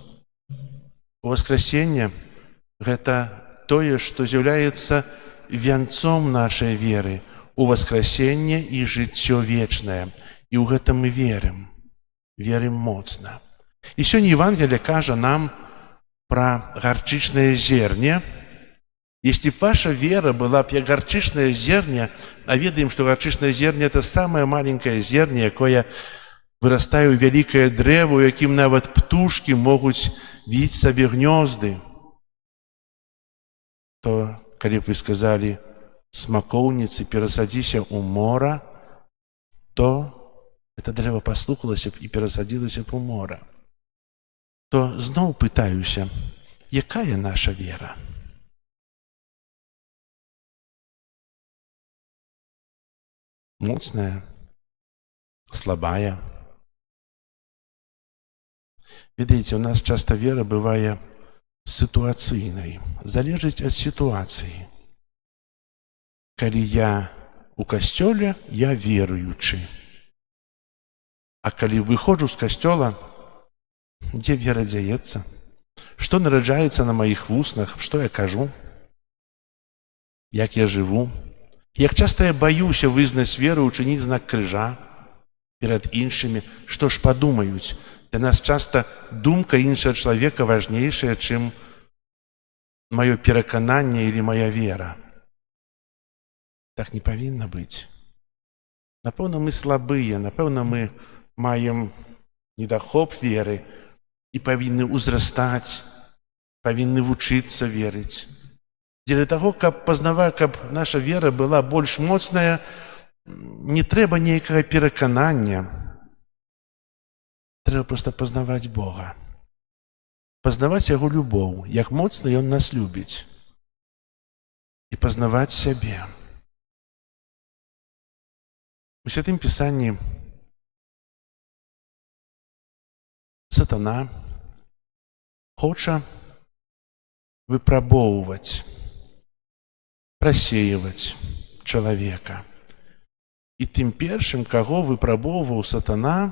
Воскрасенне – гэта тое, што з'яўляецца вянцом нашай веры у воскресенне і жыццё вечнае. І ў гэта мы верым. Верым моцна. І сёння Евангелие кажа нам про горчичное зерня. Если б ваша вера была б как горчичное зерня, а ведаем, что горчичное зерня – это самое маленькое зерня, якое вырастае ў вялікае дрэва, у якім нават птушкі могуць віць сабе гнёзды, то калі б вы сказали смакоўніцы перасадзіся ў мора, то это дрэва паслухалася б і перасадзілася б у мора. То зноў пытаюся, якая наша вера? Моцная, слабая. Ведаеце, у нас часто вера бывае ситуацыйнай, залежыць ад сітуацыі. Калі я у касцёле, я веруючы. А калі выходжу з касцёла, дзе вера дзяецца? Што нараджаецца на маіх вуснах? Што я кажу? Як я жыву? Як часта я баюся вызнаць веру, учыніць знак крыжа перад іншымі? Што ж падумаюць? Для нас часта думка іншага чалавека важнейшая, чым маё перакананне или моя вера. Так не павінна быць. Напэўна, мы слабыя, напэўна, мы маем недахоп веры і павінны ўзрастаць, павінны вучыцца верыць. Дзеля таго, каб пазнаваць, каб наша вера была больш моцная, не трэба нейкага пераканання. Трэба проста пазнаваць Бога. Пазнаваць Яго любоў, як моцна Ён нас любіць. І пазнаваць сябе. У Святым Пісанні сатана хоча выпрабоўваць, прасеивать чалавека. І тым першым, каго выпрабоўваў сатана,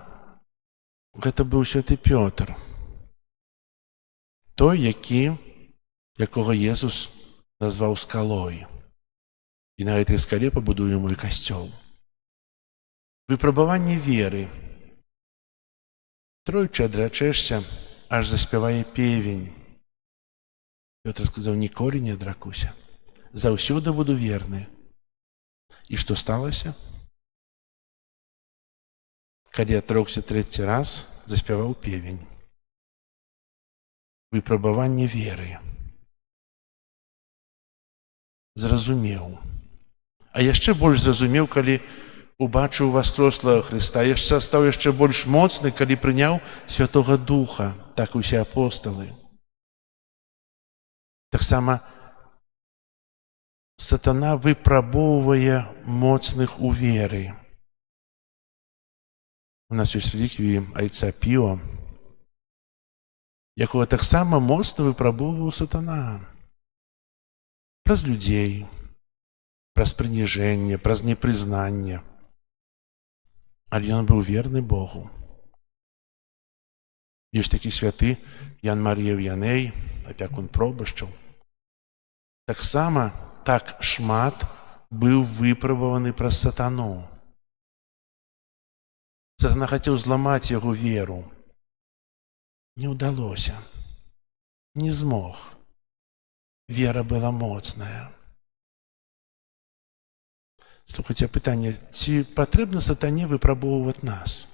гэта быў святы Пётр. Той, якога Езус назваў скалой. І на гэтай скале пабудую мой касцёл. Выпрабаванне веры. Тройчы адрачэшся, аж заспявае певень. Пётр сказаў, ніколі не адракуся. Заўсёды буду верны. І што сталася? Калі атрокся трэці раз, заспяваў певень. Выпрабаванне веры. Зразумеў. А яшчэ больш зразумеў, калі убачыў воскреслага Хрыста. Яшчэ стаў яшчэ больш моцны, калі прыняў Святога Духа, так і усе апосталы. Таксама сатана выпрабоўвае моцных у веры. У нас ёсць рэліквіі айца Піо, якога таксама моцна выпрабоўваў сатана. Праз людзей, праз прыніжэнне, праз непрызнанне. Але ён быў верны Богу. Ёсць такі святы Ян Марія В'яней, апякун пробашчаў. Таксама так шмат быў выпрабаваны праз сатану. Сатана хацеў зламаць яго веру. Не ўдалося. Не змог. Вера была моцная. Слухайце, пытанне, ці патрэбна сатане выпрабоўваць нас?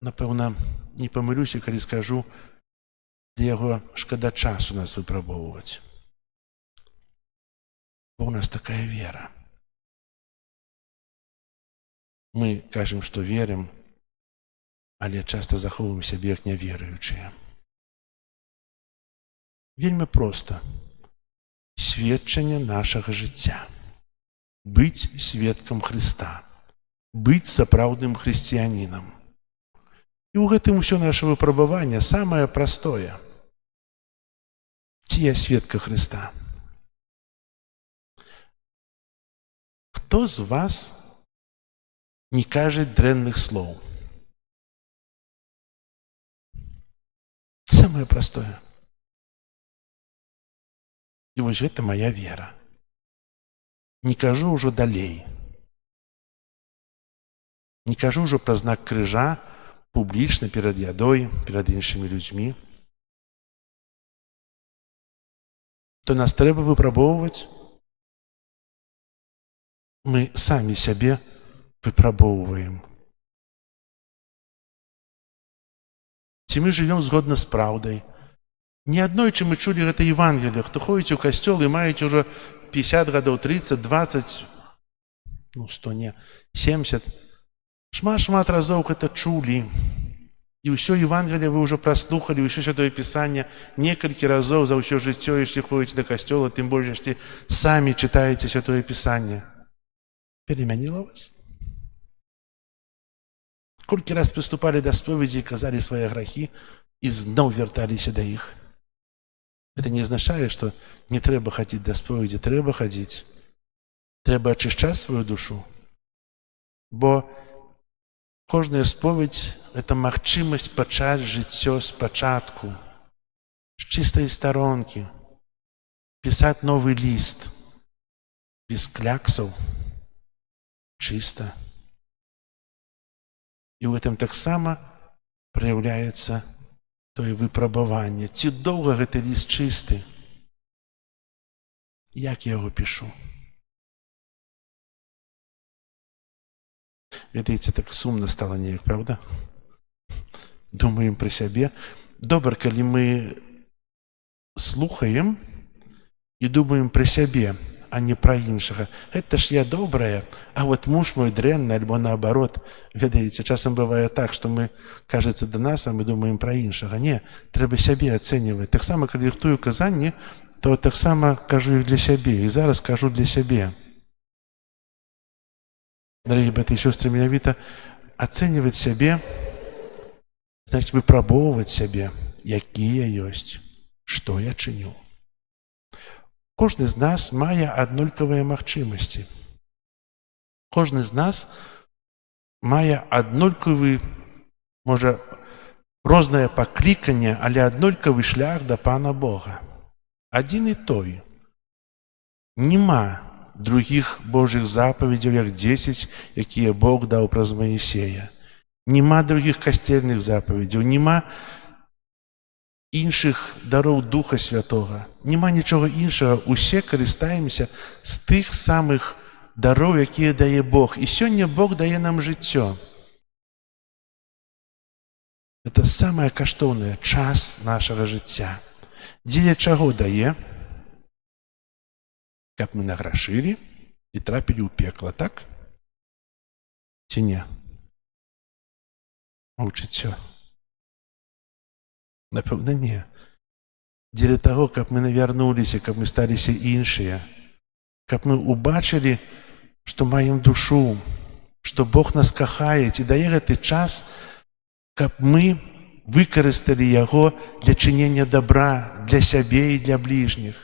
Напэўна, не памылюся, калі скажу, для яго шкада часу нас выпрабоўваць. Бо у нас такая вера. Мы кажам, што верым, але часта захоўваем сябе як няверуючыя. Вельмі проста. Сведчанне нашага жыцця. Быць сведкам Хрыста. Быць сапраўдным хрысціянінам. І ў гэтым усё наше выпрабаванне самае простое. Ці я сведка Хрыста? Хто з вас не кажа дрэнных слоў? Самое простое. І вось гэта моя вера. Не кажу ўжо далей. Не кажу ўжо пра знак крыжа публічна перад ядой, перад іншымі людзьмі. То нас трэба выпрабоўваць. Мы самі сябе выпрабоўваем. Ці мы жывём згодна з праўдай? Неаднойчы мы чулі гэта Евангелие. Хто ходзіць у касцёл і маеце ўжо 50 гадоў, 30, 20, 100 не, 70. Шмат разоў гэта чулі. І ўсё Евангелие вы ўжо праслухалі, ўсё Святое Пісанне некалькі разоў за ўсё жыццё, если ходзіце да касцёла, тым больш, если самі чытаеце Святое Пісанне. Перемяніло вас? Колькі раз прыступалі да споведзі і казалі свае грахі і зноў вярталіся да іх. Гэта не азначае, што не трэба хадзіць да споведзі, трэба хадзіць. Трэба ачышчаць сваю душу. Бо кожная споведь – это магчымасць пачаць жыццё спачатку, з чыстай старонкі, пісаць новы ліст, без кляксаў, чыста. І ў гэтым таксама праяўляецца тое выпрабаванне. Ці доўга гэты ліст чысты? Як я яго пішу? Ведаеце, так сумна стала неяк, правда? Думаем пра сябе. Добра, калі мы слухаем і думаем пра сябе, а не пра іншага. Гэта ж я добрая, а вот муж мой дрэнны, альбо наоборот. Ведаеце, часам бывае так, што мы, кажацца, да нас, а мы думаем пра іншага. Не, трэба сябе ацэньваць. Таксама, калі рыхтую казанні, то таксама кажу іх для сябе. І зараз кажу для сябе. Дорогие братья и сестры, менавіта ацэньваць сябе, значит, выпрабоўваць сябе, які я ёсць, што я чыню. Кожны з нас мае аднолькавыя магчымасці. Кожны з нас мае аднолькавы, можа, рознае пакліканне, але аднолькавы шлях да Пана Бога. Адзін і той. Нема другіх Божых запаведзяў, як 10, якія Бог даў праз Маісея. Нема другіх касцельных запаведзяў, нема іншых дароў Духа Святога. Нема нічога іншага. Усе карыстаемся з тых самых дароў, якія дае Бог. І сёння Бог дае нам жыццё. Это самае каштоўнае, час нашага жыцця. Дзеля чаго дае? Каб мы награшылі і трапілі ў пекла, так? Ці не? Маўчыццё. Напэўна, не. Дзеля таго, каб мы навярнуліся, каб мы сталіся іншыя, каб мы убачылі, што маем душу, што Бог нас кахае, ці дае гэты час, каб мы выкарысталі яго для чынення добра для сябе і для бліжніх.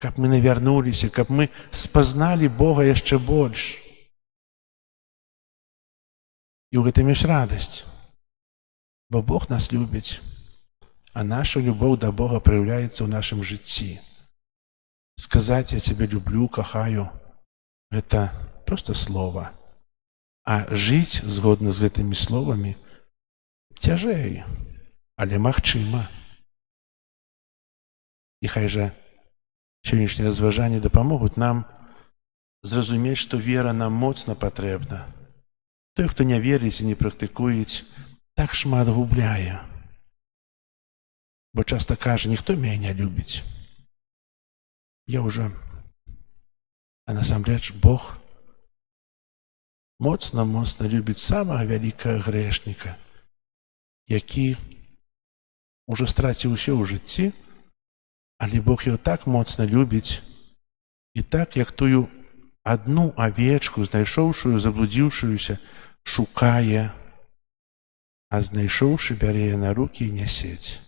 Каб мы навярнуліся, каб мы спазналі Бога яшчэ больш. І ў гэтым ёсць радасць, бо Бог нас любіць, а наша любоў да Бога праяўляецца ў нашым жыцці. Сказаць «я цябе люблю, кахаю» – гэта проста слова. А жыць згодна з гэтымі словамі цяжэй, але магчыма. І хай жа сённяшнія разважанні дапамогуць нам зразумець, што вера нам моцна патрэбна. Той, хто не верыць і не практыкуюць, так шмат губляе. Бо часта кажа, ніхто мяне не любіць. Я ўжо. А насамрэч Бог моцна любіць самага вялікага грэшніка, які ўжо страціў усё ў жыцці, але Бог яго так моцна любіць, і так, як тую адну авечку, знайшоўшую, заблудзіўшуюся, шукае, а знайшоўшы, бярэ на рукі і нясець.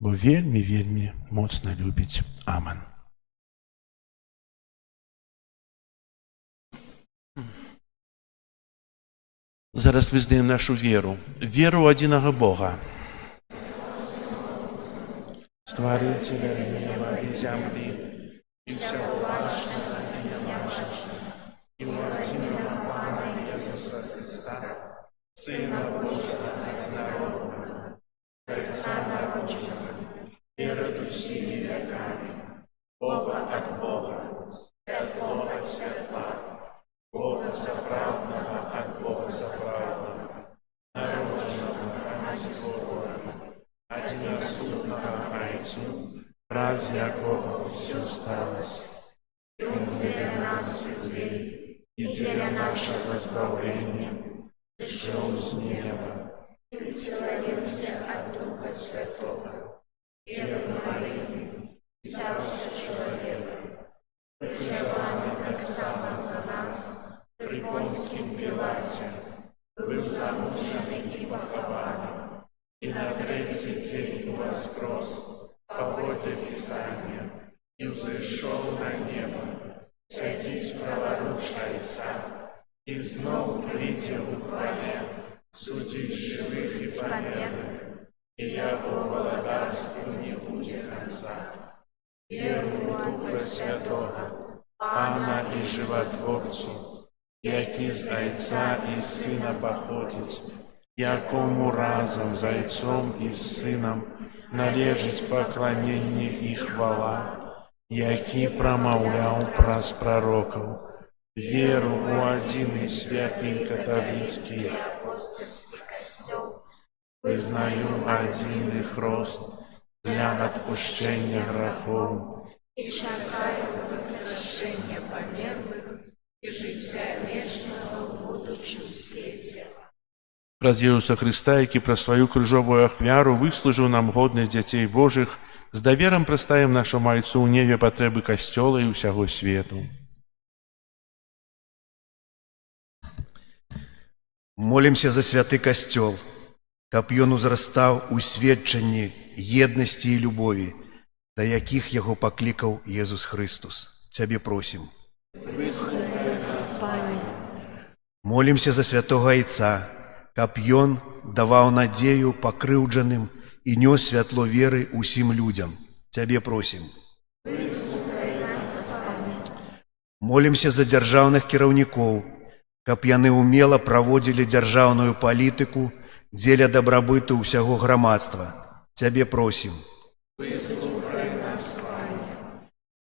Бо вельмі моцна любіць. Аман. Зараз вызнаем нашу веру. Веру ў адзінага Бога. Стварыцеля неба і земли, и всего важного и немашного, и Владимира Пана Иисуса Христа, Сына Божьего Безнародного, Отца народженного, перед усіми веками, Бога от Бога, светло от светла, Бога соправдного от Бога соправдного, народженного от Бога, одиносудного Отцу, раз якого все сталось, и Он для нас, людей, и для нашего избавления, пришел с неба, и прителовился от Духа Святого, Девы Марии, стался человеком, приживанный так само за нас, при Понским Пилате, был замученный и похованный, и на третий день воскрес, по воле Писания, и взошел на небо, садись праворуч Отца, и знов придя в хвале, судить живых и померлых, и яко владарству не будет конца. Верую в Духа Святого, Пана и Животворцу, який з Отца і Сина походить, якому разом з Отцом і Сином належить поклонение и хвала, який промовлял праз пророков, веру у один и святый католический апостольский костел, вызнаю один их рост для отпущения грехов и чекаю воскрешения померлых и життя вечного в будущем свете. Праз Ісуса Христа, який про свою крыжовую ахвяру выслужил нам годных детей Божьих, с довером представим нашему Отцу в небе потребы Костела и всего свету. Молимся за святы касцёл, каб ён узрастаў у сведчанні еднасці і любові, да якіх яго паклікаў Езус Христус. Цябе просім. Молимся за святого Айца, каб ён даваў надзею пакрыўджаным і нёс святло веры усім людзям. Цябе просім. Молимся за дзяржаўных кіраўнікоў, каб яны умела праводзілі дзяржаўную палітыку дзеля дабрабыту ўсяго грамадства. Цябе просім.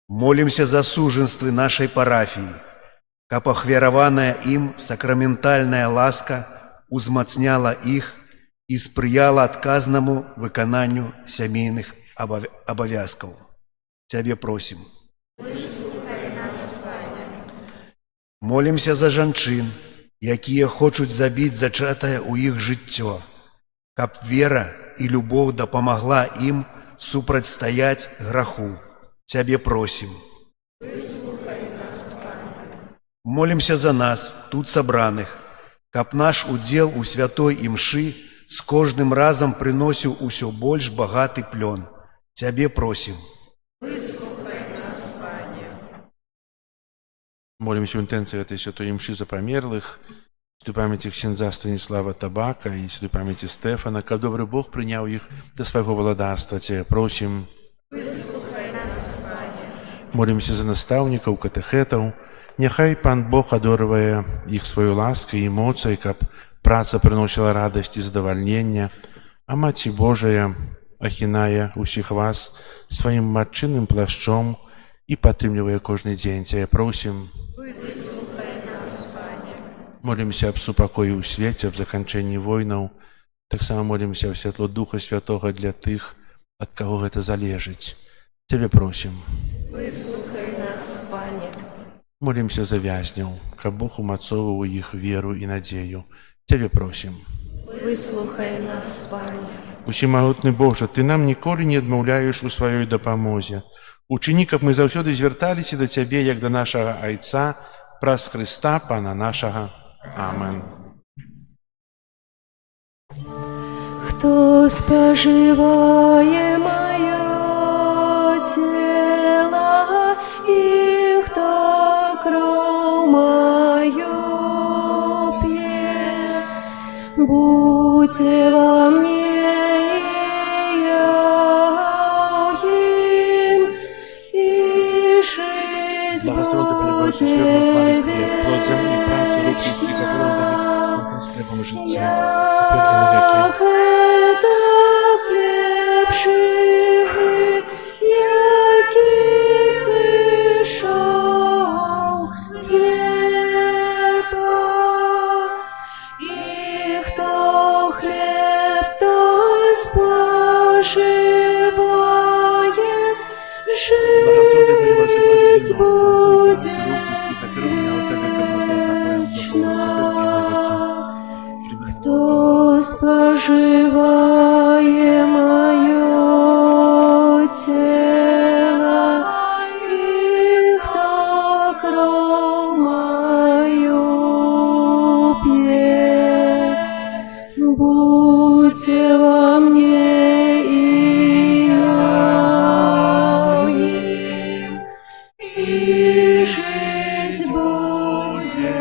Молимся за сужэнствы нашай парафіі, каб ахвяраваная ім сакраментальная ласка узмацняла іх і спрыяла адказнаму выкананню сямейных абавязкаў. Цябе просім. Молимся за жанчын, якія хочуць забіць зачатае ў іх жыццё, каб вера і любоў дапамагла ім супрацьстаяць граху. Цябе просім. Молимся за нас, тут сабраных, каб наш удзел у святой імшы з кожным разам прыносіў усё больш багаты плён. Цябе просім. Молимся в интенции этой святой мши за померлых, святой памяти ксенза Станислава Табака и святой памяти Стефана, как добрый Бог принял их до своего владарства. Тебя просим. Молимся за наставников, катехетов. Нехай Пан Бог, одорывая их свою лаской и эмоцией, как праца приносила радость и задовольнение, а Маті Божия охиная усіх вас своим матчинным плащом и подтримливая кожный день. Тебя просим. Молимся об супокоі ў свеце, об заканчэнні войнаў. Таксама молимся о святло Духа Святого для тых, ад каго гэта залежыць. Цябе просім. Выслухай нас, Пане. Молимся за вязняў, каб Бог умацоўваў іх веру і надзею. Цябе просім. Выслухай нас, Пане. Усімагутны Божа, Ты нам ніколі не адмаўляеш у сваёй дапамозе. Учыні, каб мы заўсёды звярталіся да Цябе, як да нашага Айца, праз Христа, Пана нашага. Амен. Хто споживає моє тіло і хто кров мою п'є, будьте во мне, и я им, свернут хлеб, плод земли, працы рук людских, которым дали с хлебом жития, теперь и на веки. Это хлеб живый, який зійшов з неба. І хто хліб той споживає, Благослови жить буде так и ровня от тебе, как возгласна хто споживає моє тіло, і хто кров мою п'є, будьте во мне, і я в нім, і жить буде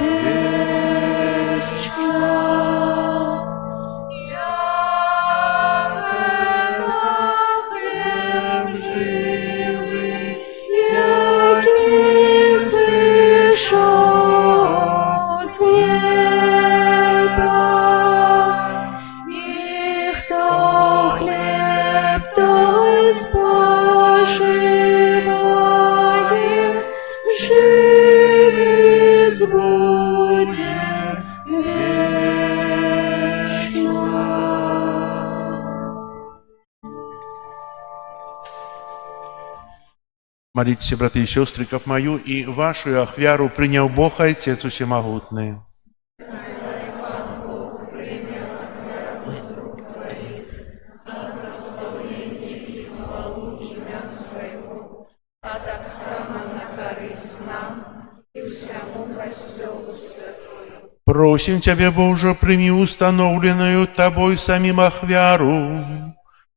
вечно. Хлеб живий, який зійшов з неба. І хто хліб той споживає, жить буде вечно. Молитесь, братья и сестры, как мою и вашу ахвяру принял Бог Отец Всемогутный. Просим Тебя, Боже, прими установленную Тобой самим ахвяру,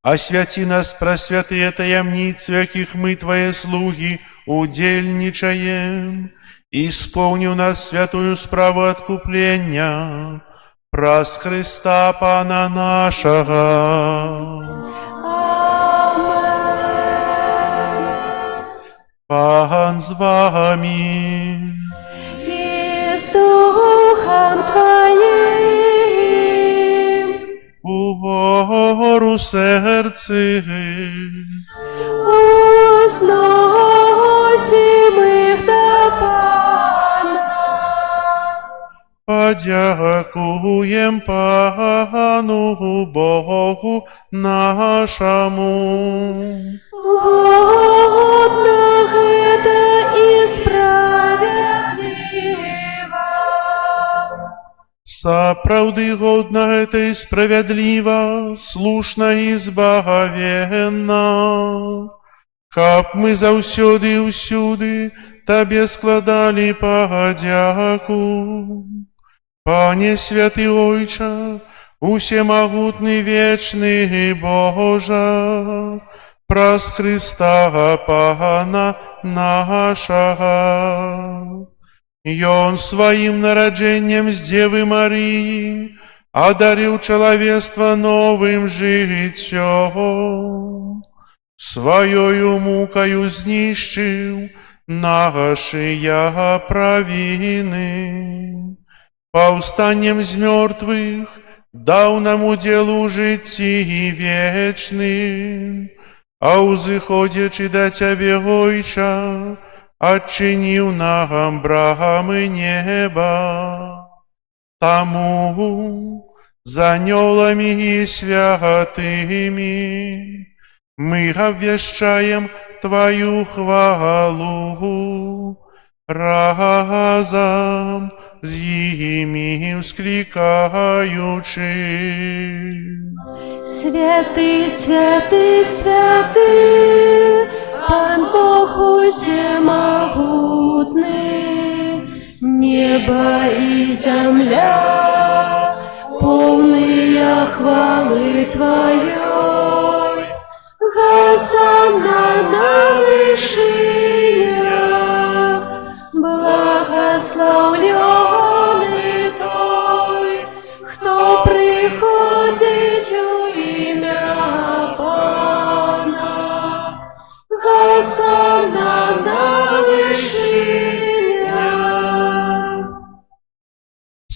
освяти нас, просвятые таямницы, яких мы, Твои слуги, удельничаем, исполни у нас святую справу откупления, праз Христа Пана нашего. Пан с вами. И с Духом Твоим Угору сердце, возносим их до Пана. подякуем Пану Богу нашему. Годно это и справедливо. Сапраўды годна это и справедливо, слушно и збагавенна. Каб мы заўсёды і ўсюды Табе складали падзяку. Пане святы Ойча, усемагутны вечны Божа, праз Христа Пана нашага. Ён сваім нараджэннем з Девы Марыі адарыў чалавецтва новым жыццём. Сваёю мукаю знішчыў нашыя правіны. Паўстаннем з мёртвых даў нам удзел у жыцці вечным, а узыходзячы да Цябе, Ойча, адчыніў нам брамы неба. Таму з анёламі і святымі мы абвяшчаем Твою хвалу, разом з імі ўсклікаючы. Святый, святый, святый, Пан Бог усемогутный, небо и земля, полные хвалы Твоей. Госанна на вышиях, благословленный Той, кто приходит у имя Пана. Госанна на вышиях,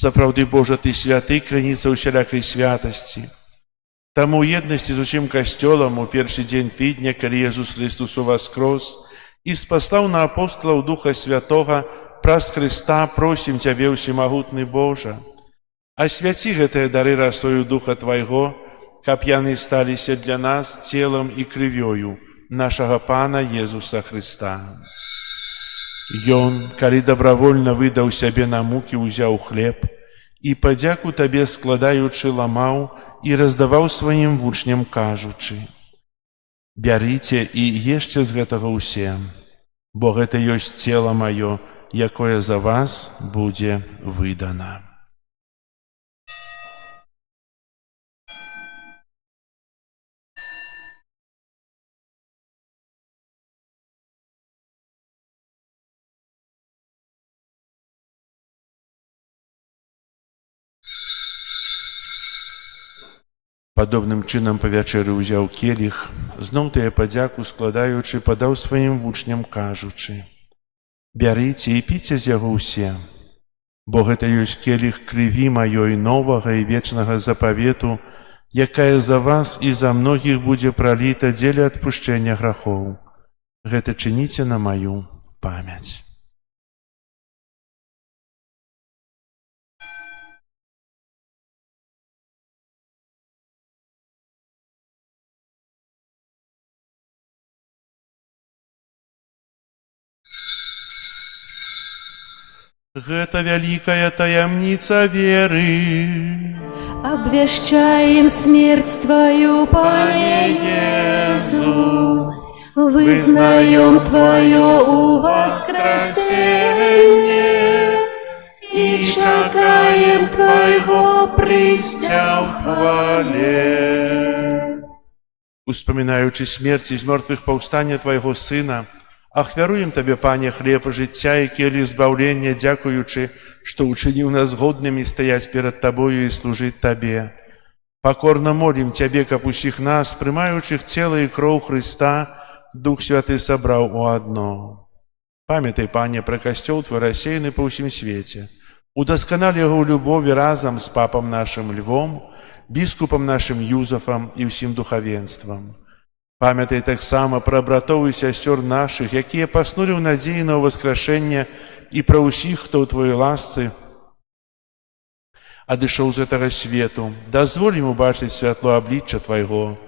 Сапраўды, Божа, Ты святы, крыніца ўсялякай святасці. Таму ў еднасці з усім касцёлам у першы дзень тыдня, калі Jesús Христос уваскрос і спаслаў на апостолаў Духа Святога, праз Христа просім Цябе, усемагутны Божа, асвяці гэтыя дары расою Духа Твайго, каб яны сталіся для нас целам і крывёю нашага Пана Езуса Христа. Ён, калі добравольна выдаў сябе на мукі, узяў хлеб і, падзяку Табе складаючы, ламаў і раздаваў сваім вучням, кажучы: «Бярыце і ешце з гэтага ўсе, бо гэта ёсць цела маё, якое за вас будзе выдана». Падобным чынам па вячэры ўзяў келіх, зноў тыя падзяку складаючы, падаў сваім вучням, кажучы: «Бярыце і піце з яго ўсе, бо гэта ёсць келіх крыві маёй новага і вечнага запавету, якая за вас і за многіх будзе праліта дзеля адпушчэння грахоў. Гэта чыніце на маю памяць». Гэта вялікая таямніца веры. Обвещаем смерть Твою, Пане Иисус, вызнаем Твое воскресение и чакаем Твоего прыцця ў хвале. Успамінаючы смерць і з мёртвых паўстання Твайго Сына, ахвяруем Табе, Пане, хлеб жыцця і келіх збаўлення, дзякуючы, што ўчыніў нас годнымі стаяць перад Табою і служыць Табе. Пакорна молім Цябе, каб усіх нас, прымаючых цела і кроў Хрыста, Дух Святы сабраў у адно. Памятай, Пане, пра касцёл Твой рассеяны па ўсім свеце. Удасканал яго ў любові разам з папам нашым Львом, біскупам нашым Юзафам і ўсім духавенствам. Памятай таксама пра братоў і сясцёр нашых, якія паснулі ў надзеі на ўваскрашэнне, і пра ўсіх, хто ў Твоёй ласцы адышоў з гэтага свету. Дазволь ім убачыць святло аблічча Твайго.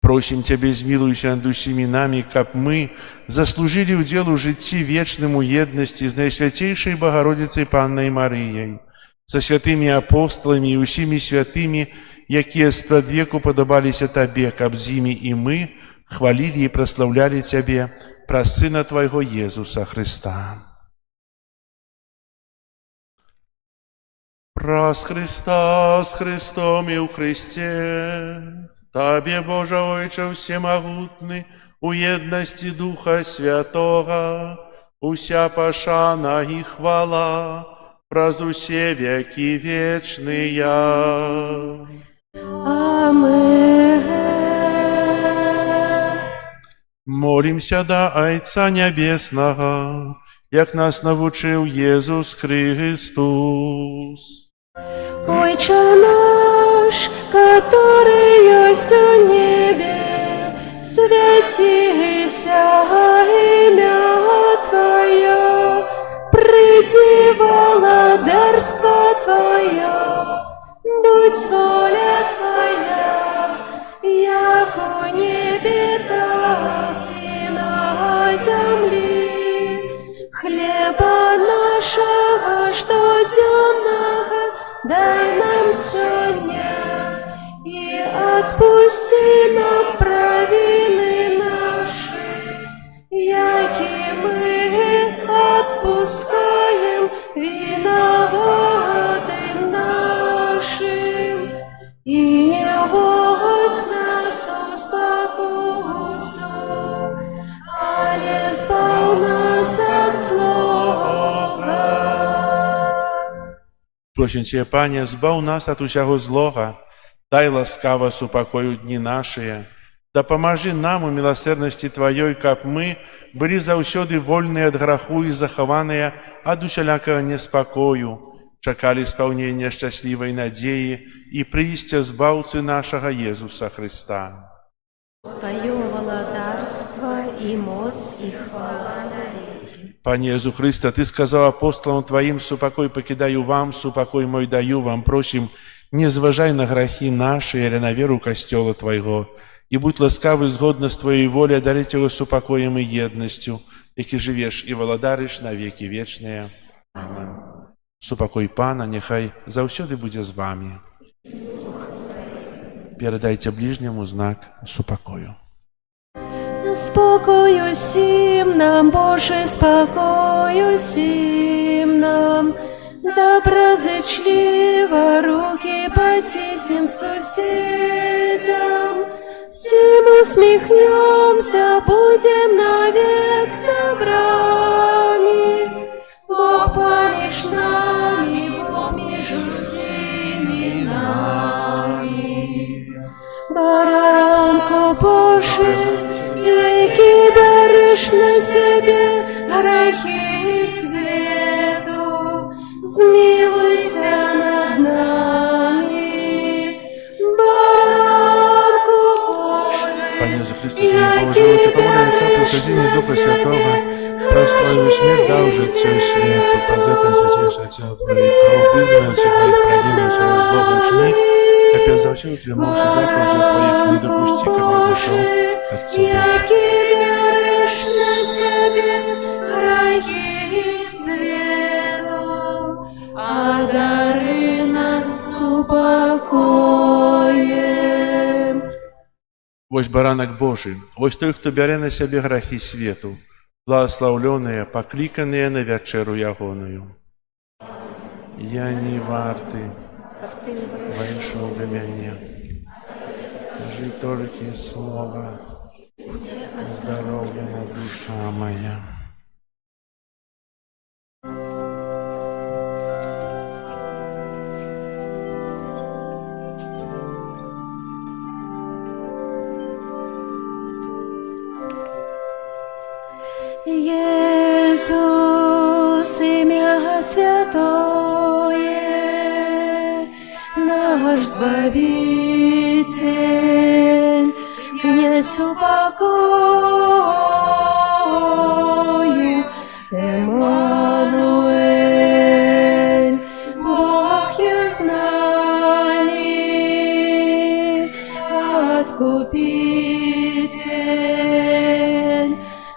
Просім Цябе, змілуйся над усімі намі, каб мы заслужылі ўдзел у жыцці вечным у еднасці з Найсвяцейшай Багародзіцай Паннай Марыяй, са святымі апостоламі і усімі святымі, якія спрадвеку падабаліся Табе, каб з імі і мы хвалілі і праслаўлялі Цябе праз Сына Твайго Езуса Христа. Праз Христа, з Христом і ў Христе, Табе, Божа Ойче всемагутны, у еднасці Духа Святога, уся пашана і хвала праз усе векі вечныя. Амен. Молімся да Айца Нябеснага, як нас навучыў Езус Христос. Отче наш, который есть в небе, святися имя Твое, приди владарство Твое, будь воля Твоя, як у небе, так и на земле. Хлеба нашего штоденного дай нам сегодня, и отпусти нам провины наши, яки мы отпускаем виноватым нашим, и не вводь нас в спокусу, але збав нас от злого. Просім Цябе, Пане, збаў нас ад усяго злога, дай ласкава супакою дні нашыя, дапамажы нам у міласэрнасці Тваёй, каб мы былі заўсёды вольныя ад граху і захаваныя ад усялякага неспакою, чакалі спаўнення шчаслівай надзеі і прыйсця збаўцы нашага Езуса Христа. Твое владарство и моц и хвала навеки. Пане Езу Христа, Ты сказал апостолам Твоим: «Супокой покидаю вам, супокой мой даю вам». Просим, не зважай на грехи наши или на веру Костела Твоего, и будь ласкавый згодно с Твоей волей одарить его супокоем и едностью, яки живешь и владариш на веки вечные. Амин. Супокой Пана, нехай завсёды буде з вами. Передайте ближнему знак супокою. Спокою сим нам, Боже, спокою сим нам. Доброзычливо руки потиснем соседям. Всем усмехнемся, будем навек собраны. Бог помеж нами, Бог между всеми нами. Баранко Божий, який береш на себе грехи свету, змилуйся над нами. Баранко Божий, Пане Иисус Христос, я положил Ты по воле Отца присуждения Духа Святого, про свою смерть дал же все свету, по это святейшее тело Твое, кровь вызванных всех моих провинных через Бога ученик, опять за все утвердился заповедью Твоих, не допусти, как я дошел от Тебя. який береш на себе грехи свету, одари нас упокоем. Вось баранок Божий, вось той, хто бярэ на сябе грахі свету, благословленные, покликанные на вечеру ягоную. Я не варты, войшов до меня. Скажи только слово, оздоровлена душа моя. Иисус, имя святое, наш Избавитель, князь упокою, Эммануэль, Бог есть с нами, Откупитель,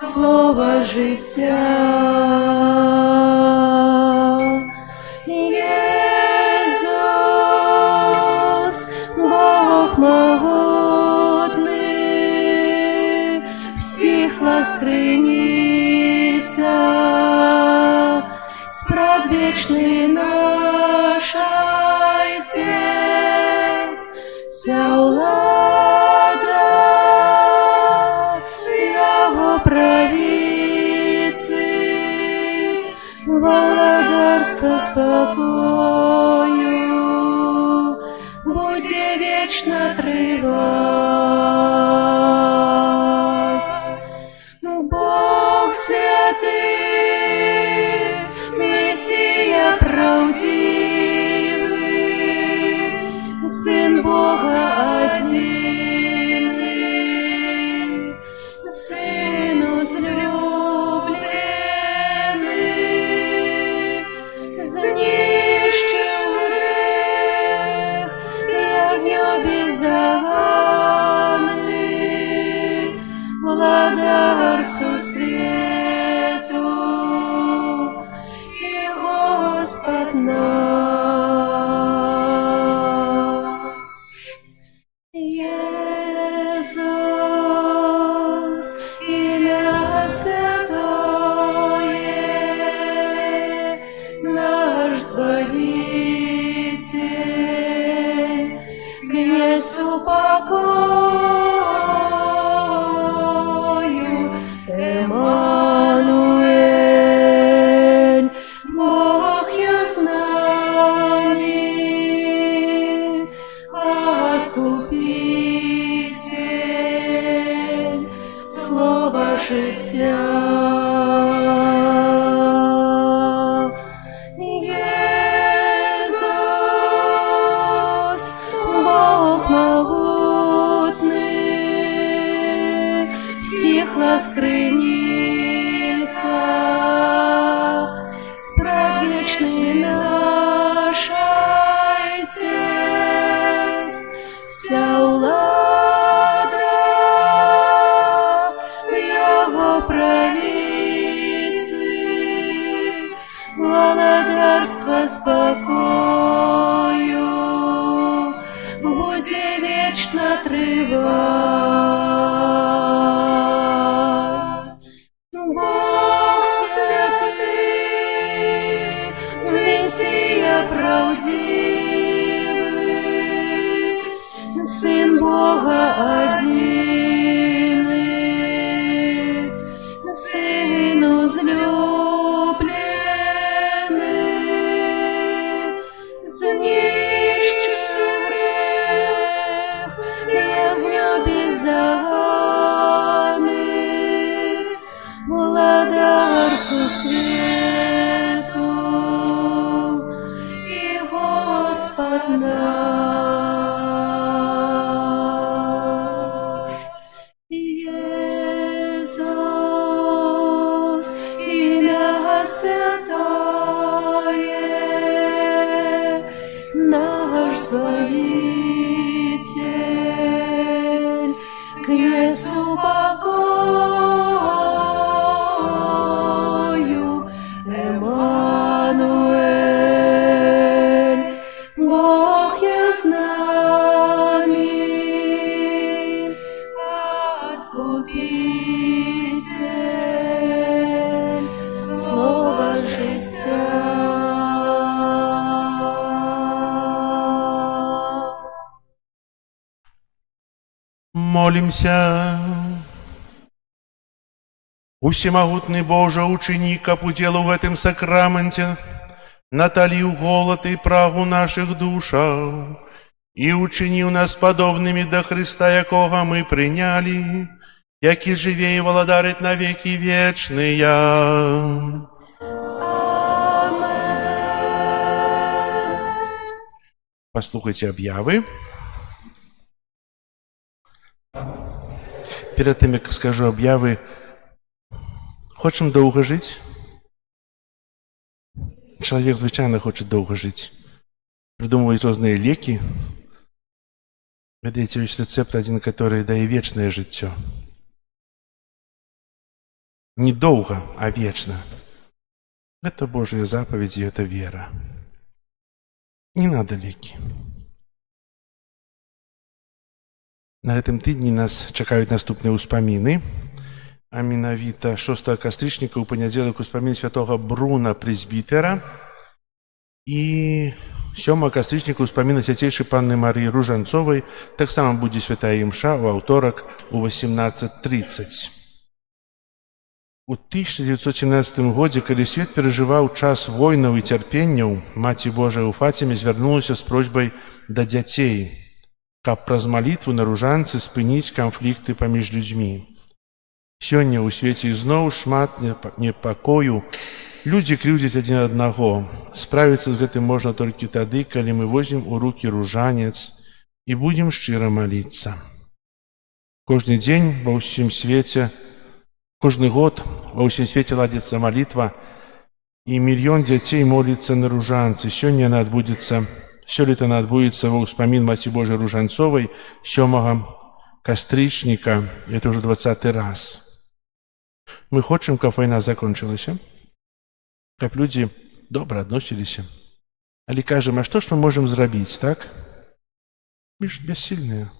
слово життя. Єсус, Бог могутний, всіх ласкриниця, спрадвечний наш Отець, вся влада Його правиці, владарство спокою буде вечно тривать. Бог святий, Месія правдивий, Сын Бога один, Сын возлюбленный, знищив грех, ягнё беззаганный, владарцу свету и Господь наш. Иисус, имя святое, наш Избавитель, князь упокою, Эммануэль, Бог есть с нами, Откупитель, слово життя. скрыница, спрадвечный наш Отец, вся ўлада в Его правицы, владарства спокою будзе вечна трываць. Бог святы, Месія правдивы, Сын Бога адзіны, Сын узлюблены, знішчыў грэх і агню беззаганны, владар сусвету і Господ наш. Иисус, имя святое, наш Избавитель, к несу покою, Эммануэль, Бог я с нами, Откупитель, Слово життя. Молимся. Усемогутный Боже, учини, каб удел в этом сакраменте, наталью голод и прагу наших душаў, и учини у нас подобными до Христа, якого мы приняли, які живе и владарит на веки вечные. Послухайте объявы. Перед тем, як скажу объявы, хочем долго жить? Человек звычайно хочет долго жить. Придумывает разные леки. Ведаеце, есть рецепт один, который дае вечное жыццё. Не долго, а вечно. Это Божья заповедь и это вера. Не надо леки. На гэтым тыдні нас чакаюць наступныя ўспаміны. А менавіта 6 кастрычніка ў панядзелак успамін святога Бруна прэзбітера і 7 кастрычніка ўспаміны свяцейшай панны Марыі Ружанцовай. Таксама будзе святая імша ў аўторак у 18:30. У 1917 годзе, калі свет перажываў час войнаў і цярпенняў, Маці Божая ў Фаціме звярнулася з просьбай да дзяцей, каб праз малітву на ружанцы спыніць канфлікты паміж людзьмі. Сёння ў свеце ізноў шмат непакою. Людзі крыўдзяць адзін аднаго. Справіцца з гэтым можна толькі тады, калі мы возьмем у рукі ружанец і будзем шчыра маліцца. Кожны дзень ва ўсім свеце, кожны год ва ўсім свеце ладзіцца малітва, і мільён дзяцей моліцца на ружанцы. Сёлета яна адбудзецца ва ўспамін Маці Божай Ружанцовай 7 кастрычніка. Это ўжо 20-й раз. Мы хочам, каб вайна закончылася, каб людзі добра адносіліся. Але кажам, а што ж мы можам зрабіць, так? Мы ж бяссільныя.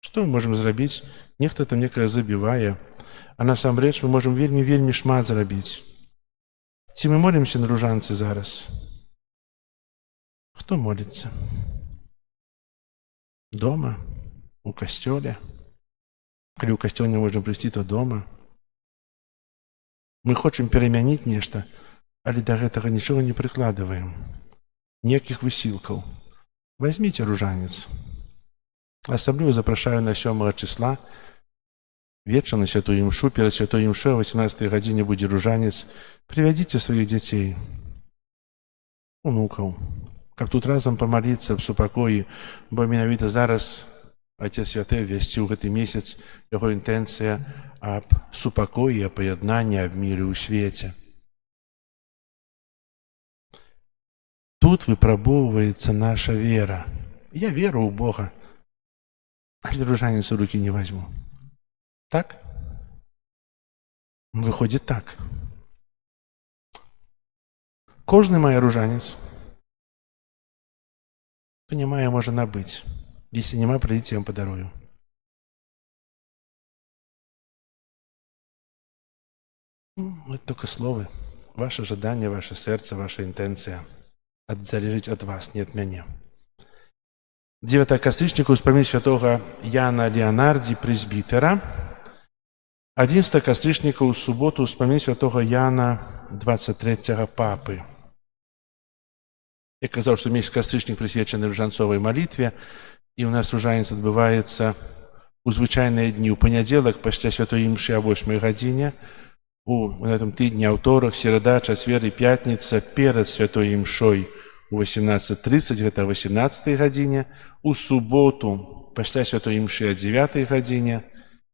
Што мы можам зрабіць? Нехта там некага забівае. А насамрэч мы можам вельмі шмат зрабіць. Ці мы молімся на ружанцы зараз? Хто моліцца? Дома? У касцёле? Калі ў касцёл не можам прыйсці, то дома. Мы хочам перамяніць нешта, але да гэтага нічога не прыкладваем. Ніякіх высілкаў. Возьміце ружанец. Асабліва запрашаю на 7 числа вечар на святую імшу. Перад святой імшой о 18 гадзіне будзе ружанец. Прывядзіце сваіх дзяцей, унукаў, каб тут разам памаліцца аб супакоі, бо менавіта зараз Отец Святы ввести ў гэты месяц яго інтэнцыя аб супакоі, аб паяднанні, аб міры ў свеце. Тут выпрабоўваецца наша вера. Я веру ў Бога, але ружанец у рукі не возьму. Так? Выходит так. Кожны мае ружанец. Хто не мае, можа набыць. Если нема, придите, я вам подарую. Это только словы. Ваше ожидание, ваше сердце, ваша интенция. Залежить от вас, не от меня. 9 кастрычніка ўспамін святого Яна Леонарді, прэзбітера. 11 кастрычніка ў суботу ўспамін святого Яна, 23-го папы. Я казаў, што месяц кастрычнік прысвечаны ружанцовай малітве, і ў нас ружанец адбываецца у звычайныя дні. У панядзелак пасля святой імшы о 8 гадзіне, у гэтым тыдні аўторак, серада, чацвер і пятніца перад святой імшой у 18:30, гэта 18 гадзіне, у суботу пасля святой імшы о 9 гадзіне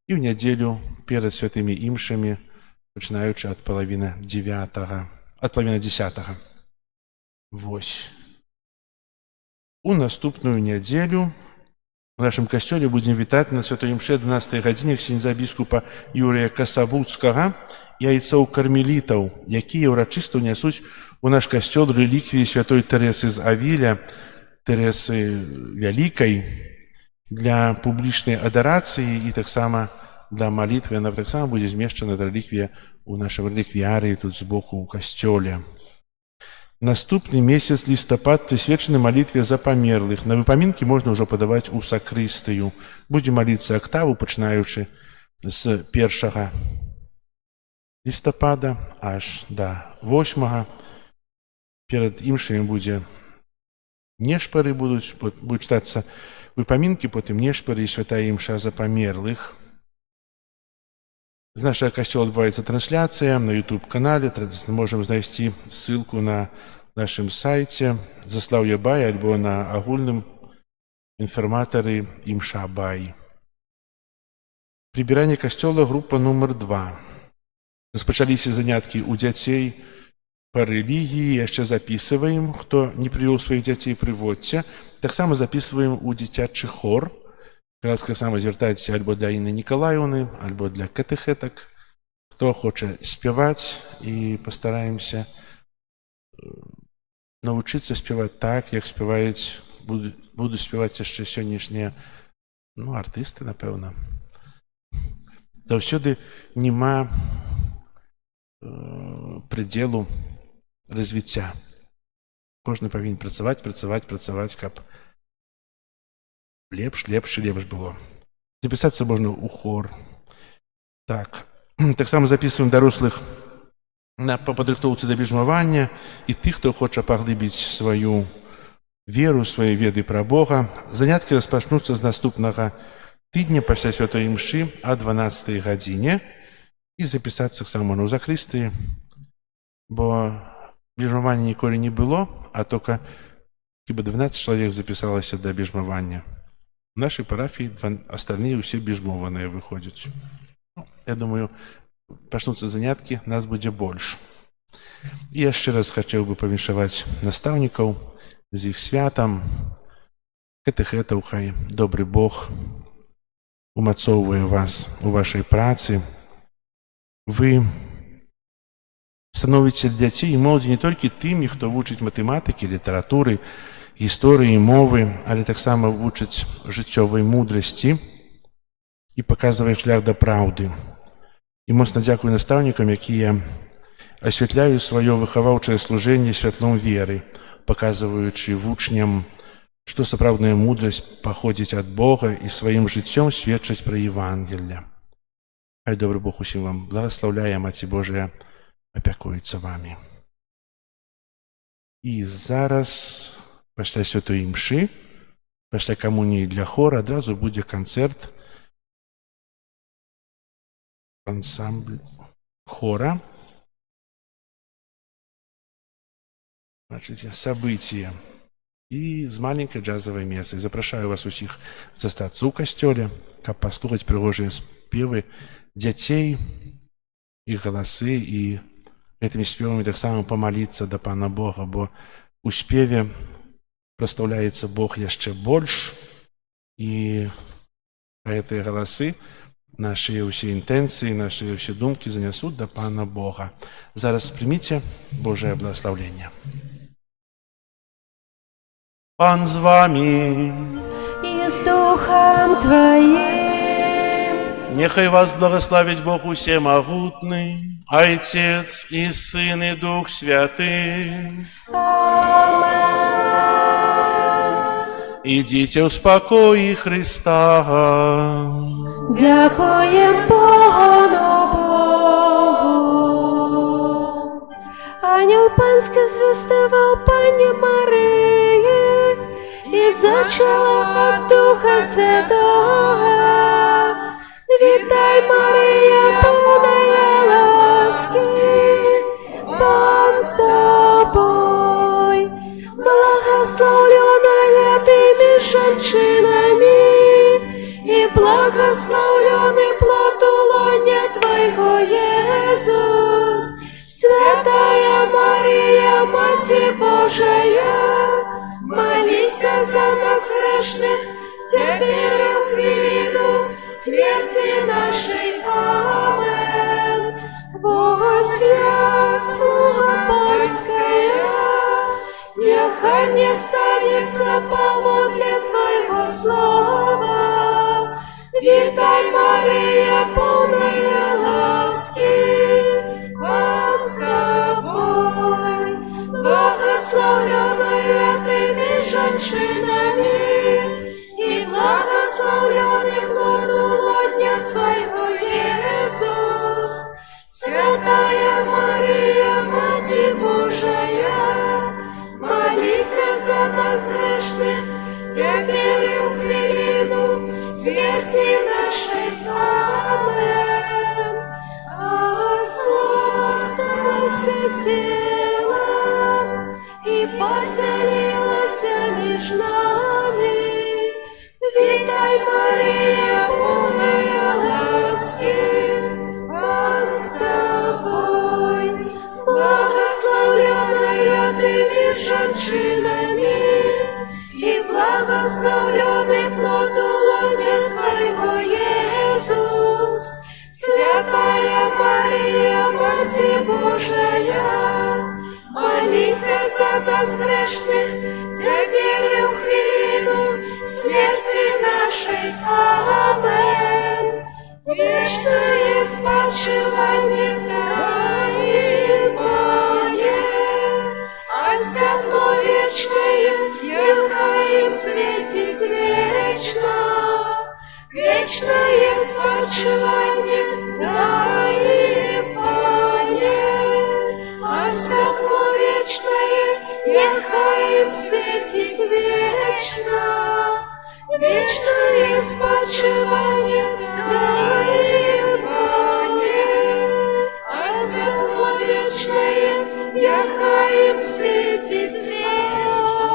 і ў нядзелю перад святымі імшамі, пачынаючы ад палавіны 10. Вось. У наступную нядзелю у нашым касцёле будзем вітаць на святой імшы 12 гадзіне ксяндза біскупа Юрыя Касабуцкага і айцоў кармелітаў, якія ўрачыста ўнясуць у наш касцёл рэліквіі святой Тэрэсы з Авіля, Тэрэсы Вялікай, для публічнай адарацыі і таксама для малітвы. Яна таксама будзе змешчана рэліквія ў нашым рэліквіярыі тут збоку ў касцёле. Наступны месяц лістапад прысвечаны малітве за памерлых. На выпамінкі можна ўжо падаваць у сакрыстыю. Будзем маліцца актаву, пачынаючы з 1 лістапада аж да 8. Перад імшамі будзе нешпары, будуць чытацца выпамінкі, потым нешпары і святая імша за памерлых. З нашага касцёла адбываецца трансляцыя на YouTube-канале. Можам знайсці ссылку на нашым сайце Заслаўе Бай альбо на агульным інфарматары імша Бай. Прыбіранне касцёла, група нумар 2. Распачаліся заняткі ў дзяцей па рэлігіі, яшчэ запісваем. Хто не прывёў сваіх дзяцей, прыводзьце. Таксама запісваем у дзіцячы хор. Таксама звяртайцеся альбо для Інны Нікалаеўны, альбо для катэхетак. Хто хоча спяваць, і пастараемся навучыцца спяваць так, як спяваюць, будуць спяваць яшчэ сённяшнія артысты, напэўна. Заўсёды няма прыдзелу развіцця. Кожны павінен працаваць, каб лепш было. Запісацца можна ў хор. Таксама запісваем дарослых па падрыхтоўцы да бежмавання і тых, хто хоча паглыбіць сваю веру, свае веды пра Бога. Заняткі распачнуцца з наступнага тыдня пасля святой імшы о 12 гадзіне. І запісацца таксама ў закрыстыі, бо бежмавання ніколі не было, а толькі хіба 12 чалавек запісалася да бежмавання. В нашай парафіі астальныя ўсе бежмованыя выходзяць. Я думаю, пачнуцца заняткі, нас будзе больш. І яшчэ раз хацеў бы павіншаваць настаўнікаў з іх святам. Катэхетаў, хай добры Бог умацоўвае вас у вашай працы. Вы становіце дзяцей і моладзі не толькі тымі, хто вучыць матэматыкі, літаратуры, гісторыі, мовы, але таксама вучыць жыццёвай мудрасці і паказвае шлях да праўды. І моцна дзякую настаўнікам, якія асвятляюць сваё выхаваўчае служэнне святлом веры, паказваючы вучням, што сапраўдная мудрасць паходзіць ад Бога і сваім жыццём сведчыць пра Евангелле. Хай добры Бог усім вам благаслаўляе, Маці Божая апякуецца вамі. І зараз, пасля святой імшы, пасля камуніі для хора, адразу будзе канцэрт ансамбль хора. Значит, событие. і з маленькай джазавай месцы. Запрашаю вас усіх застацца ў касцёле, каб паслухаць прыгожыя спевы дзяцей, іх галасы і гэтымі спевамі таксама памаліцца да Пана Бога, бо у спеве прадстаўляецца Бог яшчэ больш, і гэтыя галасы, нашыя ўсе інтэнцыі, нашыя ўсе думкі занясуць да Пана Бога. Зараз прыміце Божае благаслаўленне. Пан з вамі, И с Духом Твоим. нехай вас благословить Бог усемогутный, Отец и Сын и Дух Святый. Идите в спокое Христа. Дякуем Богу, Богу. Ангел Панський звістивав Пані Марії і зачала від Духа Святого. Вітай, Марія, повная ласки, Пан з тобой, благословленная ты меж женщинами, и благословленный плод лоня Твоего, Иисус. Святая Мария, Мать Божия, молись за нас грешных, теперь и в хвилину смерти нашей. Амен. Вося, слуга Панская, нехай не станется поводле Твоего слова. Вітай, Мария, полная ласки, Пан с тобой, благословленная ты меж женщинами, и благословленный плод лоня Твоего, Иисус. Святая Мария, Мать Божия, молись за нас грешных, теперь и в хвилину смерти нашей. Амен. А Слово сталося телом и поселилось меж нами. Вітай, Марія, повная ласки, Пан с тобой, благословленная ты меж женщинами, и благословленный плод лоня Твоего, Иисус. Святая Мария, Мать Божия, молись за нас грешных, теперь и в хвилину смерти нашей. Амен. Вечное спочивание дай, Пане, а светло вечное нехай им светить вечно. Вечное спочивание дай, Пане, а светло вечное нехай им светить вечно. Вечное спочивание дай, Пане, а светло вечное нехай им светить вечно.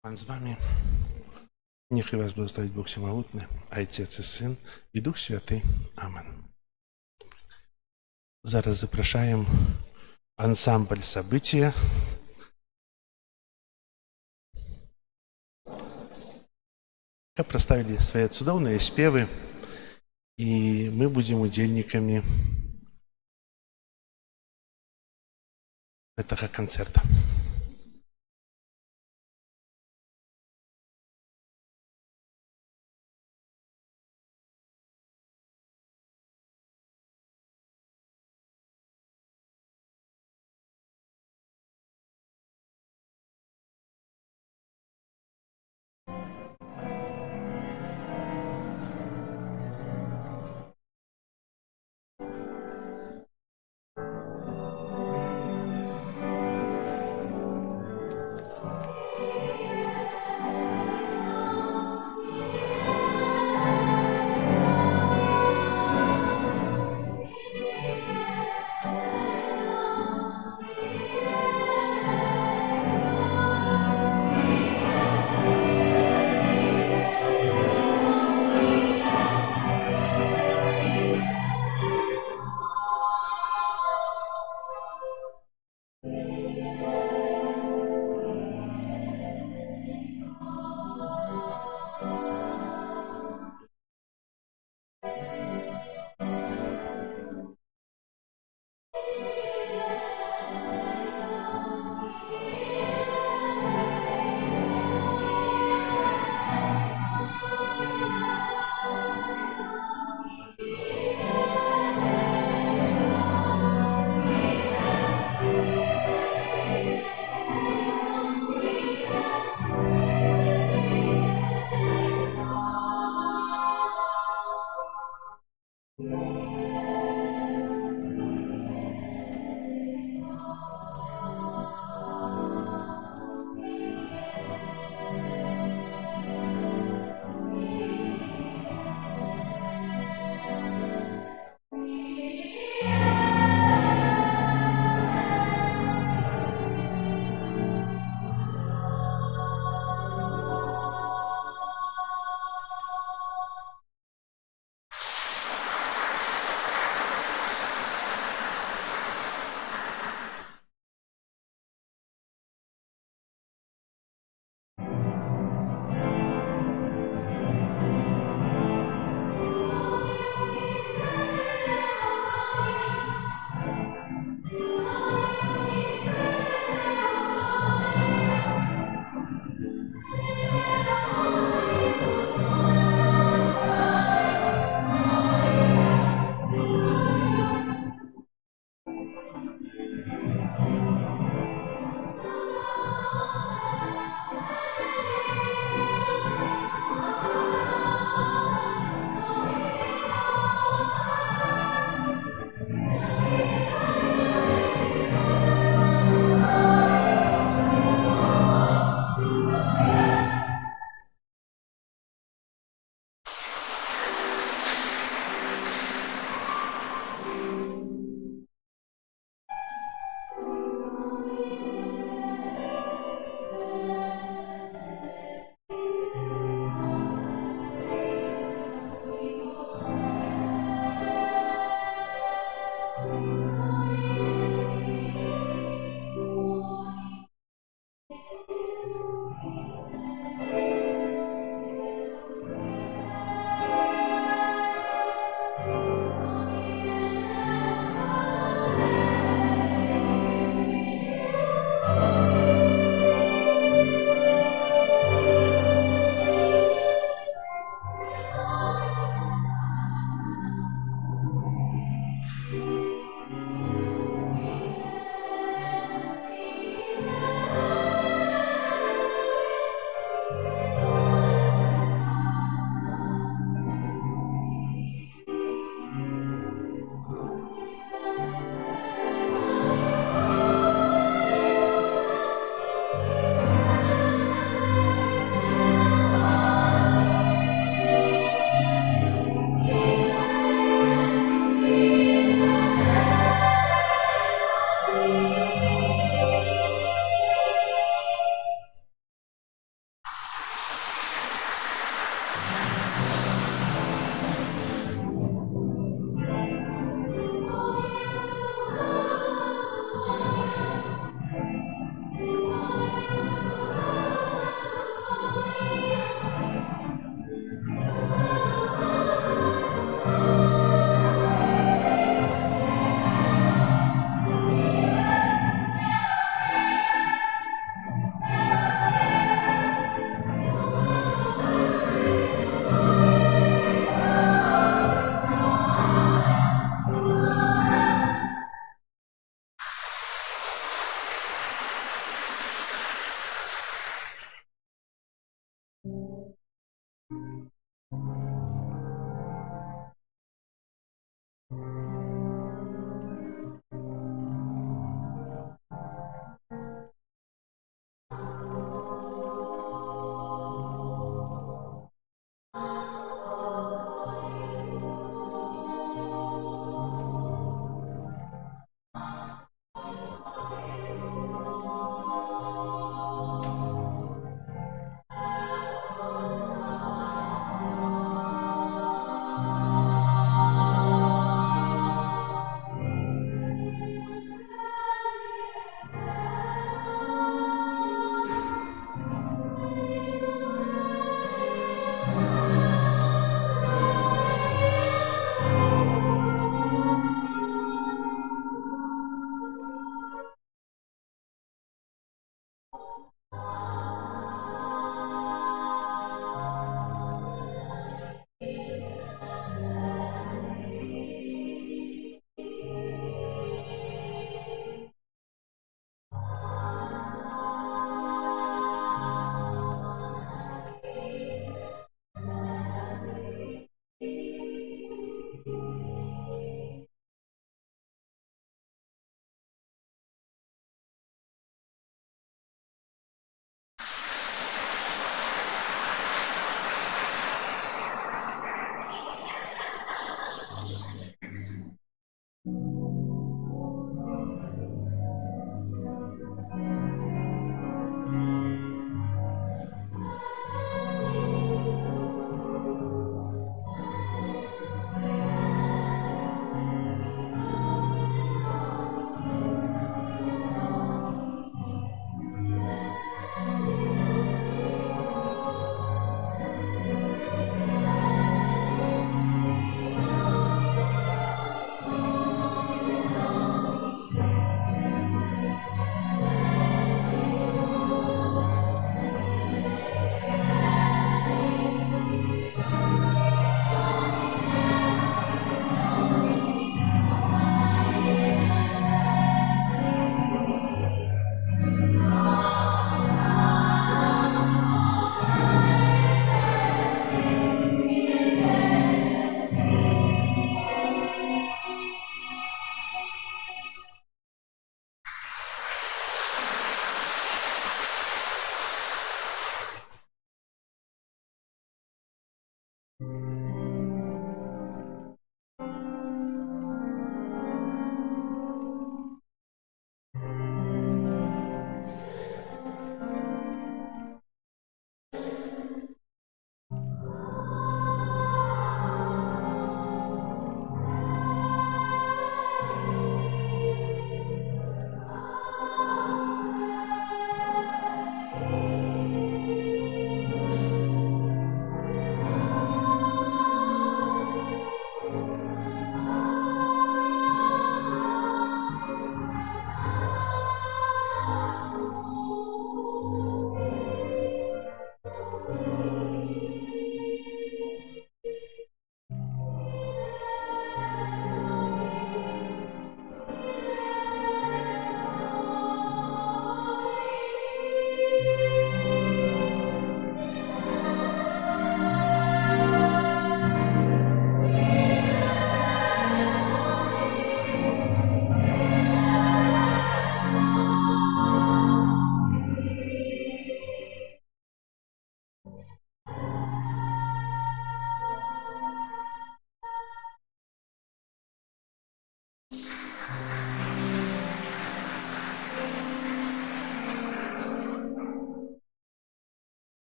Пан з вами. Нехай вас благословить Бог Всемогутный, Отец и Сын, и Дух Святый. Амен. Зараз запрашаем ансамбль «События». Как проставили свои цудоўныя спевы, и мы будем удельниками этого концерта.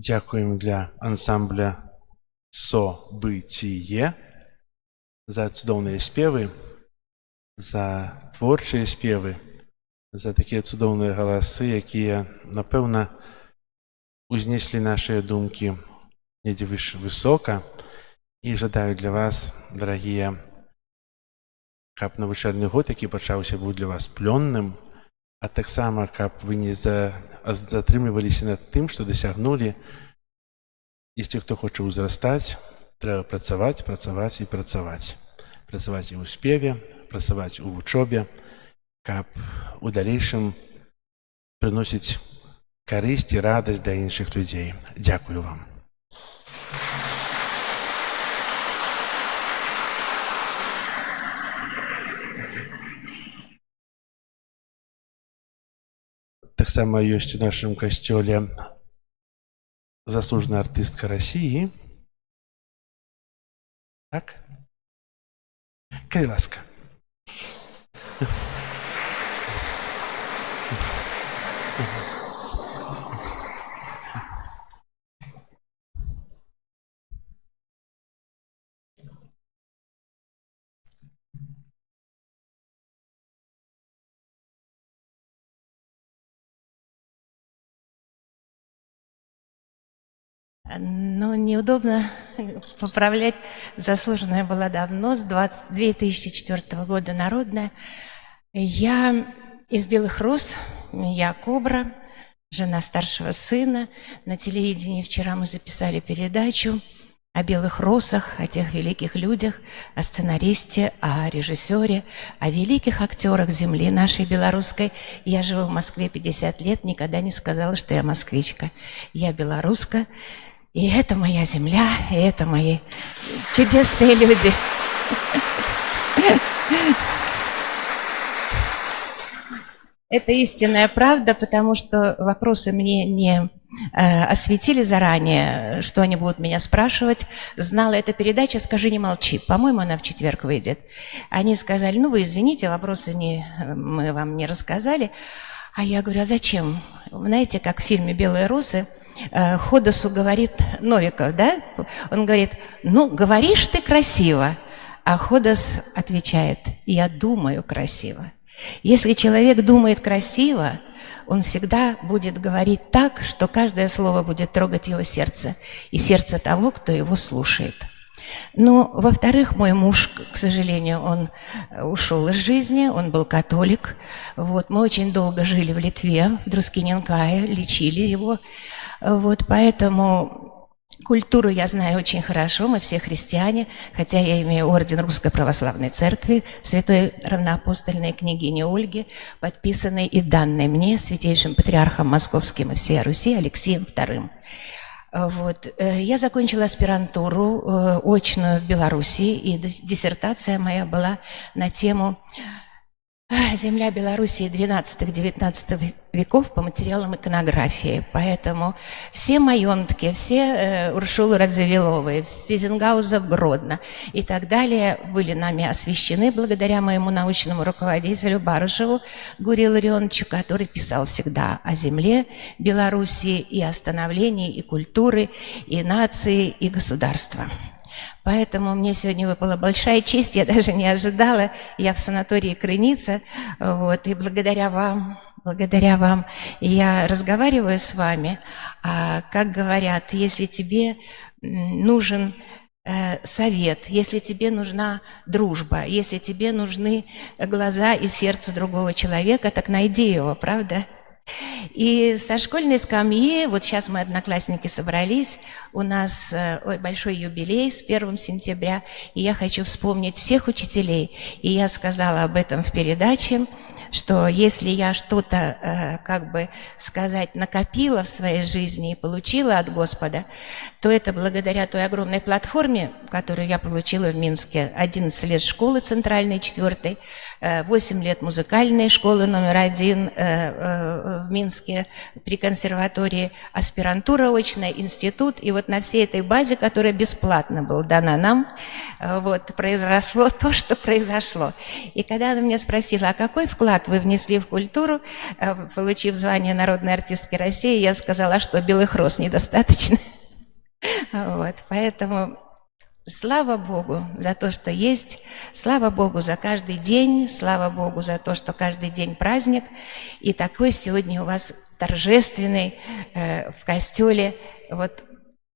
Дякуем для ансамбля «Событие» за цудоўныя спевы, за творчыя спевы, за такія цудоўныя галасы, якія, напэўна, узнеслі нашыя думкі недзе высока. І жадаю для вас, дарагія, каб навучальны год, які пачаўся, быў для вас плённым, а таксама, каб вы не затрымліваліся над тым, што дасягнулі. Если хто хоча ўзрастаць, трэба працаваць, працаваць і працаваць. Працаваць і ў спеве, працаваць у вучобе, каб у далейшым прыносіць карысць і радасць для іншых людзей. Дзякую вам. Таксама ёсць у нашым касцёле заслуженная артыстка России. Так? Калі ласка. Ну, неудобно поправлять. Заслуженная была давно, с 2004 года народная. Я из «Белых роз», я Кобра, жена старшего сына. На телевидении вчера мы записали передачу о белых розах, о тех великих людях, о сценаристе, о режиссере, о великих актерах земли нашей белорусской. Я живу в Москве 50 лет, никогда не сказала, что я москвичка. Я белоруска. И это моя земля, и это мои чудесные люди. Это истинная правда, потому что вопросы мне не осветили заранее, что они будут меня спрашивать. Знала эта передача «Скажи, не молчи». По-моему, она в четверг выйдет. Они сказали: ну вы извините, вопросы мы вам не рассказали. А я говорю: а зачем? Знаете, как в фильме «Белые розы» Ходосу говорит Новиков, да? Он говорит: ну, говоришь ты красиво. А Ходос отвечает: я думаю красиво. Если человек думает красиво, он всегда будет говорить так, что каждое слово будет трогать его сердце. И сердце того, кто его слушает. Ну, во-вторых, мой муж, к сожалению, он ушел из жизни, он был католик. Вот, мы очень долго жили в Литве, в Друскиненкае, лечили его. Вот, поэтому культуру я знаю очень хорошо, мы все христиане, хотя я имею орден Русской Православной Церкви, святой равноапостольной княгини Ольги, подписанной и данной мне святейшим патриархом Московским и всей Руси Алексеем II. Вот. Я закончила аспирантуру очную в Беларуси, и диссертация моя была на тему «Земля Белоруссии XII-XIX веков по материалам иконографии». Поэтому все маёнтки, все Уршулы Радзивилловой, Стизенгаузов, Гродно и так далее были нами освящены благодаря моему научному руководителю Барышеву Гурию Ларионовичу, который писал всегда о земле Белоруссии и о становлении и культуры, и нации, и государства. Поэтому мне сегодня выпала большая честь, я даже не ожидала. Я в санатории Крыница, вот, и благодаря вам я разговариваю с вами. А, как говорят, если тебе нужен совет, если тебе нужна дружба, если тебе нужны глаза и сердце другого человека, так найди его, правда? И со школьной скамьи, вот сейчас мы, одноклассники, собрались, у нас большой юбилей с 1 сентября, и я хочу вспомнить всех учителей. И я сказала об этом в передаче, что если я что-то, как бы сказать, накопила в своей жизни и получила от Господа, то это благодаря той огромной платформе, которую я получила в Минске. 11 лет школы центральной, 4, 8 лет музыкальной школы номер 1 в Минске при консерватории, аспирантура очная, институт. И вот на всей этой базе, которая бесплатно была дана нам, вот, произошло то, что произошло. И когда она меня спросила, а какой вклад вклад вы внесли в культуру. Получив звание народной артистки России, я сказала, а что, белых роз недостаточно. Вот, поэтому слава Богу за то, что есть, слава Богу за каждый день, слава Богу за то, что каждый день праздник. И такой сегодня у вас торжественный в костеле вот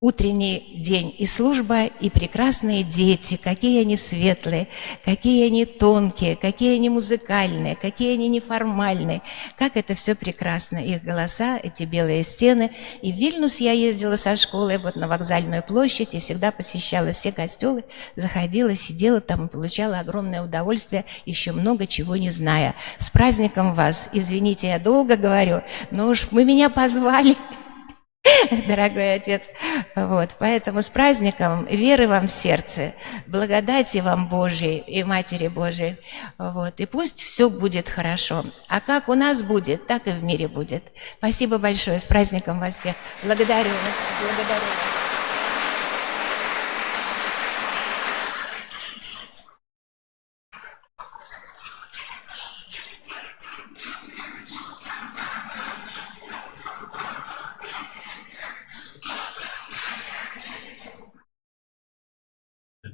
утренний день. И служба, и прекрасные дети, какие они светлые, какие они тонкие, какие они музыкальные, какие они неформальные. Как это все прекрасно. Их голоса, эти белые стены. И в Вильнюс я ездила со школы вот на Вокзальную площадь и всегда посещала все костелы, заходила, сидела там и получала огромное удовольствие, еще много чего не зная. С праздником вас! Извините, я долго говорю, но уж вы меня позвали. Дорогой отец, вот, поэтому с праздником, веры вам в сердце, благодати вам Божьей и Матери Божией, вот, и пусть все будет хорошо. А как у нас будет, так и в мире будет. Спасибо большое, с праздником вас всех. Благодарю вас, благодарю вас.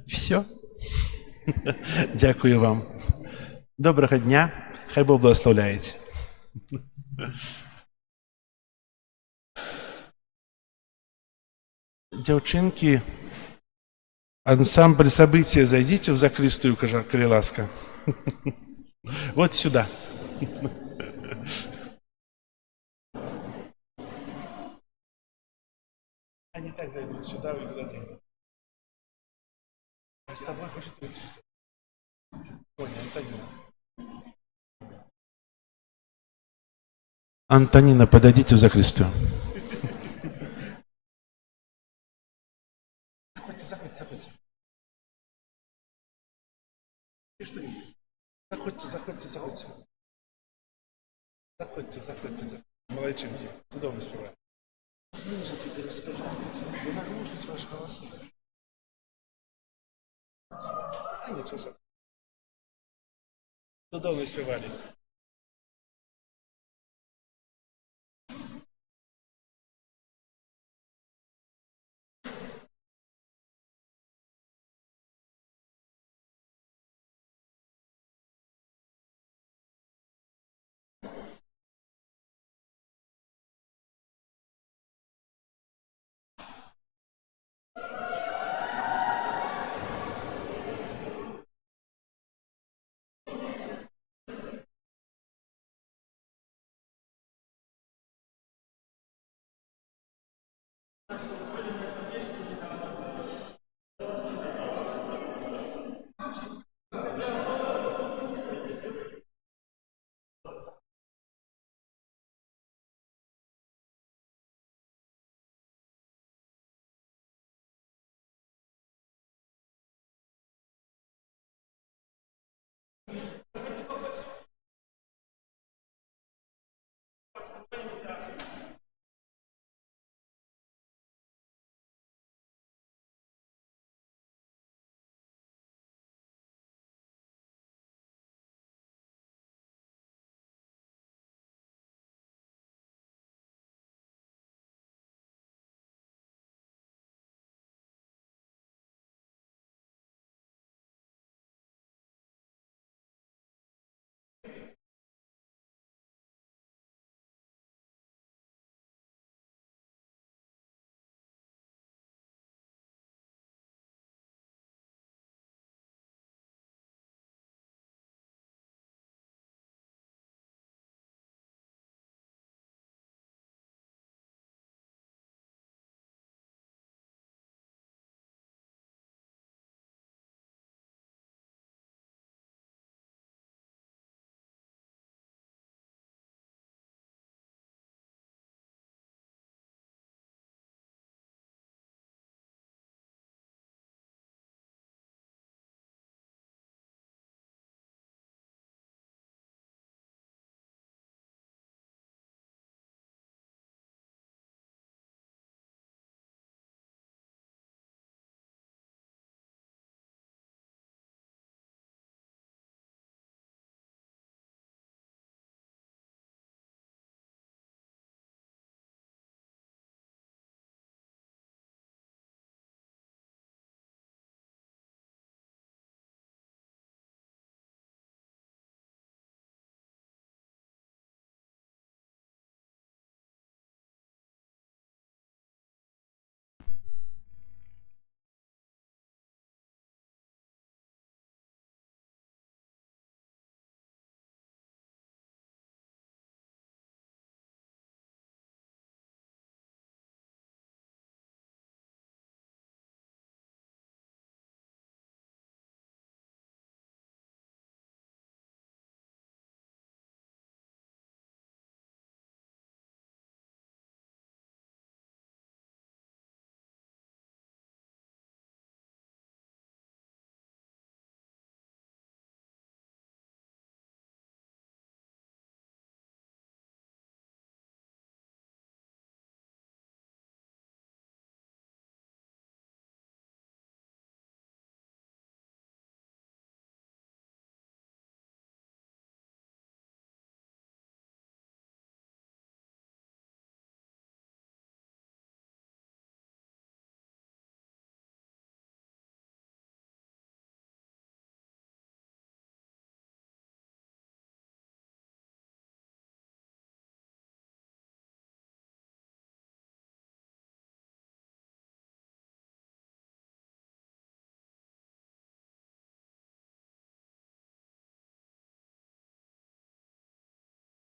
Все. Дякую вам. Доброго дня. Хай Бог благословляет. Девчонки, ансамбль события, зайдите в закрытую, коли ласка. Вот сюда. Они так зайдут сюда, вы куда-то. А с тобой хочет выпустить. Понял, Антонина. Антонина, подойдите в закрытую. Заходите. Заходите. Молодчинки. Чудовно успеваете. Ниже теперь расскажите. Вы наглушите ваши голоса. А ничего сейчас. Чудовно успевали.